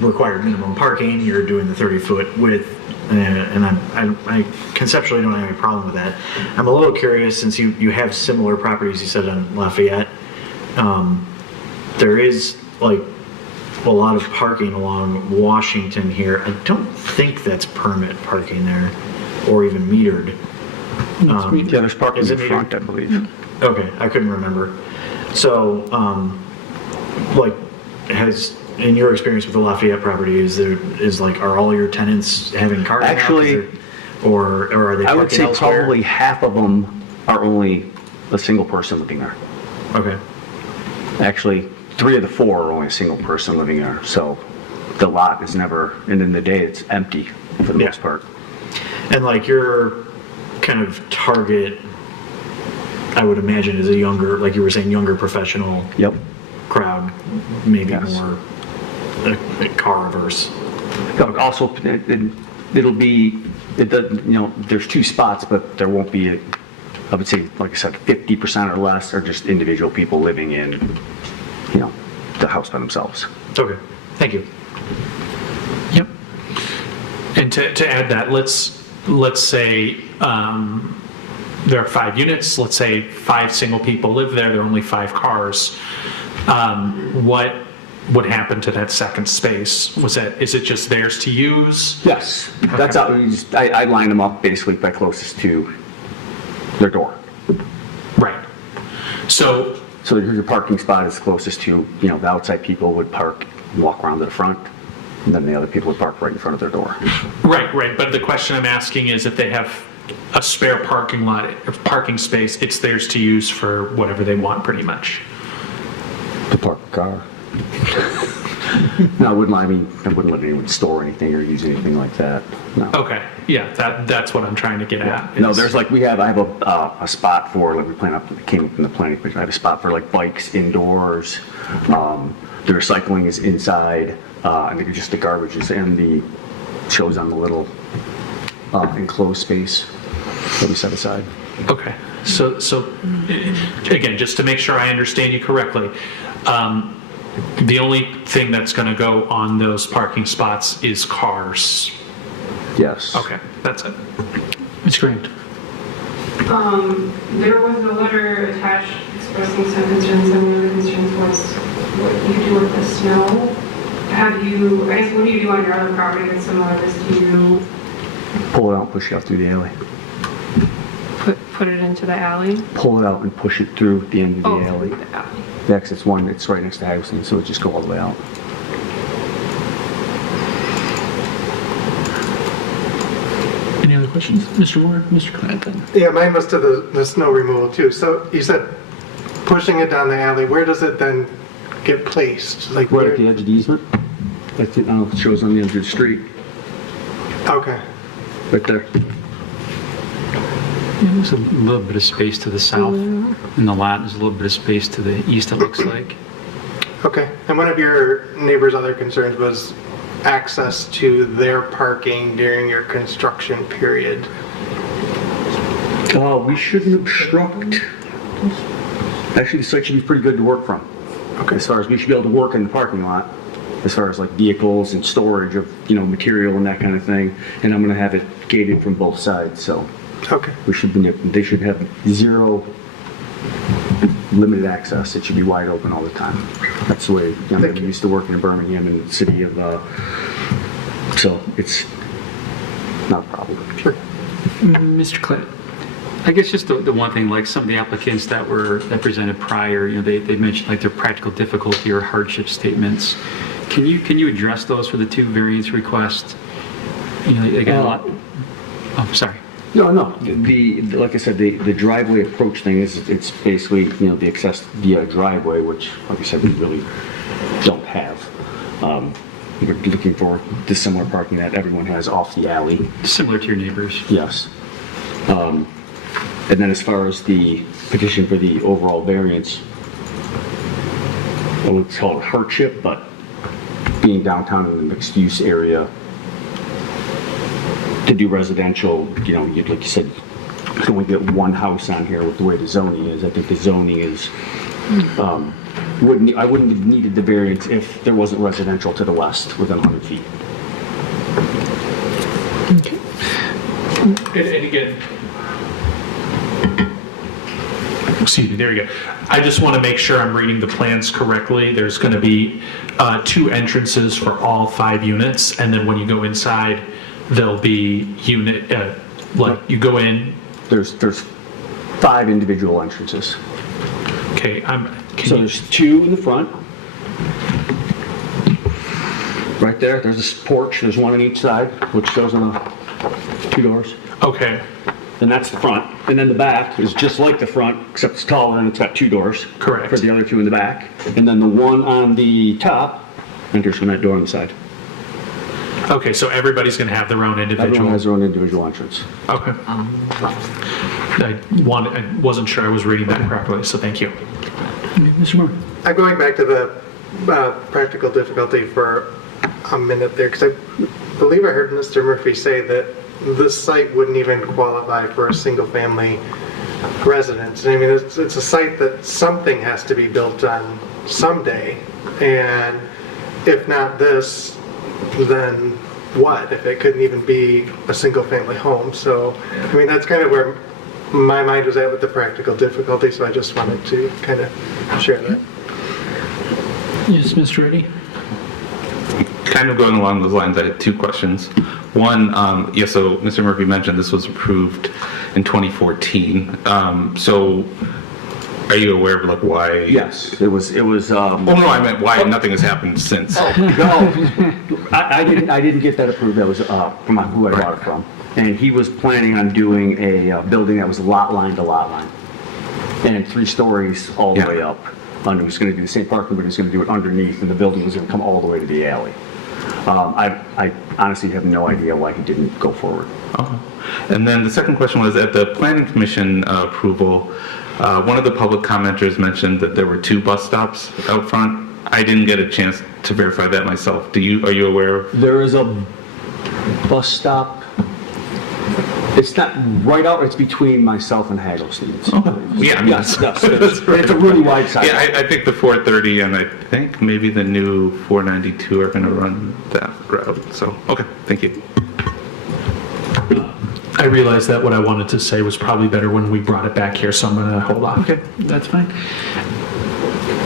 required minimum parking, you're doing the 30-foot width, and I conceptually don't have any problem with that. I'm a little curious, since you have similar properties, you said on Lafayette, there is like a lot of parking along Washington here. I don't think that's permit parking there, or even metered. Yeah, there's parking in metered? front, I believe. Okay, I couldn't remember. So, in your experience with the Lafayette property, are all your tenants having cars? Actually, or are they I would parking say elsewhere? probably half of them are only a single person living there. Okay. Actually, 3 of the 4 are only a single person living there, so the lot is never, and in the day, it's empty for the most part. And like your kind of target, I would imagine, is a younger, like you were saying, younger professional crowd, maybe more car averse. Also, it'll be, there's 2 spots, but there won't be, I would say, like I said, 50% or less are just individual people living in, the house by themselves. Okay, thank you. Yep. And to add that, let's say there are 5 units. Let's say 5 single people live there. There are only 5 cars. What would happen to that second space? Is it just theirs to use? Yes. Okay. That's how I line them up basically by closest to their door. Right. So your parking spot is closest to, the outside people would park and walk around to the front, and then the other people would park right in front of their door. Right. But the question I'm asking is if they have a spare parking lot, or parking space, it's theirs to use for whatever they want, pretty much. To park a car. No, I wouldn't let anyone store anything or use anything like that. No. Okay. Yeah, that's what I'm trying to get at. No, there's I have a spot for, like came up in the planning commission, I have a spot for like bikes indoors. The recycling is inside, and just the garbage is in the, shows on the little enclosed space that we set aside. Okay. So again, just to make sure I understand you correctly, the only thing that's going to go on those parking spots is cars. Yes. Okay, that's it. It's great. There was a letter attached expressing some concerns, and one of the concerns was what you do with the snow. What do you do on your other property that's similar to this? Do you Pull it out and push it out through the alley. put it into the alley? Pull it out and push it through the end of the alley. Through the alley. Yeah, 'cause it's right next to the house, and so it just go all the way out. Any other questions? Mr. Ward, Mr. Clanton? Yeah, mine was to the snow removal too. So you said pushing it down the alley, where does it then get placed? Like Right at the edge of the easement. I don't know if it shows on the edge of the street. Okay. Right there. Yeah, there's a little bit of space to the south in the lot. There's a little bit of space to the east, it looks like. Okay. And one of your neighbor's other concerns was access to their parking during your construction period. We shouldn't obstruct. Actually, the site should be pretty good to work from. Okay. As far as we should be able to work in the parking lot, as far as like vehicles and storage of, material and that kind of thing. And I'm going to have it gated from both sides, so. Okay. They should have 0 limited access. It should be wide open all the time. That's the way I'm used to working in Birmingham and the city of, so it's not a problem. Sure. Mr. Clinton, I guess just the one thing, like some of the applicants that presented prior, they mentioned like their practical difficulty or hardship statements. Can you address those for the 2 variance requests? They got a lot. Oh, sorry. No. Like I said, the driveway approach thing it's basically, the access via driveway, which, like I said, we really don't have. We're looking for the similar parking that everyone has off the alley. Similar to your neighbors. Yes. And then as far as the petition for the overall variance, I would call it hardship, but being downtown in the mixed-use area, to do residential, like you said, you can only get 1 house on here with the way the zoning is. I think the zoning is, I wouldn't have needed the variance if there wasn't residential to the west within 100 feet. And again, excuse me, there you go. I just want to make sure I'm reading the plans correctly. There's going to be 2 entrances for all 5 units, and then when you go inside, there'll be you go in. There's 5 individual entrances. Okay, there's 2 in the front. Right there, there's a porch. There's 1 on each side, which shows on the 2 doors. Okay. And that's the front. And then the back is just like the front, except it's taller and it's got 2 doors. Correct. For the other 2 in the back. And then the one on the top enters from that door on the side. Okay, so everybody's going to have their own individual. Everyone has their own individual entrance. Okay. I wasn't sure I was reading that properly, so thank you. Mr. Moore? I'm going back to the practical difficulty for a minute there, because I believe I heard Mr. Murphy say that this site wouldn't even qualify for a single-family residence. I mean, it's a site that something has to be built on someday, and if not this, then what if it couldn't even be a single-family home? So, I mean, that's kind of where my mind was at with the practical difficulty, so I just wanted to kind of share that. Yes, Mr. Reddy? Kind of going along those lines, I had 2 questions. One, so Mr. Murphy mentioned this was approved in 2014. So are you aware of like why? Yes, it was. Oh no, I meant why nothing has happened since. No, I didn't get that approved. That was from who I bought it from. And he was planning on doing a building that was lot line to lot line. And 3 stories all the way up. And he was going to do the same parking, but he was going to do it underneath, and the building was going to come all the way to the alley. I honestly have no idea why he didn't go forward. And then the second question was, at the Planning Commission approval, one of the public commenters mentioned that there were 2 bus stops out front. I didn't get a chance to verify that myself. Are you aware of? There is a bus stop. It's not right out, it's between myself and Hagglestein's. Yeah, I mean, yes. It's a really wide side. Yeah, I think the 430 and I think maybe the new 492 are going to run that route. So, okay, thank you. I realized that what I wanted to say was probably better when we brought it back here, so I'm going to hold off. Okay, that's fine.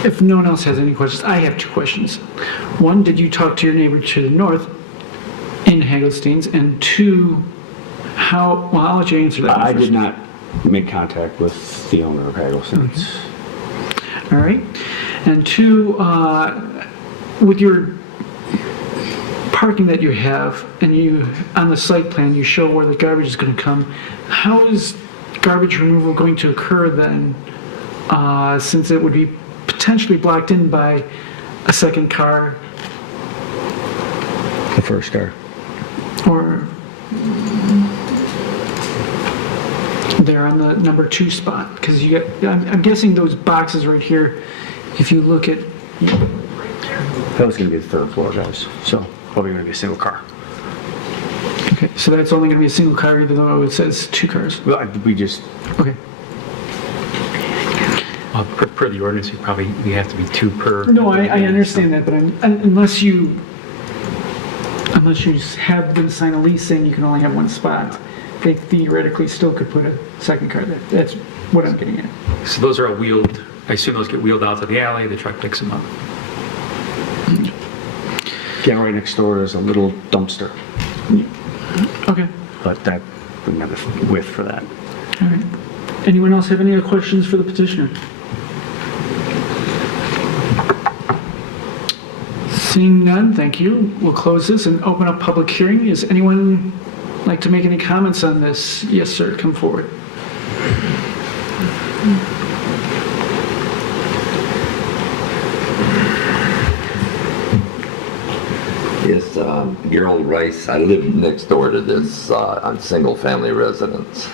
If no one else has any questions, I have 2 questions. One, did you talk to your neighbor to the north in Hagglestein's? And 2, well, I'll let you answer that one I first. did not make contact with the owner of Hagglestein's. All right. And 2, with your parking that you have, and you, on the site plan, you show where the garbage is going to come, how is garbage removal going to occur then, since it would be potentially blocked in by a second car? The first car. Or there on the number 2 spot, because you get, I'm guessing those boxes right here, if you look at, That was going to be the 3rd floor, guys. So probably going to be a single car. okay, so that's only going to be a single car, even though it says 2 cars. Well, we just. Okay. Well, per the ordinance, we have to be 2 per. No, I understand that, but unless you have them sign a lease saying you can only have 1 spot, they theoretically still could put a second car there. That's what I'm getting at. So those are all wheeled, I assume those get wheeled out to the alley, the truck picks them up. Yeah, right next door is a little dumpster. Okay. But that wouldn't have the width for that. All right. Anyone else have any other questions for the petitioner? Seeing none, thank you. We'll close this and open up public hearing. Is anyone like to make any comments on this? Yes, sir, come forward. Yes, Gerald Rice. I live next door to this on single-family residence.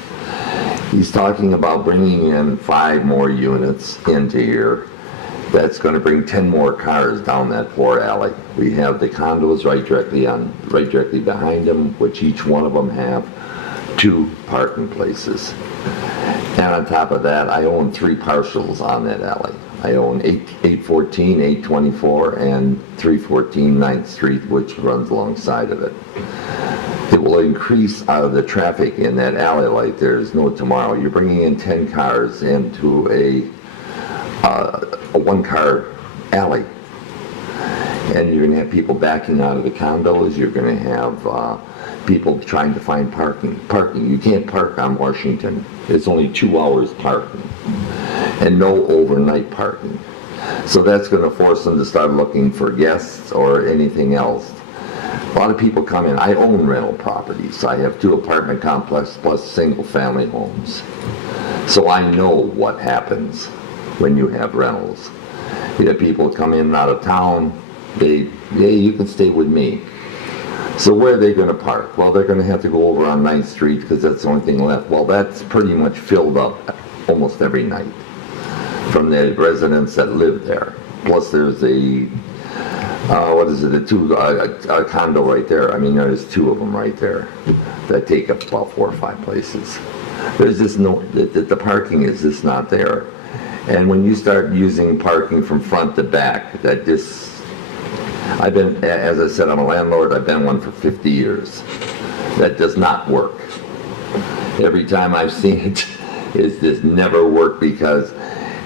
He's talking about bringing in 5 more units into here. That's going to bring 10 more cars down that poor alley. We have the condos right directly behind them, which each one of them have 2 parking places. And on top of that, I own 3 parcels on that alley. I own 814, 824, and 314 9th Street, which runs alongside of it. It will increase the traffic in that alley like there's no tomorrow. You're bringing in 10 cars into a 1-car alley. And you're going to have people backing out of the condos. You're going to have people trying to find parking. You can't park on Washington. It's only 2 hours parking. And no overnight parking. So that's going to force them to start looking for guests or anything else. A lot of people come in. I own rental properties. I have 2 apartment complexes plus single-family homes. So I know what happens when you have rentals. You have people come in and out of town. You can stay with me. So where are they going to park? Well, they're going to have to go over on 9th Street because that's the only thing left. Well, that's pretty much filled up almost every night from the residents that live there. Plus there's a condo right there. I mean, there's 2 of them right there that take up about 4 or 5 places. There's just the parking is just not there. And when you start using parking from front to back, I've been, as I said, I'm a landlord, I've been one for 50 years. That does not work. Every time I've seen it, it's just never worked because,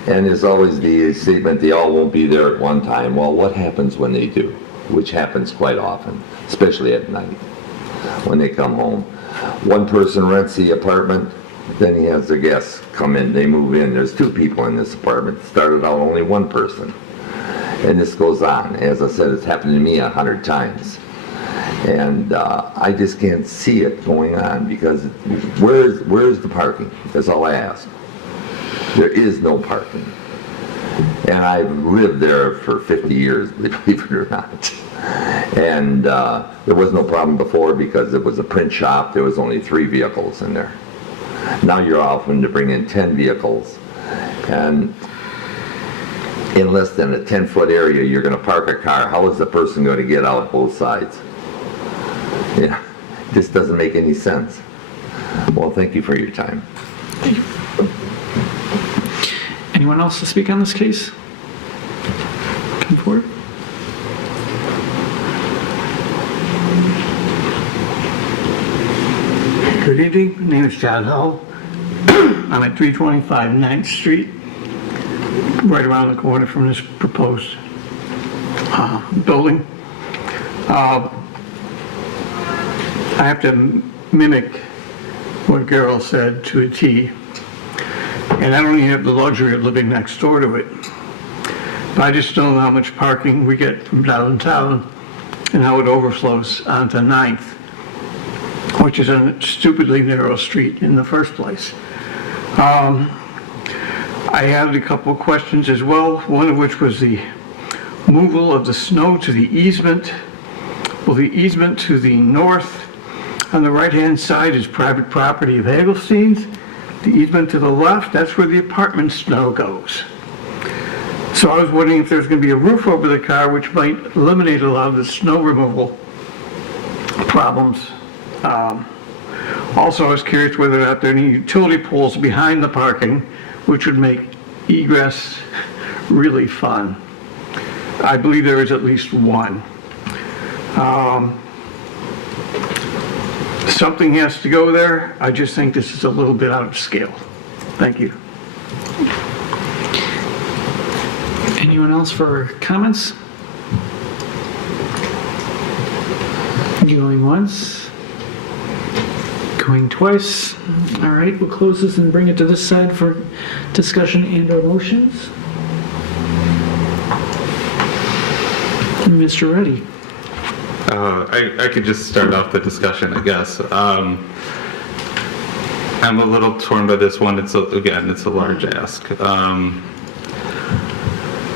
and there's always the statement, they all won't be there at one time. Well, what happens when they do? Which happens quite often, especially at night when they come home. One person rents the apartment, then he has their guests come in, they move in. There's 2 people in this apartment. It started out only 1 person. And this goes on. As I said, it's happened to me 100 times. And I just can't see it going on because where's the parking? That's all I ask. There is no parking. And I've lived there for 50 years, believe it or not. And there was no problem before because it was a print shop. There was only 3 vehicles in there. Now you're offering to bring in 10 vehicles. And in less than a 10-foot area, you're going to park a car. How is the person going to get out both sides? Yeah, this doesn't make any sense. Well, thank you for your time. Anyone else to speak on this case? Come forward. Good evening. My name is John Hull. I'm at 325 9th Street, right around the corner from this proposed building. I have to mimic what Gerald said to a T, and I don't even have the luxury of living next door to it. But I just don't know how much parking we get from downtown and how it overflows onto 9th, which is a stupidly narrow street in the first place. I had a couple of questions as well, one of which was the removal of the snow to the easement. Well, the easement to the north on the right-hand side is private property of Hagelstein's. The easement to the left, that's where the apartment snow goes. So I was wondering if there's going to be a roof over the car, which might eliminate a lot of the snow removal problems. Also, I was curious whether or not there are any utility poles behind the parking, which would make egress really fun. I believe there is at least one. Something has to go there. I just think this is a little bit out of scale. Thank you. Anyone else for comments? Going once. Going twice. All right, we'll close this and bring it to this side for discussion and or motions. Mr. Reddy. I could just start off the discussion, I guess. I'm a little torn by this one. It's a large ask.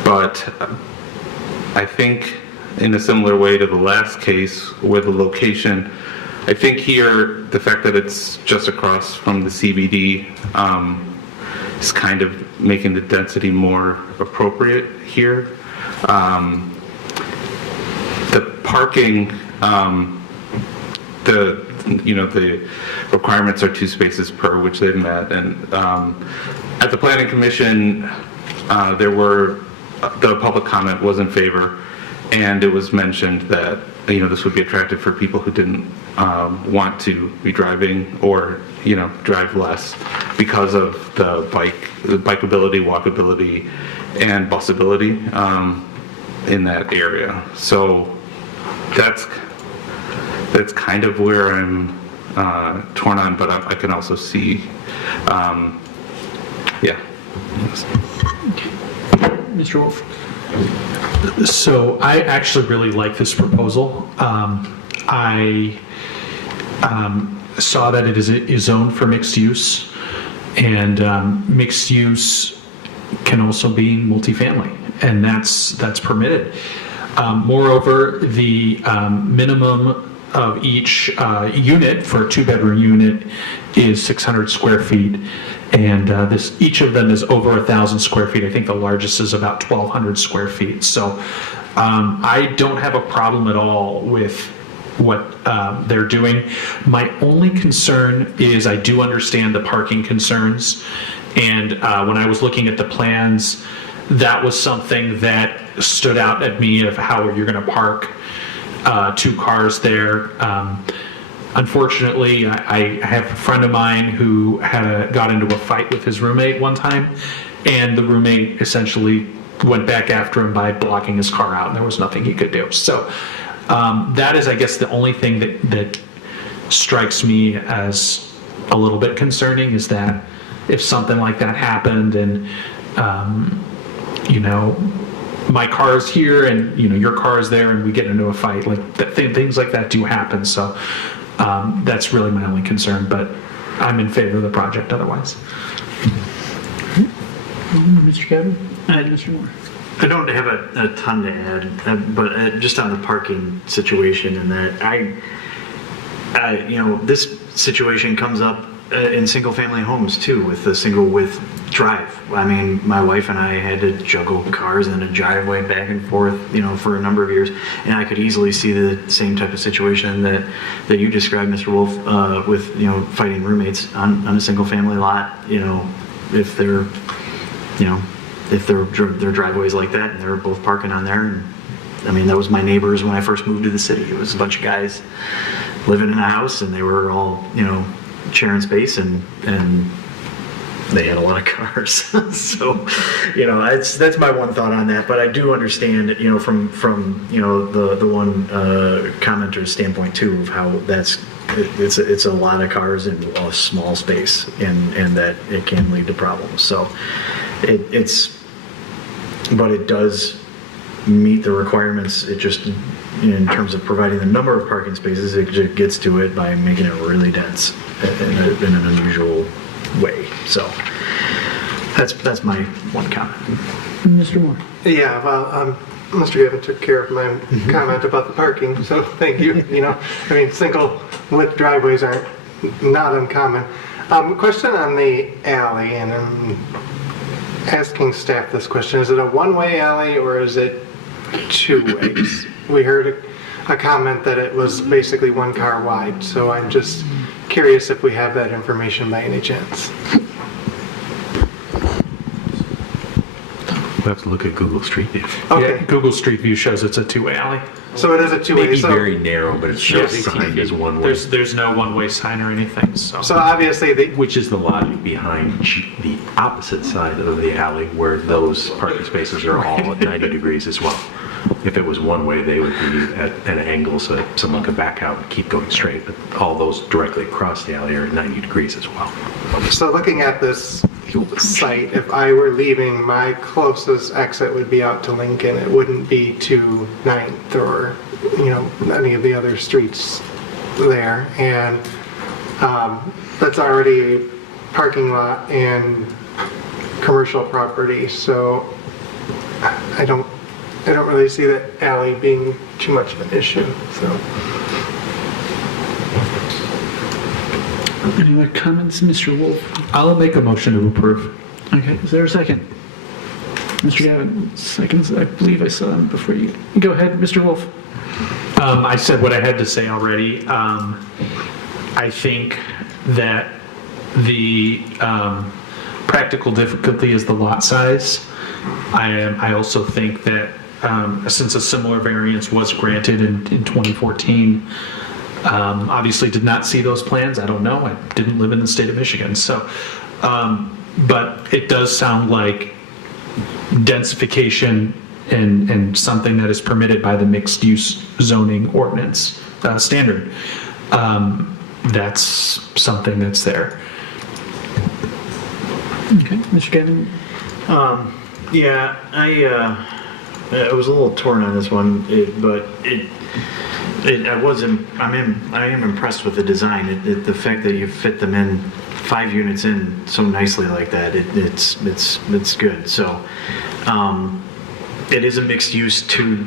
But I think in a similar way to the last case where the location, I think here the fact that it's just across from the CBD is kind of making the density more appropriate here. The parking, the requirements are 2 spaces per, which they've met. And at the Planning Commission, the public comment was in favor, and it was mentioned that this would be attractive for people who didn't want to be driving or drive less because of the bikeability, walkability, and busability in that area. So that's kind of where I'm torn on, but I can also see, yeah. Mr. Wolf. So I actually really like this proposal. I saw that it is zoned for mixed use, and mixed use can also be multifamily, and that's permitted. Moreover, the minimum of each unit for a two-bedroom unit is 600 square feet, and each of them is over 1,000 square feet. I think the largest is about 1,200 square feet. So I don't have a problem at all with what they're doing. My only concern is I do understand the parking concerns, and when I was looking at the plans, that was something that stood out at me of how you're going to park two cars there. Unfortunately, I have a friend of mine who got into a fight with his roommate one time, and the roommate essentially went back after him by blocking his car out, and there was nothing he could do. So that is, I guess, the only thing that strikes me as a little bit concerning, is that if something like that happened and my car's here and your car's there and we get into a fight, like things like that do happen. So that's really my only concern, but I'm in favor of the project otherwise. Mr. Kevin? Mr. Moore. I don't have a ton to add, but just on the parking situation, and that this situation comes up in single-family homes too, with the single-width drive. I mean, my wife and I had to juggle cars in a driveway back and forth, for a number of years, and I could easily see the same type of situation that you described, Mr. Wolf, with fighting roommates on a single-family lot. If they're if their driveways like that and they're both parking on there. And I mean, that was my neighbors when I first moved to the city. It was a bunch of guys living in a house, and they were all sharing space, and they had a lot of cars. So that's my one thought on that. But I do understand from the one commenter's standpoint too, of how it's a lot of cars in a small space, and that it can lead to problems. So but it does meet the requirements. It just, in terms of providing the number of parking spaces, it just gets to it by making it really dense in an unusual way. So that's my one comment. Mr. Moore. Yeah, well, Mr. Gibbon took care of my comment about the parking, so thank you. I mean, single width driveways aren't not uncommon. Question on the alley, and I'm asking staff this question. Is it a one-way alley or is it two ways? We heard a comment that it was basically one car wide, so I'm just curious if we have that information by any chance. We'll have to look at Google Street View. Okay. Yeah, Google Street View shows it's a two-way alley. So it is a two-way. Maybe very narrow, but it shows Yes. signed as one way. There's no one-way sign or anything. So obviously Which is the logic behind the opposite side of the alley, where those parking spaces are all at 90 degrees as well. If it was one way, they would be at an angle so someone could back out and keep going straight. But all those directly across the alley are at 90 degrees as well. So looking at this site, if I were leaving, my closest exit would be out to Lincoln. It wouldn't be to 9th or, any of the other streets there. And that's already a parking lot and commercial property. So I don't really see that alley being too much of an issue. So. Any other comments, Mr. Wolf? I'll make a motion to approve. Okay, is there a second? Mr. Gavin, seconds. I believe I saw him before you. Go ahead, Mr. Wolf. I said what I had to say already. I think that the practical difficulty is the lot size. I also think that since a similar variance was granted in 2014, obviously did not see those plans. I don't know. I didn't live in the state of Michigan. So, but it does sound like densification and something that is permitted by the mixed use zoning ordinance standard. That's something that's there. Okay, Mr. Gavin. Yeah, I was a little torn on this one, but I am impressed with the design. The fact that you fit them in 5 units in so nicely like that, it's good. So it is a mixed use to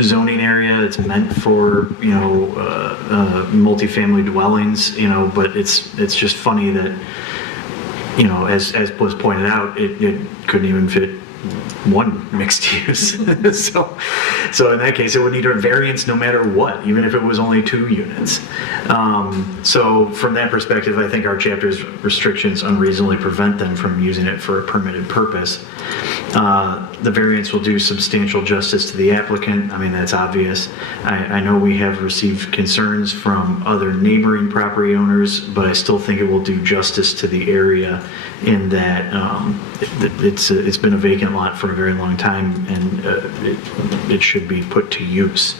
zoning area. It's meant for multifamily dwellings, but it's just funny that as was pointed out, it couldn't even fit one mixed use. So in that case, it would need a variance no matter what, even if it was only 2 units. So from that perspective, I think our chapter's restrictions unreasonably prevent them from using it for a permitted purpose. The variance will do substantial justice to the applicant. I mean, that's obvious. I know we have received concerns from other neighboring property owners, but I still think it will do justice to the area in that it's been a vacant lot for a very long time, and it should be put to use.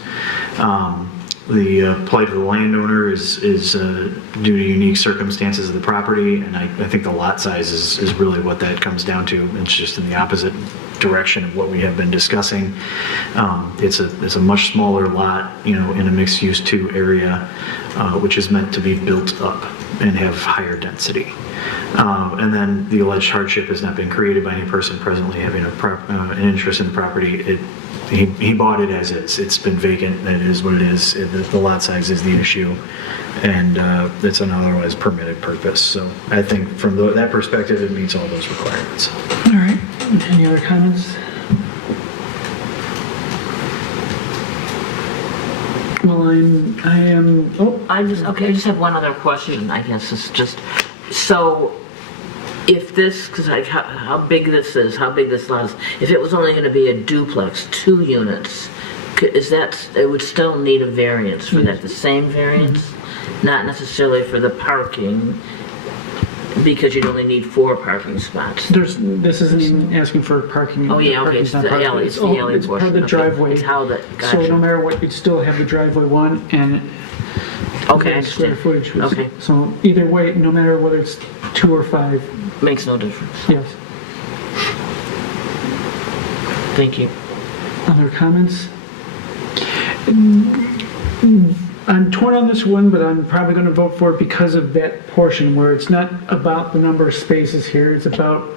The plight of the landowner is due to unique circumstances of the property, and I think the lot size is really what that comes down to. It's just in the opposite direction of what we have been discussing. It's a much smaller lot, in a mixed-use 2 area, which is meant to be built up and have higher density. And then the alleged hardship has not been created by any person presently having an interest in the property. He bought it as is. It's been vacant. It is what it is. The lot size is the issue, and it's an otherwise permitted purpose. So I think from that perspective, it meets all those requirements. All right. Any other comments? Well, I just have one other question, I guess. It's just, so if this, because how big this is, how big this lot is, if it was only going to be a duplex, 2 units, it would still need a variance for that, the same variance? Not necessarily for the parking, because you'd only need 4 parking spots. This isn't even asking for parking. Oh, yeah, okay, it's the alley, it's the alley It's part of portion. the driveway. It's how that, So gotcha. no matter what, you'd still have the driveway one and Okay, I the square understand. footage. Okay. So either way, no matter whether it's 2 or 5. Makes no difference. Yes. Thank you. Other comments? I'm torn on this one, but I'm probably going to vote for it because of that portion where it's not about the number of spaces here. It's about,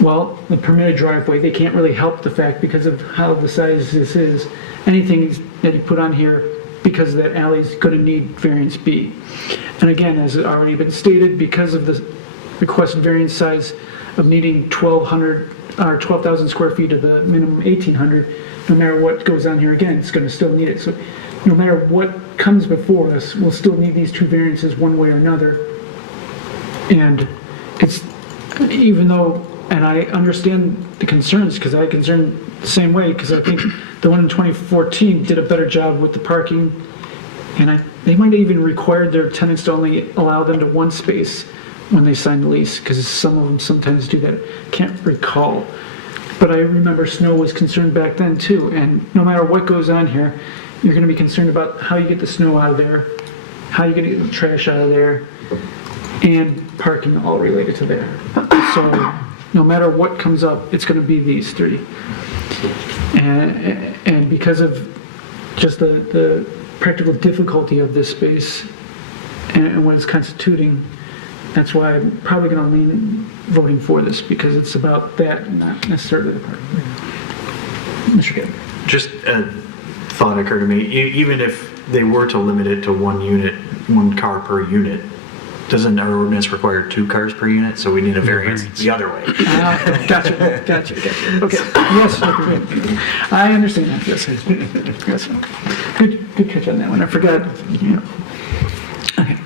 well, the permitted driveway. They can't really help the fact because of how the size this is. Anything that you put on here because that alley is going to need variance B. And again, as it already been stated, because of the requested variance size of needing 1,200 or 12,000 square feet of the minimum 1,800, no matter what goes on here again, it's going to still need it. So no matter what comes before us, we'll still need these 2 variances one way or another. And it's, even though, and I understand the concerns, because I concerned the same way, because I think the one in 2014 did a better job with the parking, and they might have even required their tenants to only allow them to 1 space when they signed the lease, because some of them sometimes do that. Can't recall. But I remember Snow was concerned back then too, and no matter what goes on here, you're going to be concerned about how you get the snow out of there, how you get the trash out of there, and parking all related to there. So no matter what comes up, it's going to be these 3. And because of just the practical difficulty of this space and what it's constituting, that's why I'm probably going to lean voting for this, because it's about that, not necessarily the parking. Mr. Gabb. Just a thought occurred to me. Even if they were to limit it to 1 unit, 1 car per unit, doesn't our ordinance require 2 cars per unit? So we need a variance the other way. Gotcha. Okay. Yes, I understand that. Yes. Good catch on that one. I forgot. Yeah. Okay.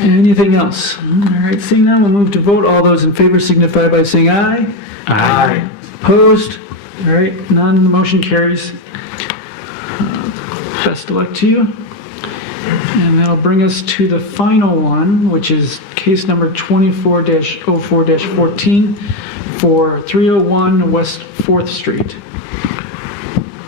Anything else? All right. Seeing none, we'll move to vote. All those in favor signify by saying aye. Aye. Opposed? All right. None. The motion carries. Best of luck to you. And that'll bring us to the final one, which is case number 24-04-14 for 301 West 4th Street.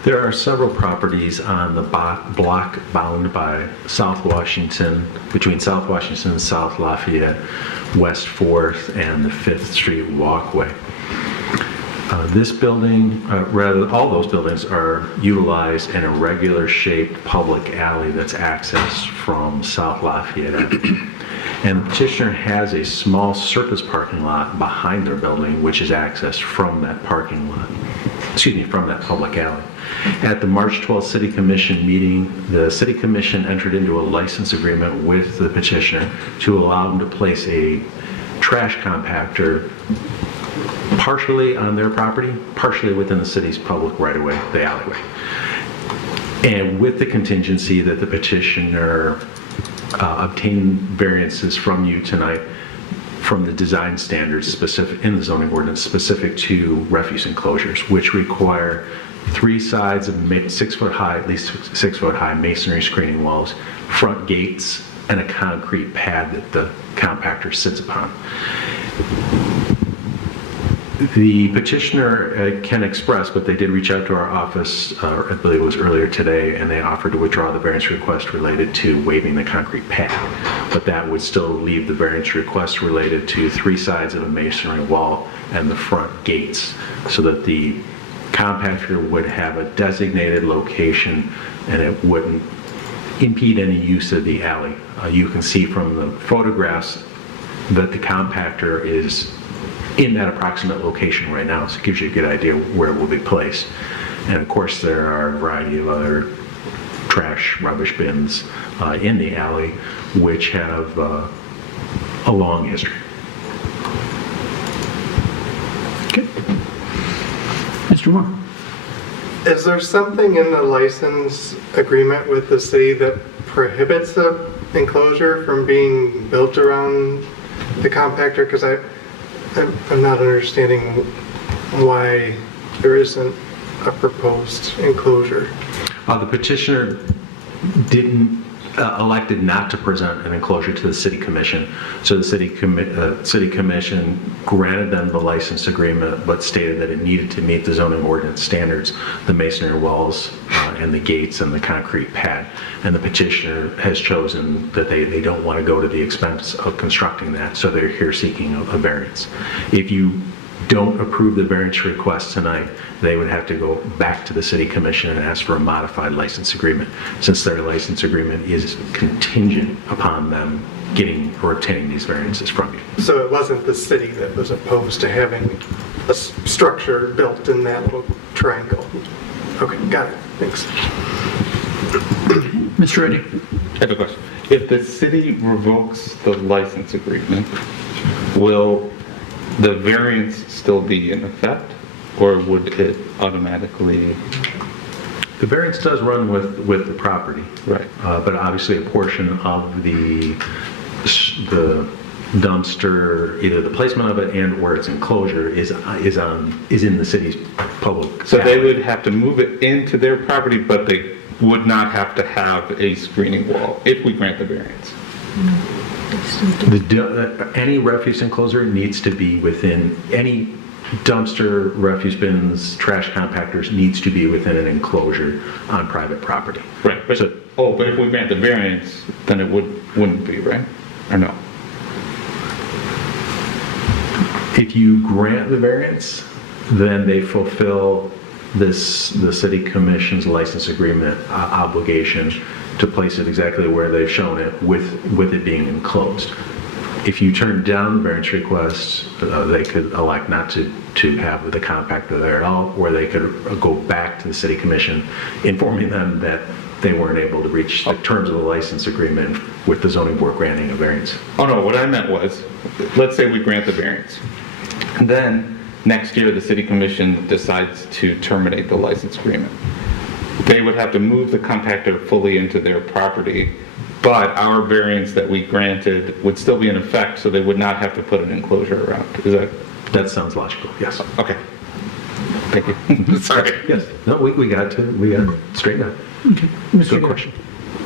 There are several properties on the block bound by South Washington, between South Washington and South Lafayette, West 4th and the 5th Street walkway. This building, rather, all those buildings are utilized in a regular shaped public alley that's accessed from South Lafayette Avenue. And the petitioner has a small surface parking lot behind their building, which is accessed from that parking lot, from that public alley. At the March 12th City Commission meeting, the City Commission entered into a license agreement with the petitioner to allow them to place a trash compactor partially on their property, partially within the city's public right-of-way, the alleyway. And with the contingency that the petitioner obtain variances from you tonight from the design standards specific in the zoning ordinance specific to refuse enclosures, which require 3 sides of 6 foot high, at least 6 foot high masonry screening walls, front gates, and a concrete pad that the compactor sits upon. The petitioner can express, but they did reach out to our office, I believe it was earlier today, and they offered to withdraw the variance request related to waiving the concrete pad. But that would still leave the variance request related to 3 sides of a masonry wall and the front gates, so that the compactor would have a designated location and it wouldn't impede any use of the alley. You can see from the photographs that the compactor is in that approximate location right now, so it gives you a good idea where it will be placed. And of course, there are a variety of other trash, rubbish bins in the alley, which have a long history. Okay. Mr. Moore. Is there something in the license agreement with the city that prohibits the enclosure from being built around the compactor? Because I'm not understanding why there isn't a proposed enclosure. The petitioner didn't elected not to present an enclosure to the City Commission, so the City Commission granted them the license agreement, but stated that it needed to meet the zoning ordinance standards, the masonry walls and the gates and the concrete pad. And the petitioner has chosen that they don't want to go to the expense of constructing that, so they're here seeking a variance. If you don't approve the variance request tonight, they would have to go back to the City Commission and ask for a modified license agreement, since their license agreement is contingent upon them getting or obtaining these variances from you. So it wasn't the city that was opposed to having a structure built in that little triangle? Okay, got it. Thanks. Mr. Reddy. I have a question. If the city revokes the license agreement, will the variance still be in effect, or would it automatically? The variance does run with the property, right? But obviously a portion of the dumpster, either the placement of it and or its enclosure is in the city's public. So they would have to move it into their property, but they would not have to have a screening wall if we grant the variance. Any refuse enclosure needs to be within, any dumpster, refuse bins, trash compactors needs to be within an enclosure on private property. Right, but, but if we grant the variance, then it wouldn't be, right? Or no? If you grant the variance, then they fulfill the City Commission's license agreement obligation to place it exactly where they've shown it with it being enclosed. If you turn down the variance request, they could elect not to have the compactor there at all, or they could go back to the City Commission informing them that they weren't able to reach the terms of the license agreement with the zoning board granting a variance. Oh no, what I meant was, let's say we grant the variance. Then next year the City Commission decides to terminate the license agreement. They would have to move the compactor fully into their property, but our variance that we granted would still be in effect, so they would not have to put an enclosure around. That sounds logical, yes. Okay. Thank you. Sorry. Yes. No, we got it straightened out. Okay. Good question.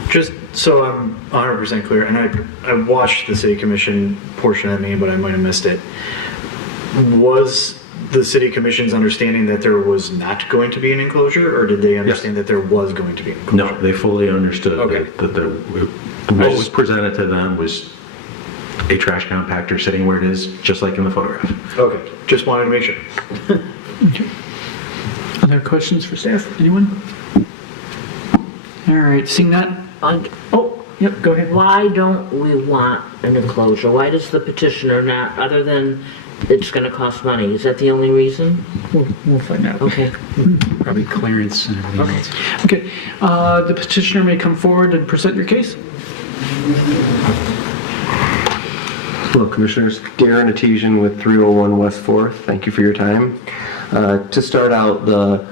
Just so I'm 100% clear, and I watched the City Commission portion of the meeting, but I might have missed it. Was the City Commission's understanding that there was not going to be an enclosure, or did they understand that there was going to be an enclosure? No, they fully understood that what was presented to them was a trash compactor sitting where it is, just like in the photograph. Okay, just wanted to make sure. Okay. Other questions for staff? Anyone? All right, seeing that. Oh, yep, go ahead. Why don't we want an enclosure? Why does the petitioner not, other than it's going to cost money? Is that the only reason? We'll find out. Okay. Probably clearance and everything else. Okay, the petitioner may come forward and present your case. Hello, Commissioners. Darren Atesian with 301 West 4th. Thank you for your time. To start out, the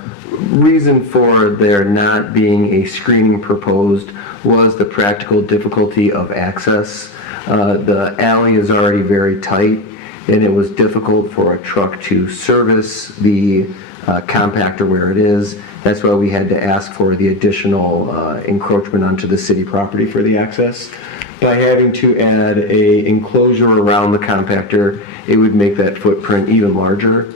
reason for there not being a screening proposed was the practical difficulty of access. The alley is already very tight, and it was difficult for a truck to service the compactor where it is. That's why we had to ask for the additional encroachment onto the city property for the access. By having to add a enclosure around the compactor, it would make that footprint even larger.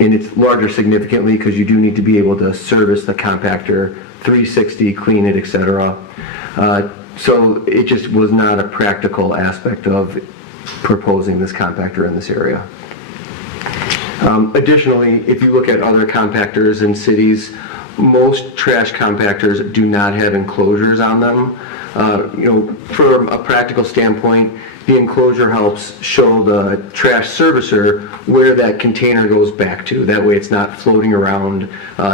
And it's larger significantly because you do need to be able to service the compactor 360, clean it, etc. So it just was not a practical aspect of proposing this compactor in this area. Additionally, if you look at other compactors in cities, most trash compactors do not have enclosures on them. From a practical standpoint, the enclosure helps show the trash servicer where that container goes back to. That way it's not floating around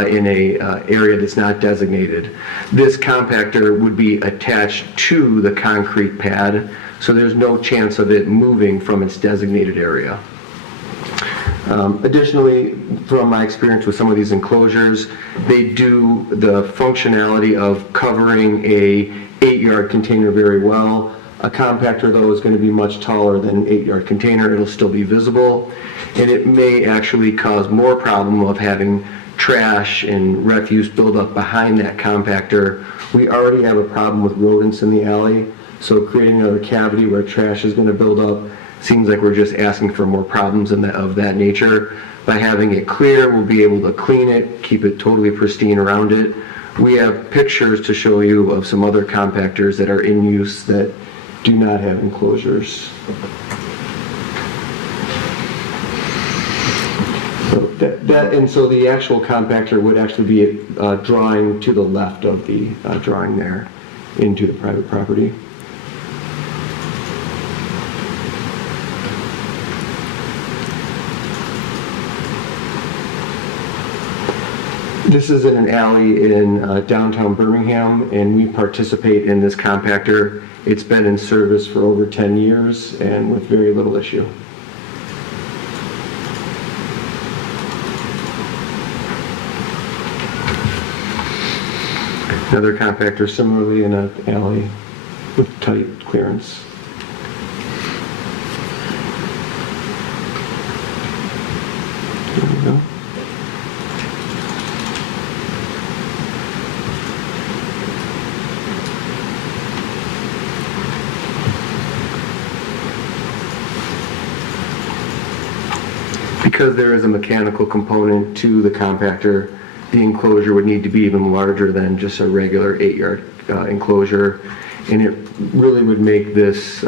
in a area that's not designated. This compactor would be attached to the concrete pad, so there's no chance of it moving from its designated area. Additionally, from my experience with some of these enclosures, they do the functionality of covering a 8-yard container very well. A compactor, though, is going to be much taller than an 8-yard container. It'll still be visible, and it may actually cause more problem of having trash and refuse build up behind that compactor. We already have a problem with rodents in the alley, so creating another cavity where trash is going to build up seems like we're just asking for more problems of that nature. By having it clear, we'll be able to clean it, keep it totally pristine around it. We have pictures to show you of some other compactors that are in use that do not have enclosures. So the actual compactor would actually be drawing to the left of the drawing there into the private property. This is in an alley in downtown Birmingham, and we participate in this compactor. It's been in service for over 10 years and with very little issue. Another compactor similarly in an alley with tight clearance. There we go. Because there is a mechanical component to the compactor, the enclosure would need to be even larger than just a regular 8-yard enclosure, and it really would make this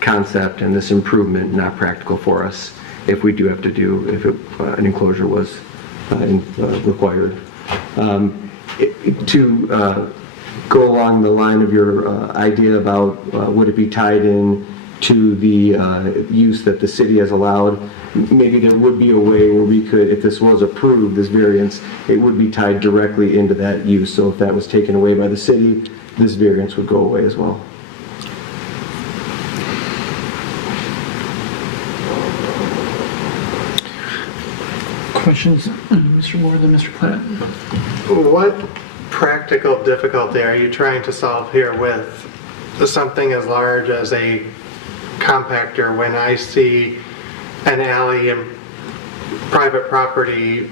concept and this improvement not practical for us if we do have to do, if an enclosure was required. To go along the line of your idea about would it be tied in to the use that the city has allowed, maybe there would be a way where we could, if this was approved, this variance, it would be tied directly into that use. So if that was taken away by the city, this variance would go away as well. Questions, Mr. Moore, then Mr. Platt? What practical difficulty are you trying to solve here with something as large as a compactor when I see an alley and private property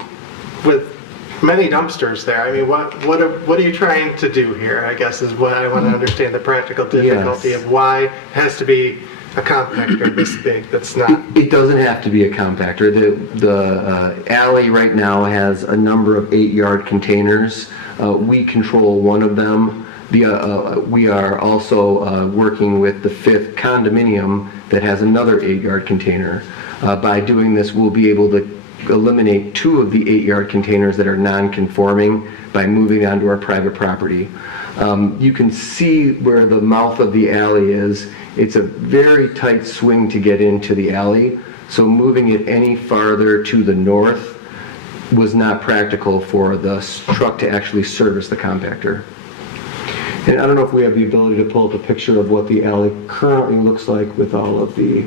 with many dumpsters there? I mean, what are you trying to do here, I guess, is what I want to understand, the practical difficulty of why it has to be a compactor this big that's not. It doesn't have to be a compactor. The alley right now has a number of 8-yard containers. We control one of them. We are also working with the 5th condominium that has another 8-yard container. By doing this, we'll be able to eliminate 2 of the 8-yard containers that are non-conforming by moving onto our private property. You can see where the mouth of the alley is. It's a very tight swing to get into the alley, so moving it any farther to the north was not practical for the truck to actually service the compactor. And I don't know if we have the ability to pull up a picture of what the alley currently looks like with all of the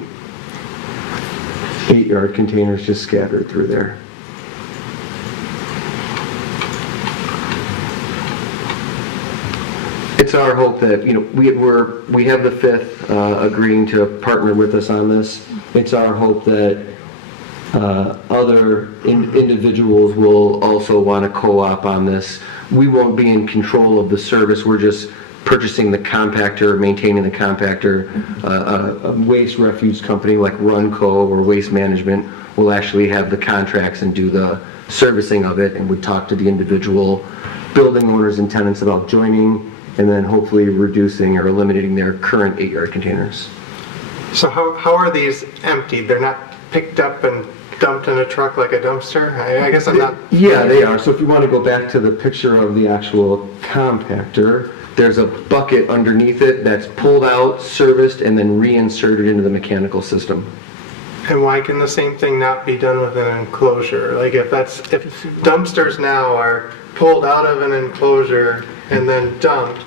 8-yard containers just scattered through there. It's our hope that, you know, we have the 5th agreeing to partner with us on this. It's our hope that other individuals will also want to co-op on this. We won't be in control of the service. We're just purchasing the compactor, maintaining the compactor. A waste refuse company like Runco or Waste Management will actually have the contracts and do the servicing of it, and would talk to the individual building owners and tenants about joining, and then hopefully reducing or eliminating their current 8-yard containers. So how are these emptied? They're not picked up and dumped in a truck like a dumpster? I guess I'm not... Yeah, they are. So if you want to go back to the picture of the actual compactor, there's a bucket underneath it that's pulled out, serviced, and then reinserted into the mechanical system. And why can the same thing not be done with an enclosure? Like if dumpsters now are pulled out of an enclosure and then dumped,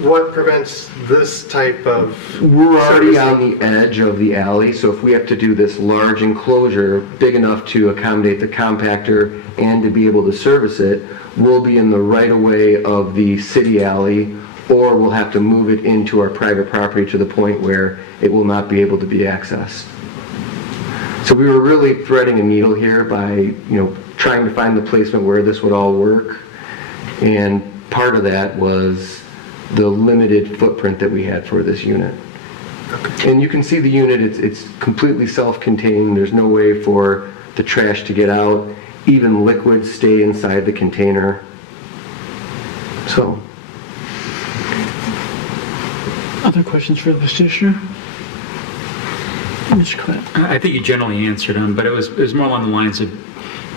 what prevents this type of... We're already on the edge of the alley, so if we have to do this large enclosure big enough to accommodate the compactor and to be able to service it, we'll be in the right-of-way of the city alley, or we'll have to move it into our private property to the point where it will not be able to be accessed. So we were really threading a needle here by, trying to find the placement where this would all work, and part of that was the limited footprint that we had for this unit. And you can see the unit, it's completely self-contained. There's no way for the trash to get out. Even liquids stay inside the container. So. Other questions for the petitioner? Mr. Clint? I think you generally answered them, but it was more along the lines of,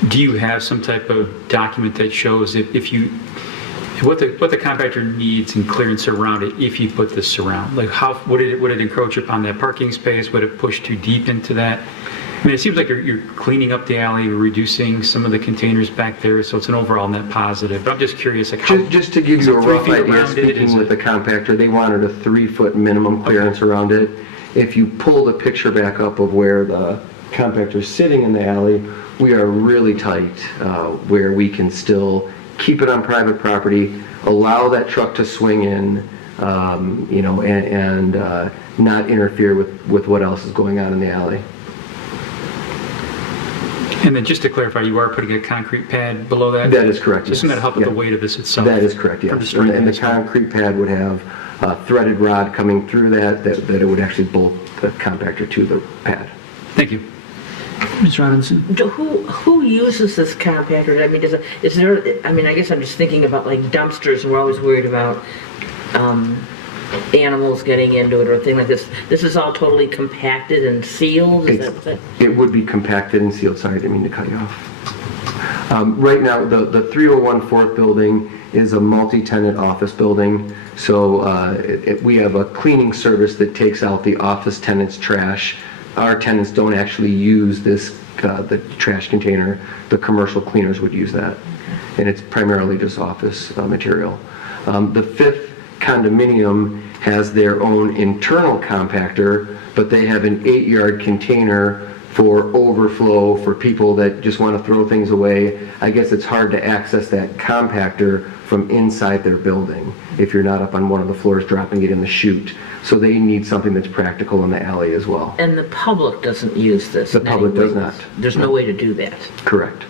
do you have some type of document that shows what the compactor needs and clearance around it if you put this around? Like would it encroach upon that parking space? Would it push too deep into that? I mean, it seems like you're cleaning up the alley, reducing some of the containers back there, so it's an overall net positive. But I'm just curious, like how... Just to give you a rough idea, speaking with the compactor, they wanted a 3-foot minimum clearance around it. If you pull the picture back up of where the compactor is sitting in the alley, we are really tight, where we can still keep it on private property, allow that truck to swing in, and not interfere with what else is going on in the alley. And then just to clarify, you are putting a concrete pad below that? That is correct, Doesn't that help with the weight of this itself? That is correct, yes. And the concrete pad would have a threaded rod coming through that it would actually bolt the compactor to the pad. Thank you. Ms. Robinson? Who uses this compactor? I mean, is there, I guess I'm just thinking about like dumpsters, and we're always worried about animals getting into it or things like this. This is all totally compacted and sealed? It would be compacted and sealed. Sorry, I didn't mean to cut you off. Right now, the 301 4th building is a multi-tenant office building. So we have a cleaning service that takes out the office tenants' trash. Our tenants don't actually use this, the trash container. The commercial cleaners would use that. And it's primarily just office material. The 5th condominium has their own internal compactor, but they have an 8-yard container for overflow for people that just want to throw things away. I guess it's hard to access that compactor from inside their building if you're not up on one of the floors dropping it in the chute. So they need something that's practical in the alley as well. And the public doesn't use this? The public does not. There's no way to do that? Correct.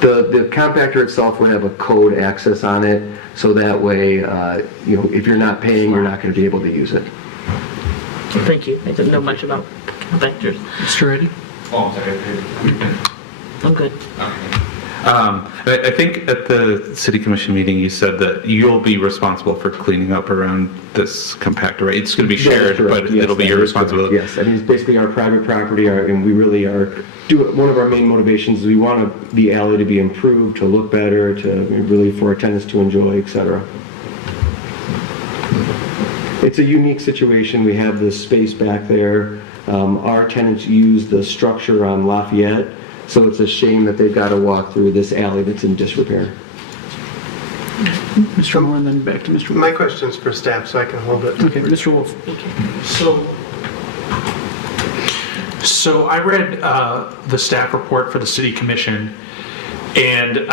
The compactor itself would have a code access on it, so that way, if you're not paying, you're not going to be able to use it. Thank you. I didn't know much about compactors. Mr. Reddy? Oh, I'm sorry. I'm good. I think at the city commission meeting, you said that you'll be responsible for cleaning up around this compactor, right? It's going to be shared, but Yes, it'll be that your is correct. responsibility. Yes, I mean, it's basically our private property, and we really are, one of our main motivations is we want the alley to be improved, to look better, to really for our tenants to enjoy, et cetera. It's a unique situation. We have this space back there. Our tenants use the structure on Lafayette, so it's a shame that they've got to walk through this alley that's in disrepair. Mr. Moore, and then back to Mr. Wolf. My question's for staff, so I can hold it. Okay, Mr. Wolf. So I read the staff report for the city commission, and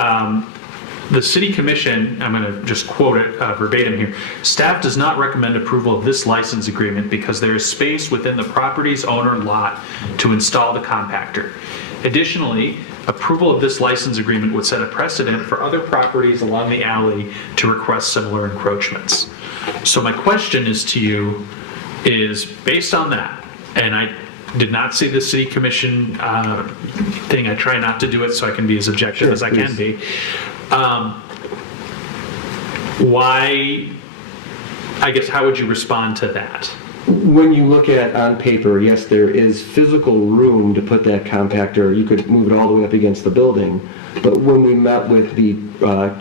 the city commission, I'm going to just quote it verbatim here, staff does not recommend approval of this license agreement because there is space within the property's owner lot to install the compactor. Additionally, approval of this license agreement would set a precedent for other properties along the alley to request similar encroachments. So my question is to you is, based on that, and I did not see the city commission thing, I try not to do it so I can be as objective as I can be. Why, I guess, how would you respond to that? When you look at on paper, yes, there is physical room to put that compactor. You could move it all the way up against the building. But when we met with the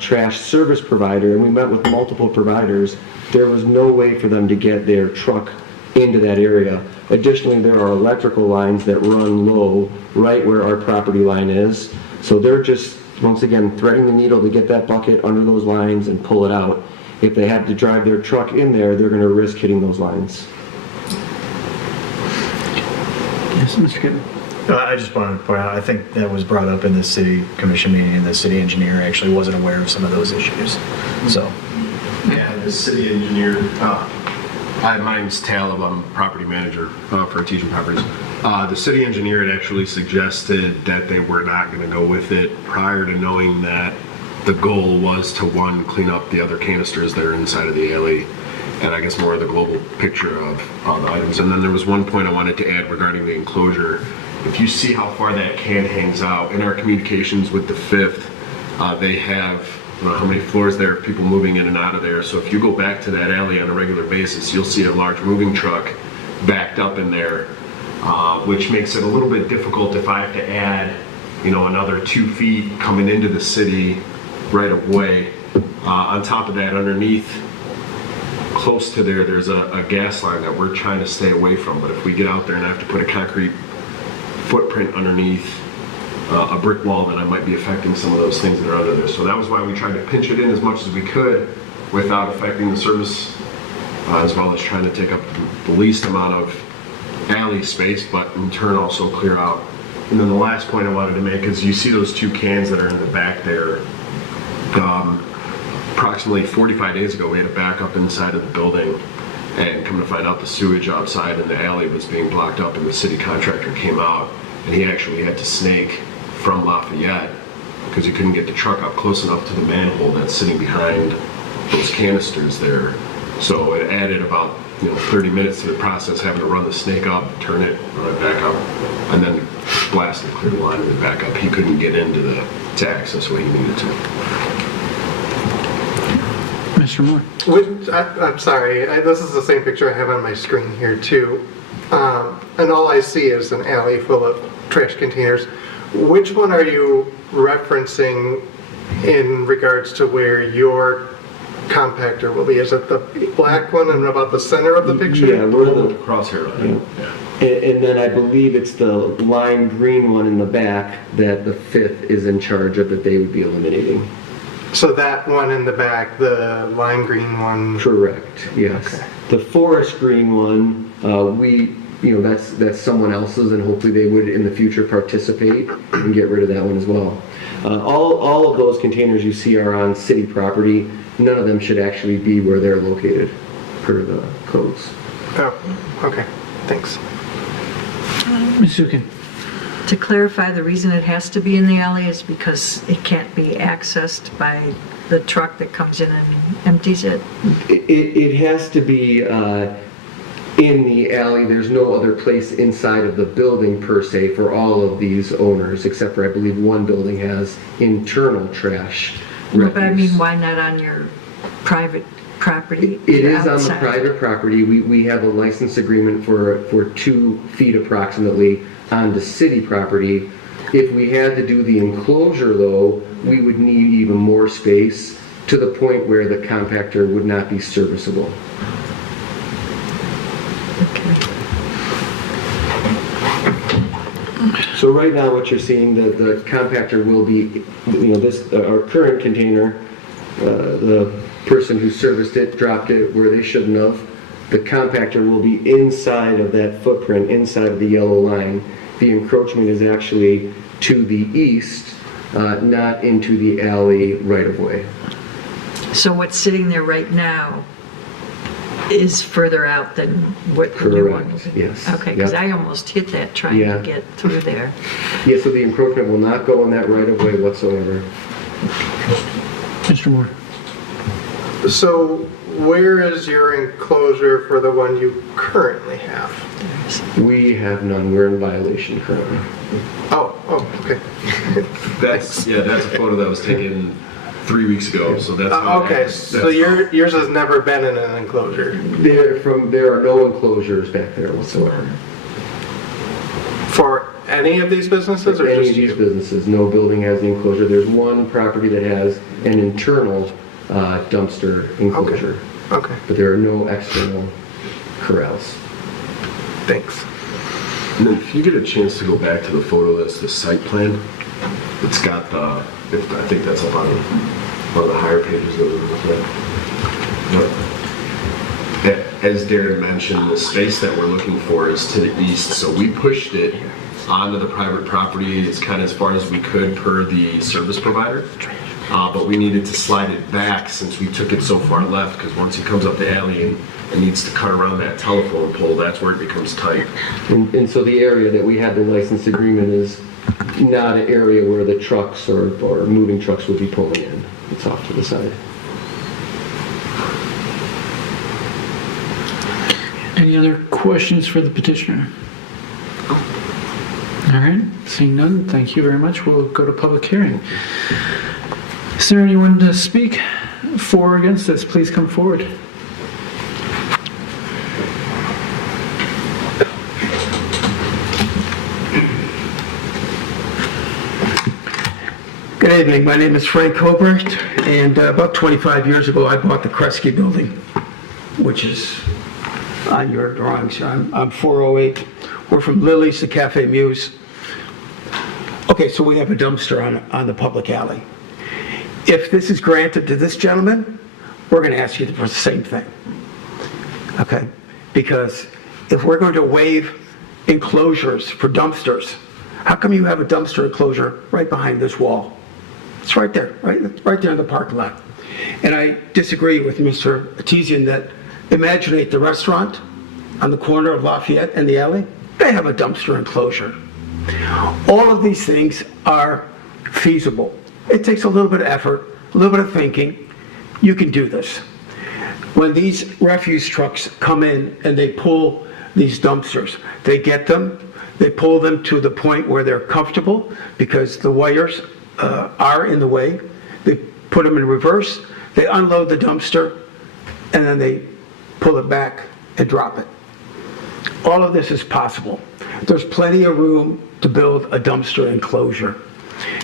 trash service provider, and we met with multiple providers, there was no way for them to get their truck into that area. Additionally, there are electrical lines that run low right where our property line is. So they're just, once again, threading the needle to get that bucket under those lines and pull it out. If they had to drive their truck in there, they're going to risk hitting those lines. Yes, Mr. Kevin. I just wanted to point out, I think that was brought up in the city commission meeting, and the city engineer actually wasn't aware of some of those issues. So, yeah, the city engineer, my name's Taleb, I'm property manager for Artesian Properties. The city engineer had actually suggested that they were not going to go with it prior to knowing that the goal was to, one, clean up the other canisters that are inside of the alley, and I guess more of the global picture of the items. And then there was one point I wanted to add regarding the enclosure. If you see how far that can hangs out, in our communications with the Fifth, they have, I don't know how many floors there of people moving in and out of there. So if you go back to that alley on a regular basis, you'll see a large moving truck backed up in there, which makes it a little bit difficult if I have to add, another 2 feet coming into the city right of way. On top of that, underneath, close to there, there's a gas line that we're trying to stay away from. But if we get out there and I have to put a concrete footprint underneath a brick wall, then I might be affecting some of those things that are under there. So that was why we tried to pinch it in as much as we could without affecting the service, as well as trying to take up the least amount of alley space, but in turn also clear out. And then the last point I wanted to make is you see those 2 cans that are in the back there. Approximately 45 days ago, we had a backup inside of the building, and come to find out the sewage outside in the alley was being blocked up, and the city contractor came out, and he actually had to snake from Lafayette because he couldn't get the truck up close enough to the manhole that's sitting behind those canisters there. So it added about 30 minutes to the process, having to run the snake up, turn it, run it back up, and then blast and clear the line and back up. He couldn't get into to access what he needed to. Mr. Moore. I'm sorry, this is the same picture I have on my screen here too. And all I see is an alley full of trash containers. Which one are you referencing in regards to where your compactor will be? Is it the black one and about the center of the picture? Yeah, we're the crosshair line. Yeah. And then I believe it's the lime green one in the back that the Fifth is in charge of, that they would be eliminating. So that one in the back, the lime green one? Correct, yes. Okay. The forest green one, that's someone else's, and hopefully they would in the future participate and get rid of that one as well. All of those containers you see are on city property. None of them should actually be where they're located per the codes. Oh, okay, thanks. Ms. Zukin. To clarify, the reason it has to be in the alley is because it can't be accessed by the truck that comes in and empties it? It has to be, in the alley. There's no other place inside of the building per se for all of these owners, except for I believe one building has internal trash. No, but I refuse. mean, why not on your private property? It is on the outside? private property. We have a license agreement for 2 feet approximately on the city property. If we had to do the enclosure though, we would need even more space to the point where the compactor would not be serviceable. So right now what you're seeing, the compactor will be, our current container, the person who serviced it dropped it where they shouldn't have. The compactor will be inside of that footprint, inside of the yellow line. The encroachment is actually to the east, not into the alley right of way. So what's sitting there right now is further out than what the new one is? Correct, yes. Okay, because Yep. I almost hit that trying Yeah. to get through there. Yeah, so the encroachment will not go in that right of way whatsoever. Mr. Moore. So where is your enclosure for the one you currently have? We have none. We're in violation currently. Oh, okay. That's a photo that was taken 3 weeks ago, so that's. Okay, so yours has never been in an enclosure? There are no enclosures back there whatsoever. For any of these businesses or Any just of these you? businesses, no building has the enclosure. There's one property that has an internal dumpster enclosure. Okay. But there are no external corrals. Thanks. And then if you get a chance to go back to the photo, that's the site plan. It's got I think that's up on one of the higher pages that we were looking at. Yep. As Darren mentioned, the space that we're looking for is to the east, so we pushed it onto the private property as kind of as far as we could per the service provider. But we needed to slide it back since we took it so far left, because once he comes up the alley and needs to cut around that telephone pole, that's where it becomes tight. And so the area that we had the license agreement is not an area where the trucks or moving trucks would be pulling in. It's off to the side. Any other questions for the petitioner? All right, seeing none, thank you very much. We'll go to public hearing. Is there anyone to speak for or against this? Please come forward. Good evening, my name is Frank Hobart, and about 25 years ago I bought the Kresge building, which is on your drawings. I'm 408. We're from Lily's to Cafe Muse. Okay, so we have a dumpster on the public alley. If this is granted to this gentleman, we're going to ask you for the same thing. Okay? Because if we're going to waive enclosures for dumpsters, how come you have a dumpster enclosure right behind this wall? It's right there, right there in the parking lot. And I disagree with Mr. Artesian that Imaginate the restaurant on the corner of Lafayette and the alley, they have a dumpster enclosure. All of these things are feasible. It takes a little bit of effort, a little bit of thinking. You can do this. When these refuse trucks come in and they pull these dumpsters, they get them, they pull them to the point where they're comfortable because the wires are in the way. They put them in reverse, they unload the dumpster, and then they pull it back and drop it. All of this is possible. There's plenty of room to build a dumpster enclosure.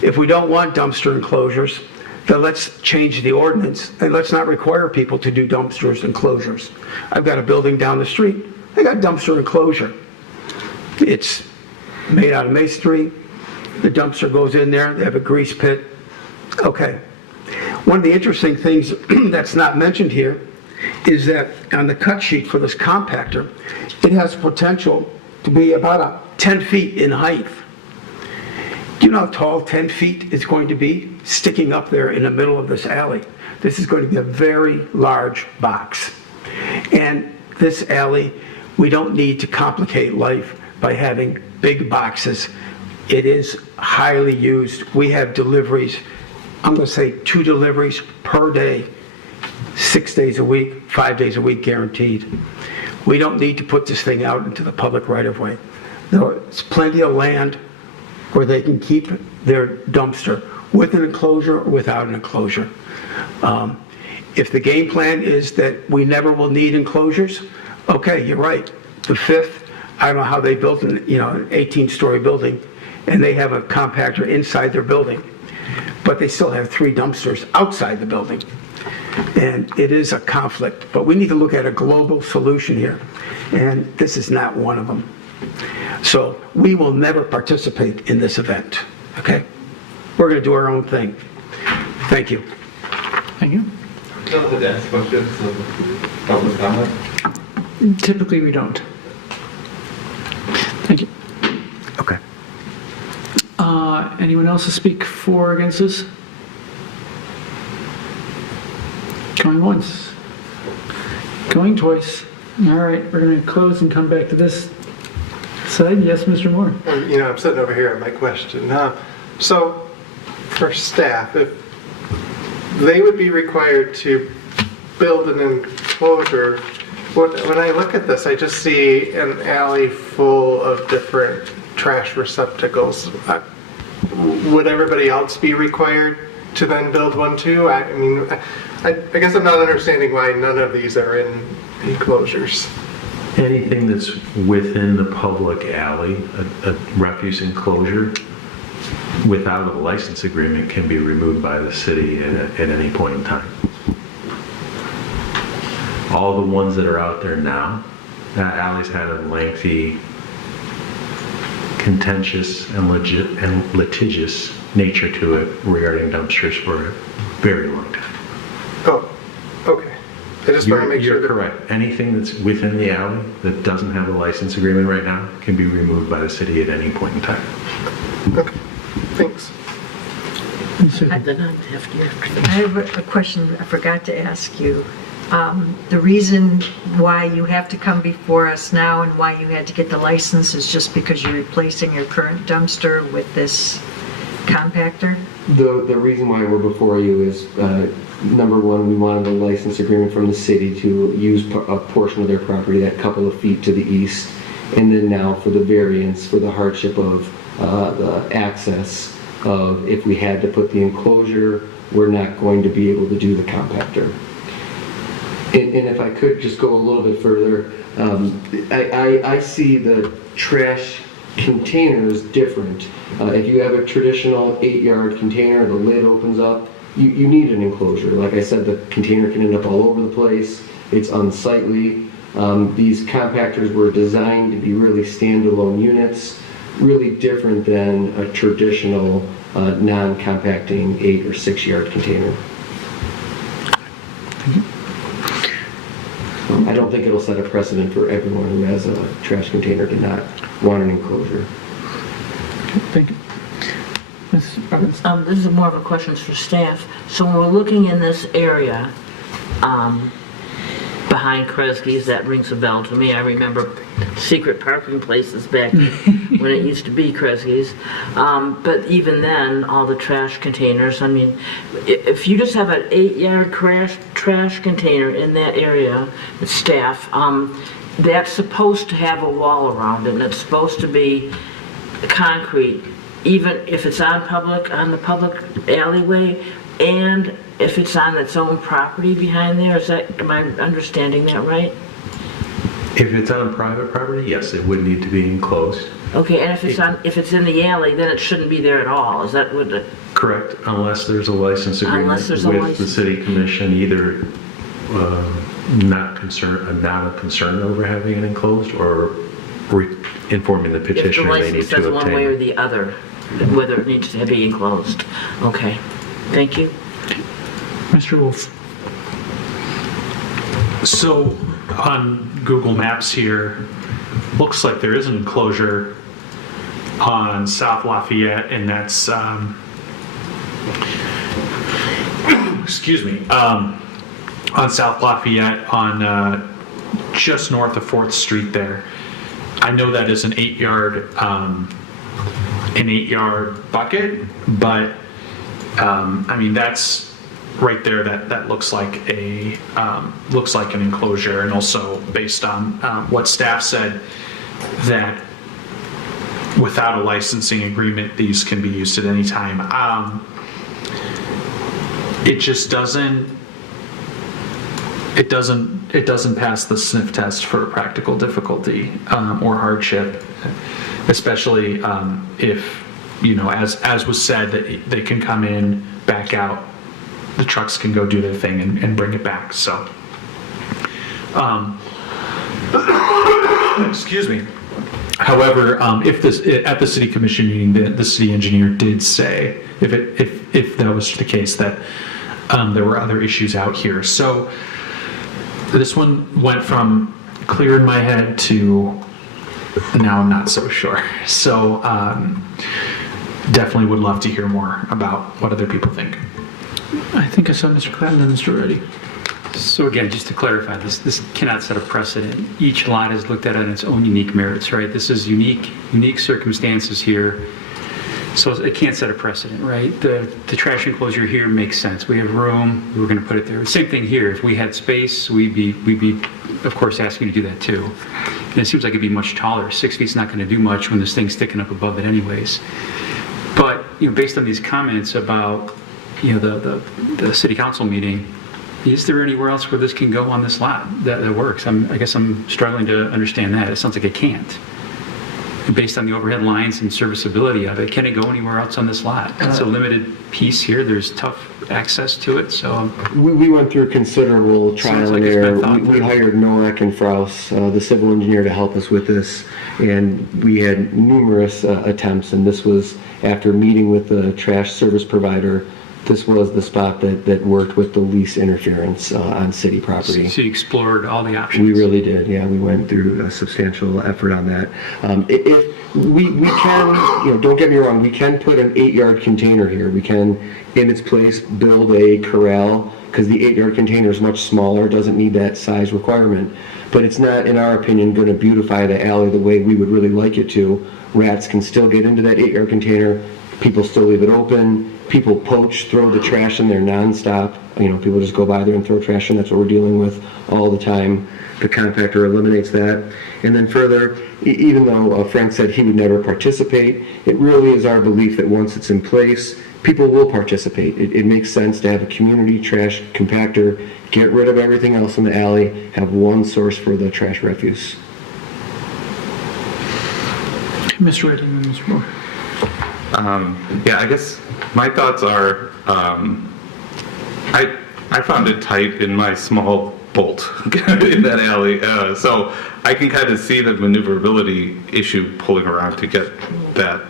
If we don't want dumpster enclosures, then let's change the ordinance and let's not require people to do dumpsters enclosures. I've got a building down the street, they got dumpster enclosure. It's made out of masonry, the dumpster goes in there, they have a grease pit. Okay. One of the interesting things that's not mentioned here is that on the cut sheet for this compactor, it has potential to be about 10 feet in height. Do you know how tall 10 feet is going to be sticking up there in the middle of this alley? This is going to be a very large box. And this alley, we don't need to complicate life by having big boxes. It is highly used. We have deliveries, I'm going to say 2 deliveries per day, 6 days a week, 5 days a week guaranteed. We don't need to put this thing out into the public right-of-way. There's plenty of land where they can keep their dumpster with an enclosure or without an enclosure. If the game plan is that we never will need enclosures, okay, you're right. The fifth, I don't know how they built an 18-story building, and they have a compactor inside their building, but they still have 3 dumpsters outside the building. And it is a conflict, but we need to look at a global solution here, and this is not one of them. So we will never participate in this event, okay? We're going to do our own thing. Thank you. Thank you. To ask questions of public comment? Typically, we don't. Thank you. Okay. Anyone else to speak for or against this? Going once. Going twice. All right, we're going to close and come back to this side. Yes, Mr. Moore. I'm sitting over here at my question. So for staff, if they would be required to build an enclosure, when I look at this, I just see an alley full of different trash receptacles. Would everybody else be required to then build one too? I mean, I guess I'm not understanding why none of these are in enclosures. Anything that's within the public alley, a refuse enclosure, without a license agreement can be removed by the city at any point in time. All the ones that are out there now, that alley's had a lengthy, contentious and litigious nature to it regarding dumpsters for a very long time. Oh, okay. I just want to make sure You're correct. Anything that's within the alley that doesn't have a license agreement right now can be removed by the city at any point in time. Okay, thanks. I have a question I forgot to ask you. The reason why you have to come before us now and why you had to get the license is just because you're replacing your current dumpster with this compactor? The reason why we're before you is, number one, we wanted a license agreement from the city to use a portion of their property, that couple of feet to the east, and then now for the variance, for the hardship of the access of if we had to put the enclosure, we're not going to be able to do the compactor. And if I could just go a little bit further, I see the trash containers different. If you have a traditional 8-yard container, the lid opens up, you need an enclosure. Like I said, the container can end up all over the place. It's unsightly. These compactors were designed to be really standalone units, really different than a traditional non-compacting 8 or 6-yard container. I don't think it'll set a precedent for everyone who has a trash container to not want an enclosure. Thank you. This is more of a question for staff. So when we're looking in this area, behind Kresge's, that rings a bell to me. I remember secret parking places back when it used to be Kresge's. But even then, all the trash containers, I mean, if you just have an 8-yard trash container in that area, the staff, that's supposed to have a wall around it, and it's supposed to be concrete, even if it's on the public alleyway, and if it's on its own property behind there. Am I understanding that right? If it's on private property, yes, it would need to be enclosed. Okay, and if it's in the alley, then it shouldn't be there at all. Is that what? Correct, unless there's a license agreement with the city commission, either not a concern over having it enclosed, or informing the petitioner they need to obtain. If the license says one way or the other, whether it needs to be enclosed. Okay, thank you. Mr. Wolf. So on Google Maps here, looks like there is an enclosure on South Lafayette, and that's, excuse me, on South Lafayette on just north of 4th Street there. I know that is an 8-yard bucket, but I mean, that's right there, that looks like an enclosure, and also based on what staff said, that without a licensing agreement, these can be used at any time. It just doesn't pass the sniff test for practical difficulty or hardship, especially if, as was said, that they can come in, back out, the trucks can go do their thing and bring it back. So, excuse me. However, if this at the city commission meeting, the city engineer did say, if that was the case, that there were other issues out here. So this one went from clear in my head to now I'm not so sure. So definitely would love to hear more about what other people think. I think I saw Mr. Clatton and Mr. Reddy. So again, just to clarify, this cannot set a precedent. Each lot is looked at on its own unique merits, right? This is unique circumstances here. So it can't set a precedent, right? The trash enclosure here makes sense. We have room, we're going to put it there. Same thing here. If we had space, we'd be of course asking you to do that too. And it seems like it'd be much taller. 6 feet's not going to do much when this thing's sticking up above it anyways. But based on these comments about the city council meeting, is there anywhere else where this can go on this lot that works? I guess I'm struggling to understand that. It sounds like it can't. Based on the overhead lines and serviceability of it, can it go anywhere else on this lot? It's a limited piece here. There's tough access to it, so. We went through considerable trial and error. We hired Nowak and Fraus, the civil engineer, to help us with this, and we had numerous attempts, and this was after meeting with the trash service provider. This was the spot that worked with the least interference on city property. So you explored all the options? We really did, yeah. We went through a substantial effort on that. If we can, don't get me wrong, we can put an 8-yard container here. We can, in its place, build a corral, because the 8-yard container is much smaller, doesn't need that size requirement. But it's not, in our opinion, going to beautify the alley the way we would really like it to. Rats can still get into that 8-yard container. People still leave it open. People poach, throw the trash in there nonstop. People just go by there and throw trash in. That's what we're dealing with all the time. The compactor eliminates that. And then further, even though Frank said he would never participate, it really is our belief that once it's in place, people will participate. It makes sense to have a community trash compactor, get rid of everything else in the alley, have one source for the trash refuse. Mr. Reddy and Mr. Moore. Yeah, I guess my thoughts are, I found it tight in my small bolt in that alley, so I can kind of see the maneuverability issue pulling around to get that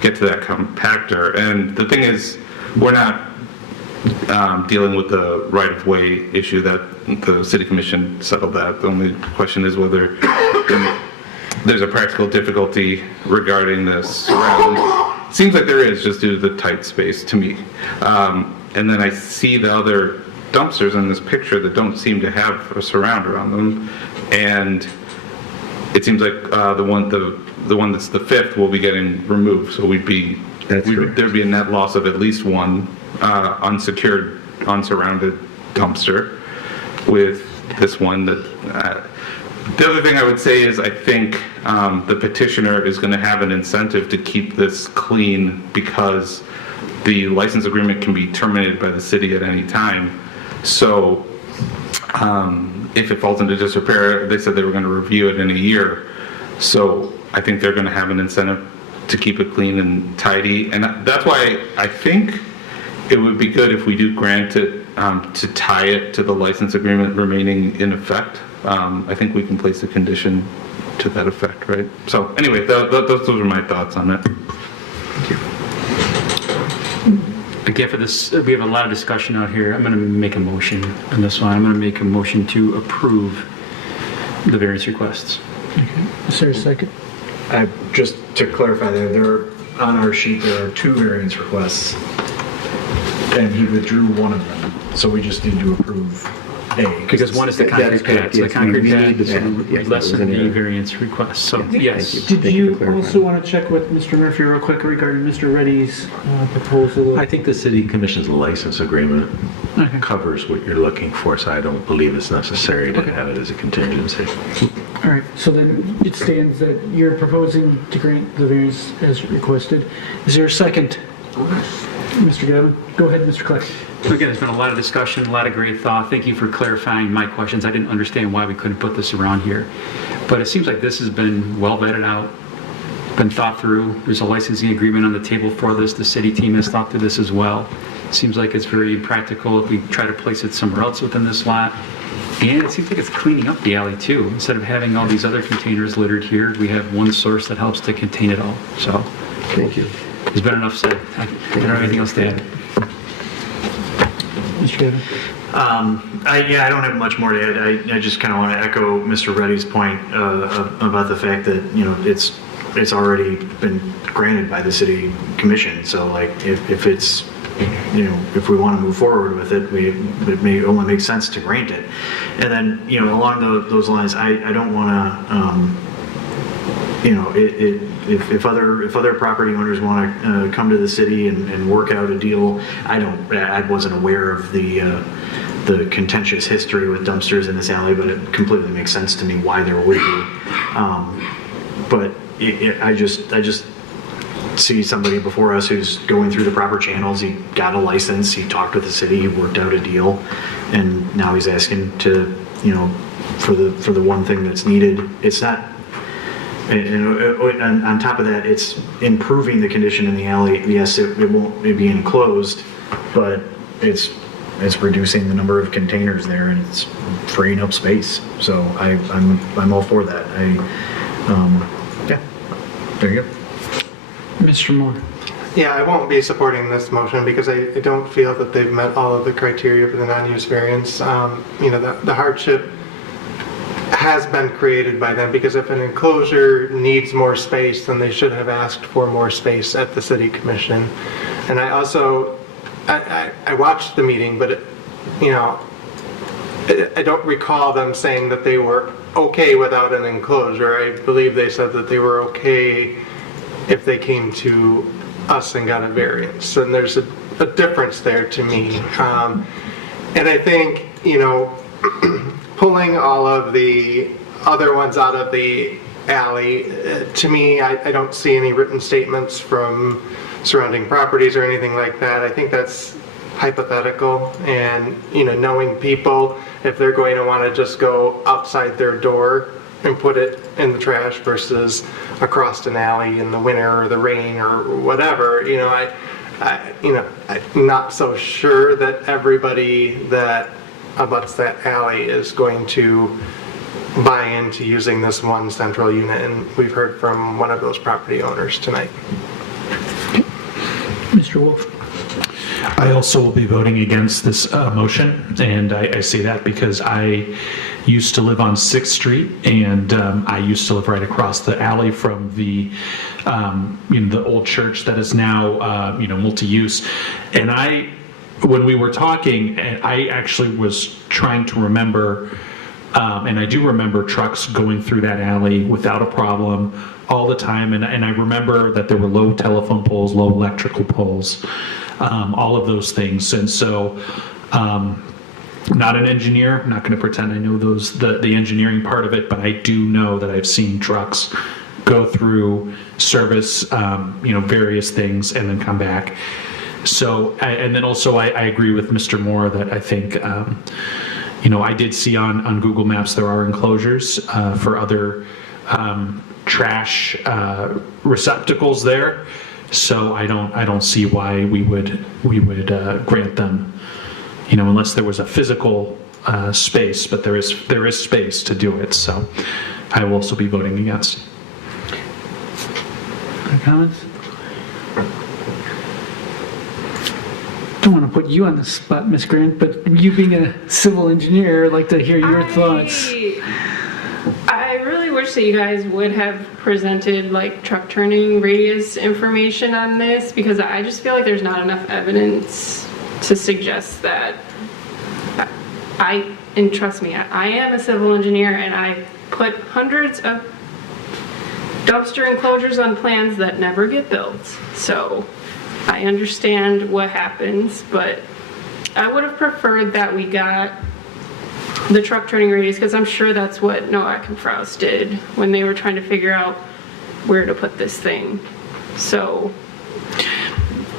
get to that compactor. And the thing is, we're not dealing with the right-of-way issue that the city commission settled that. The only question is whether there's a practical difficulty regarding this surround. Seems like there is, just due to the tight space to me. And then I see the other dumpsters in this picture that don't seem to have a surround around them, and it seems like the one that's the fifth will be getting removed. So there'd be a net loss of at least one unsecured, unsurrounded dumpster with this one that. The other thing I would say is I think the petitioner is going to have an incentive to keep this clean because the license agreement can be terminated by the city at any time. So if it falls into disrepair, they said they were going to review it in a year. So I think they're going to have an incentive to keep it clean and tidy. And that's why I think it would be good if we do grant it to tie it to the license agreement remaining in effect. I think we can place a condition to that effect, right? So anyway, those are my thoughts on it. Thank you. Again, for this, we have a lot of discussion out here. I'm going to make a motion on this one. I'm going to make a motion to approve the variance requests. Okay. Is there a second? Just to clarify there on our sheet, there are 2 variance requests, and he withdrew one of them. So we just need to approve A. Because one is the That concrete is correct, pad, so the yes, concrete we pad need the pad, would yes, lessen that was the an error. variance request, so yes. Thank Did you you for clarifying. also want to check with Mr. Murphy real quick regarding Mr. Reddy's proposal? I think the city commission's license agreement covers what you're looking for, so I don't believe it's necessary to have it as a contingency. All right, so then it stands that you're proposing to grant the variance as requested. Is there a second? Mr. Gavin? Go ahead, Mr. Clark. Again, there's been a lot of discussion, a lot of great thought. Thank you for clarifying my questions. I didn't understand why we couldn't put this around here. But it seems like this has been well vetted out, been thought through. There's a licensing agreement on the table for this. The city team has thought through this as well. It seems like it's very practical if we try to place it somewhere else within this lot. And it seems like it's cleaning up the alley too. Instead of having all these other containers littered here, we have one source that helps to contain it all. So, thank you. There's been enough said. I don't have anything else to add. Mr. Gavin? I don't have much more to add. I just kind of want to echo Mr. Reddy's point about the fact that, you know, it's already been granted by the city commission. So like if it's, you know, if we want to move forward with it, it may only make sense to grant it. And then, you know, along those lines, I don't want to, you know, if other property owners want to come to the city and work out a deal, I wasn't aware of the contentious history with dumpsters in this alley, but it completely makes sense to me why there would be. But I just see somebody before us who's going through the proper channels. He got a license, he talked with the city, he worked out a deal, and now he's asking to, you know, for the one thing that's needed. It's not. And on top of that, it's improving the condition in the alley. Yes, it won't be enclosed, but it's reducing the number of containers there, and it's freeing up space. So I'm all for that. Yeah, there you go. Mr. Moore? Yeah, I won't be supporting this motion because I don't feel that they've met all of the criteria for the non-use variance. You know, the hardship has been created by them, because if an enclosure needs more space, then they should have asked for more space at the city commission. And I also, I watched the meeting, but you know, I don't recall them saying that they were okay without an enclosure. I believe they said that they were okay if they came to us and got a variance. And there's a difference there to me. And I think, you know, pulling all of the other ones out of the alley, to me, I don't see any written statements from surrounding properties or anything like that. I think that's hypothetical, and, you know, knowing people, if they're going to want to just go outside their door and put it in the trash versus across an alley in the winter or the rain or whatever, you know, I'm not so sure that everybody that abuts that alley is going to buy into using this one central unit, and we've heard from one of those property owners tonight. Mr. Wolf? I also will be voting against this motion, and I say that because I used to live on 6th Street, and I used to live right across the alley from the the old church that is now multi-use. And when we were talking, I actually was trying to remember, and I do remember trucks going through that alley without a problem all the time, and I remember that there were low telephone poles, low electrical poles, all of those things. And so, not an engineer, not going to pretend I know the engineering part of it, but I do know that I've seen trucks go through, service, various things, and then come back. So, and then also I agree with Mr. Moore that I think, I did see on Google Maps there are enclosures for other trash receptacles there. So I don't see why we would grant them, unless there was a physical space. But there is space to do it. So I will also be voting against. Other comments? Don't want to put you on the spot, Ms. Grant, but you being a civil engineer, I'd like to hear your thoughts. I really wish that you guys would have presented like truck turning radius information on this, because I just feel like there's not enough evidence to suggest that and trust me, I am a civil engineer, and I put hundreds of dumpster enclosures on plans that never get built. So I understand what happens, but I would have preferred that we got the truck turning radius, because I'm sure that's what Noack and Frost did when they were trying to figure out where to put this thing. So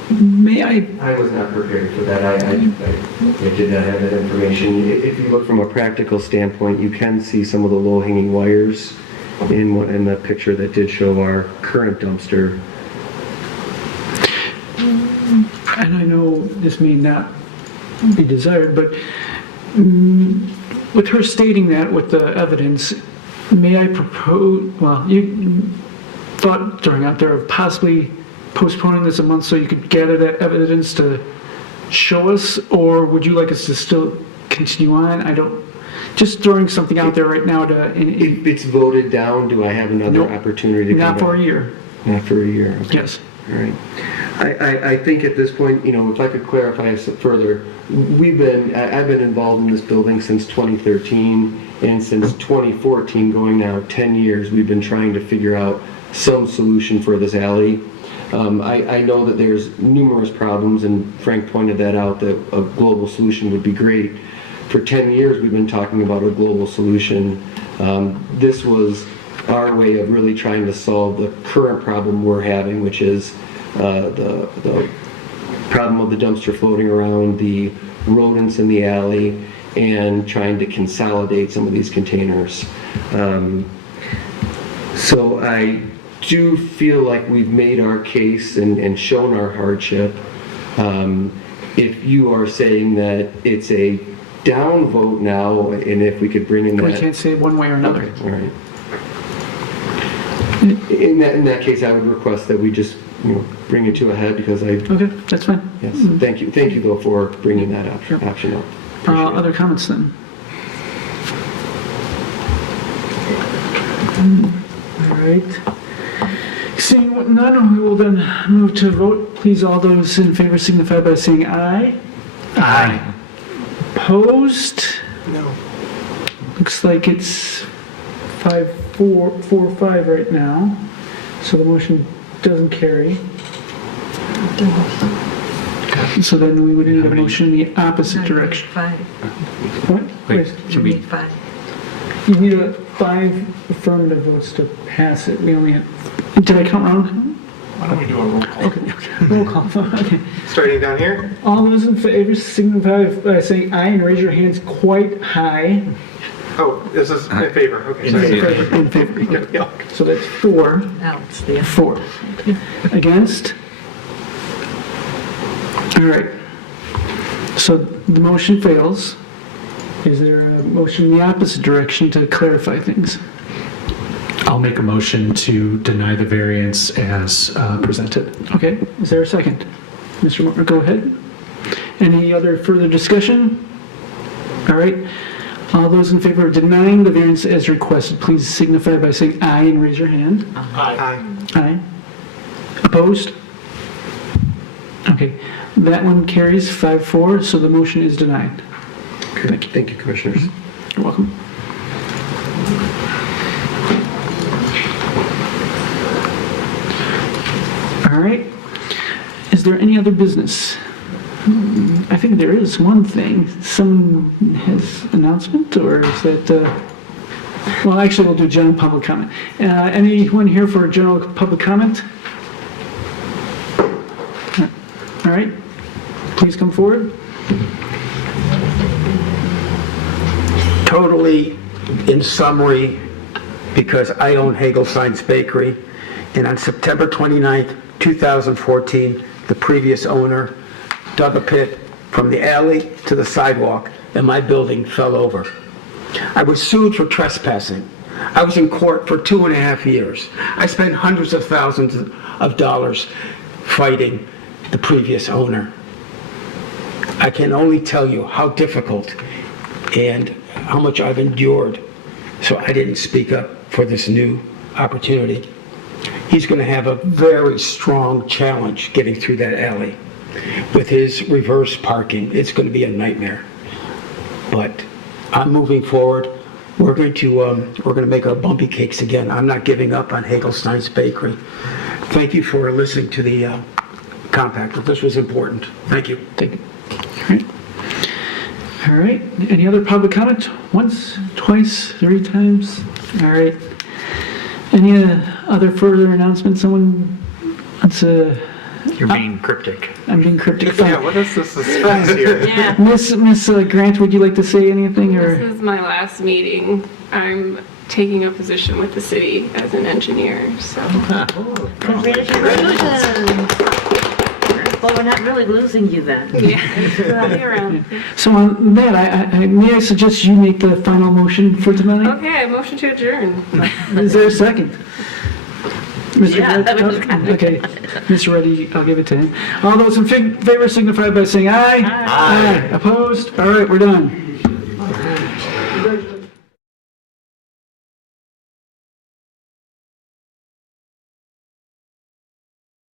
may I was not prepared for that. I did not have that information. If you look from a practical standpoint, you can see some of the low-hanging wires in the picture that did show our current dumpster. And I know this may not be desired, but with her stating that with the evidence, may I propose, well, you thought during out there of possibly postponing this a month so you could gather that evidence to show us, or would you like us to still continue on? I don't, just throwing something out there right now to... If it's voted down, do I have another opportunity to come Not for back? a year. Not for a year, okay. Yes. All right. I think at this point, if I could clarify further, I've been involved in this building since 2013, and since 2014, going now 10 years, we've been trying to figure out some solution for this alley. I know that there's numerous problems, and Frank pointed that out, that a global solution would be great. For 10 years, we've been talking about a global solution. This was our way of really trying to solve the current problem we're having, which is the problem of the dumpster floating around, the rodents in the alley, and trying to consolidate some of these containers. So I do feel like we've made our case and shown our hardship. If you are saying that it's a down vote now, and if we could bring in that... We can't say one way or another. Okay, all right. In that case, I would request that we just, bring it to a head, because I... Okay, that's fine. Yes, thank you. Thank you, though, for bringing that option up. Other comments then? All right. Seeing none, we will then move to vote. Please, all those in favor signify by saying aye. Aye. Opposed? No. Looks like it's 5-4-5 right now, so the motion doesn't carry. So then we would need a motion in the opposite direction. 5. What? Wait, can we? 5. You need 5 affirmative votes to pass it. We only had, did I count wrong? Why don't we do a roll call? Okay, roll call, okay. Starting down here? All those in favor signify by saying aye and raise your hands quite high. Oh, this is in favor, okay. In favor. Yeah. So that's 4. Now it's the 4. Against? All right. So the motion fails. Is there a motion in the opposite direction to clarify things? I'll make a motion to deny the variance as presented. Okay, is there a second? Mr. Moore, go ahead. Any other further discussion? All right. All those in favor of denying the variance as requested, please signify by saying aye and raise your hand. Aye. Aye. Opposed? Okay, that one carries 5-4, so the motion is denied. Okay. Thank you, Commissioners. You're welcome. All right. Is there any other business? I think there is one thing. Someone has announcement, or is that... well, actually, we'll do general public comment. Anyone here for general public comment? All right. Please come forward. Totally in summary, because I own Hagelstein's Bakery, and on September 29th, 2014, the previous owner dug a pit from the alley to the sidewalk, and my building fell over. I was sued for trespassing. I was in court for 2.5 years. I spent hundreds of thousands of dollars fighting the previous owner. I can only tell you how difficult and how much I've endured, so I didn't speak up for this new opportunity. He's going to have a very strong challenge getting through that alley. With his reverse parking, it's going to be a nightmare. but I'm moving forward. We're going to make our bumpy cakes again. I'm not giving up on Hagelstein's Bakery. Thank you for listening to the compactor. This was important. Thank you. Thank you. All right. Any other public comment? Once, twice, 3 times? All right. Any other further announcements? Someone wants to... You're being cryptic. I'm being cryptic. Yeah, what is the suspense here? Yeah. Miss Grant, would you like to say anything? Or This is my last meeting. I'm taking a position with the city as an engineer, so. Congratulations. Well, we're not really losing you then. Yeah, I'll be around. So on that, may I suggest you make the final motion for tonight? Okay, motion to adjourn. Is there a second? Mr. Yeah, Red- that was kind of- Okay, Mr. Reddy, I'll give it to him. All those in favor signify by saying aye. Aye. Opposed? All right, we're done.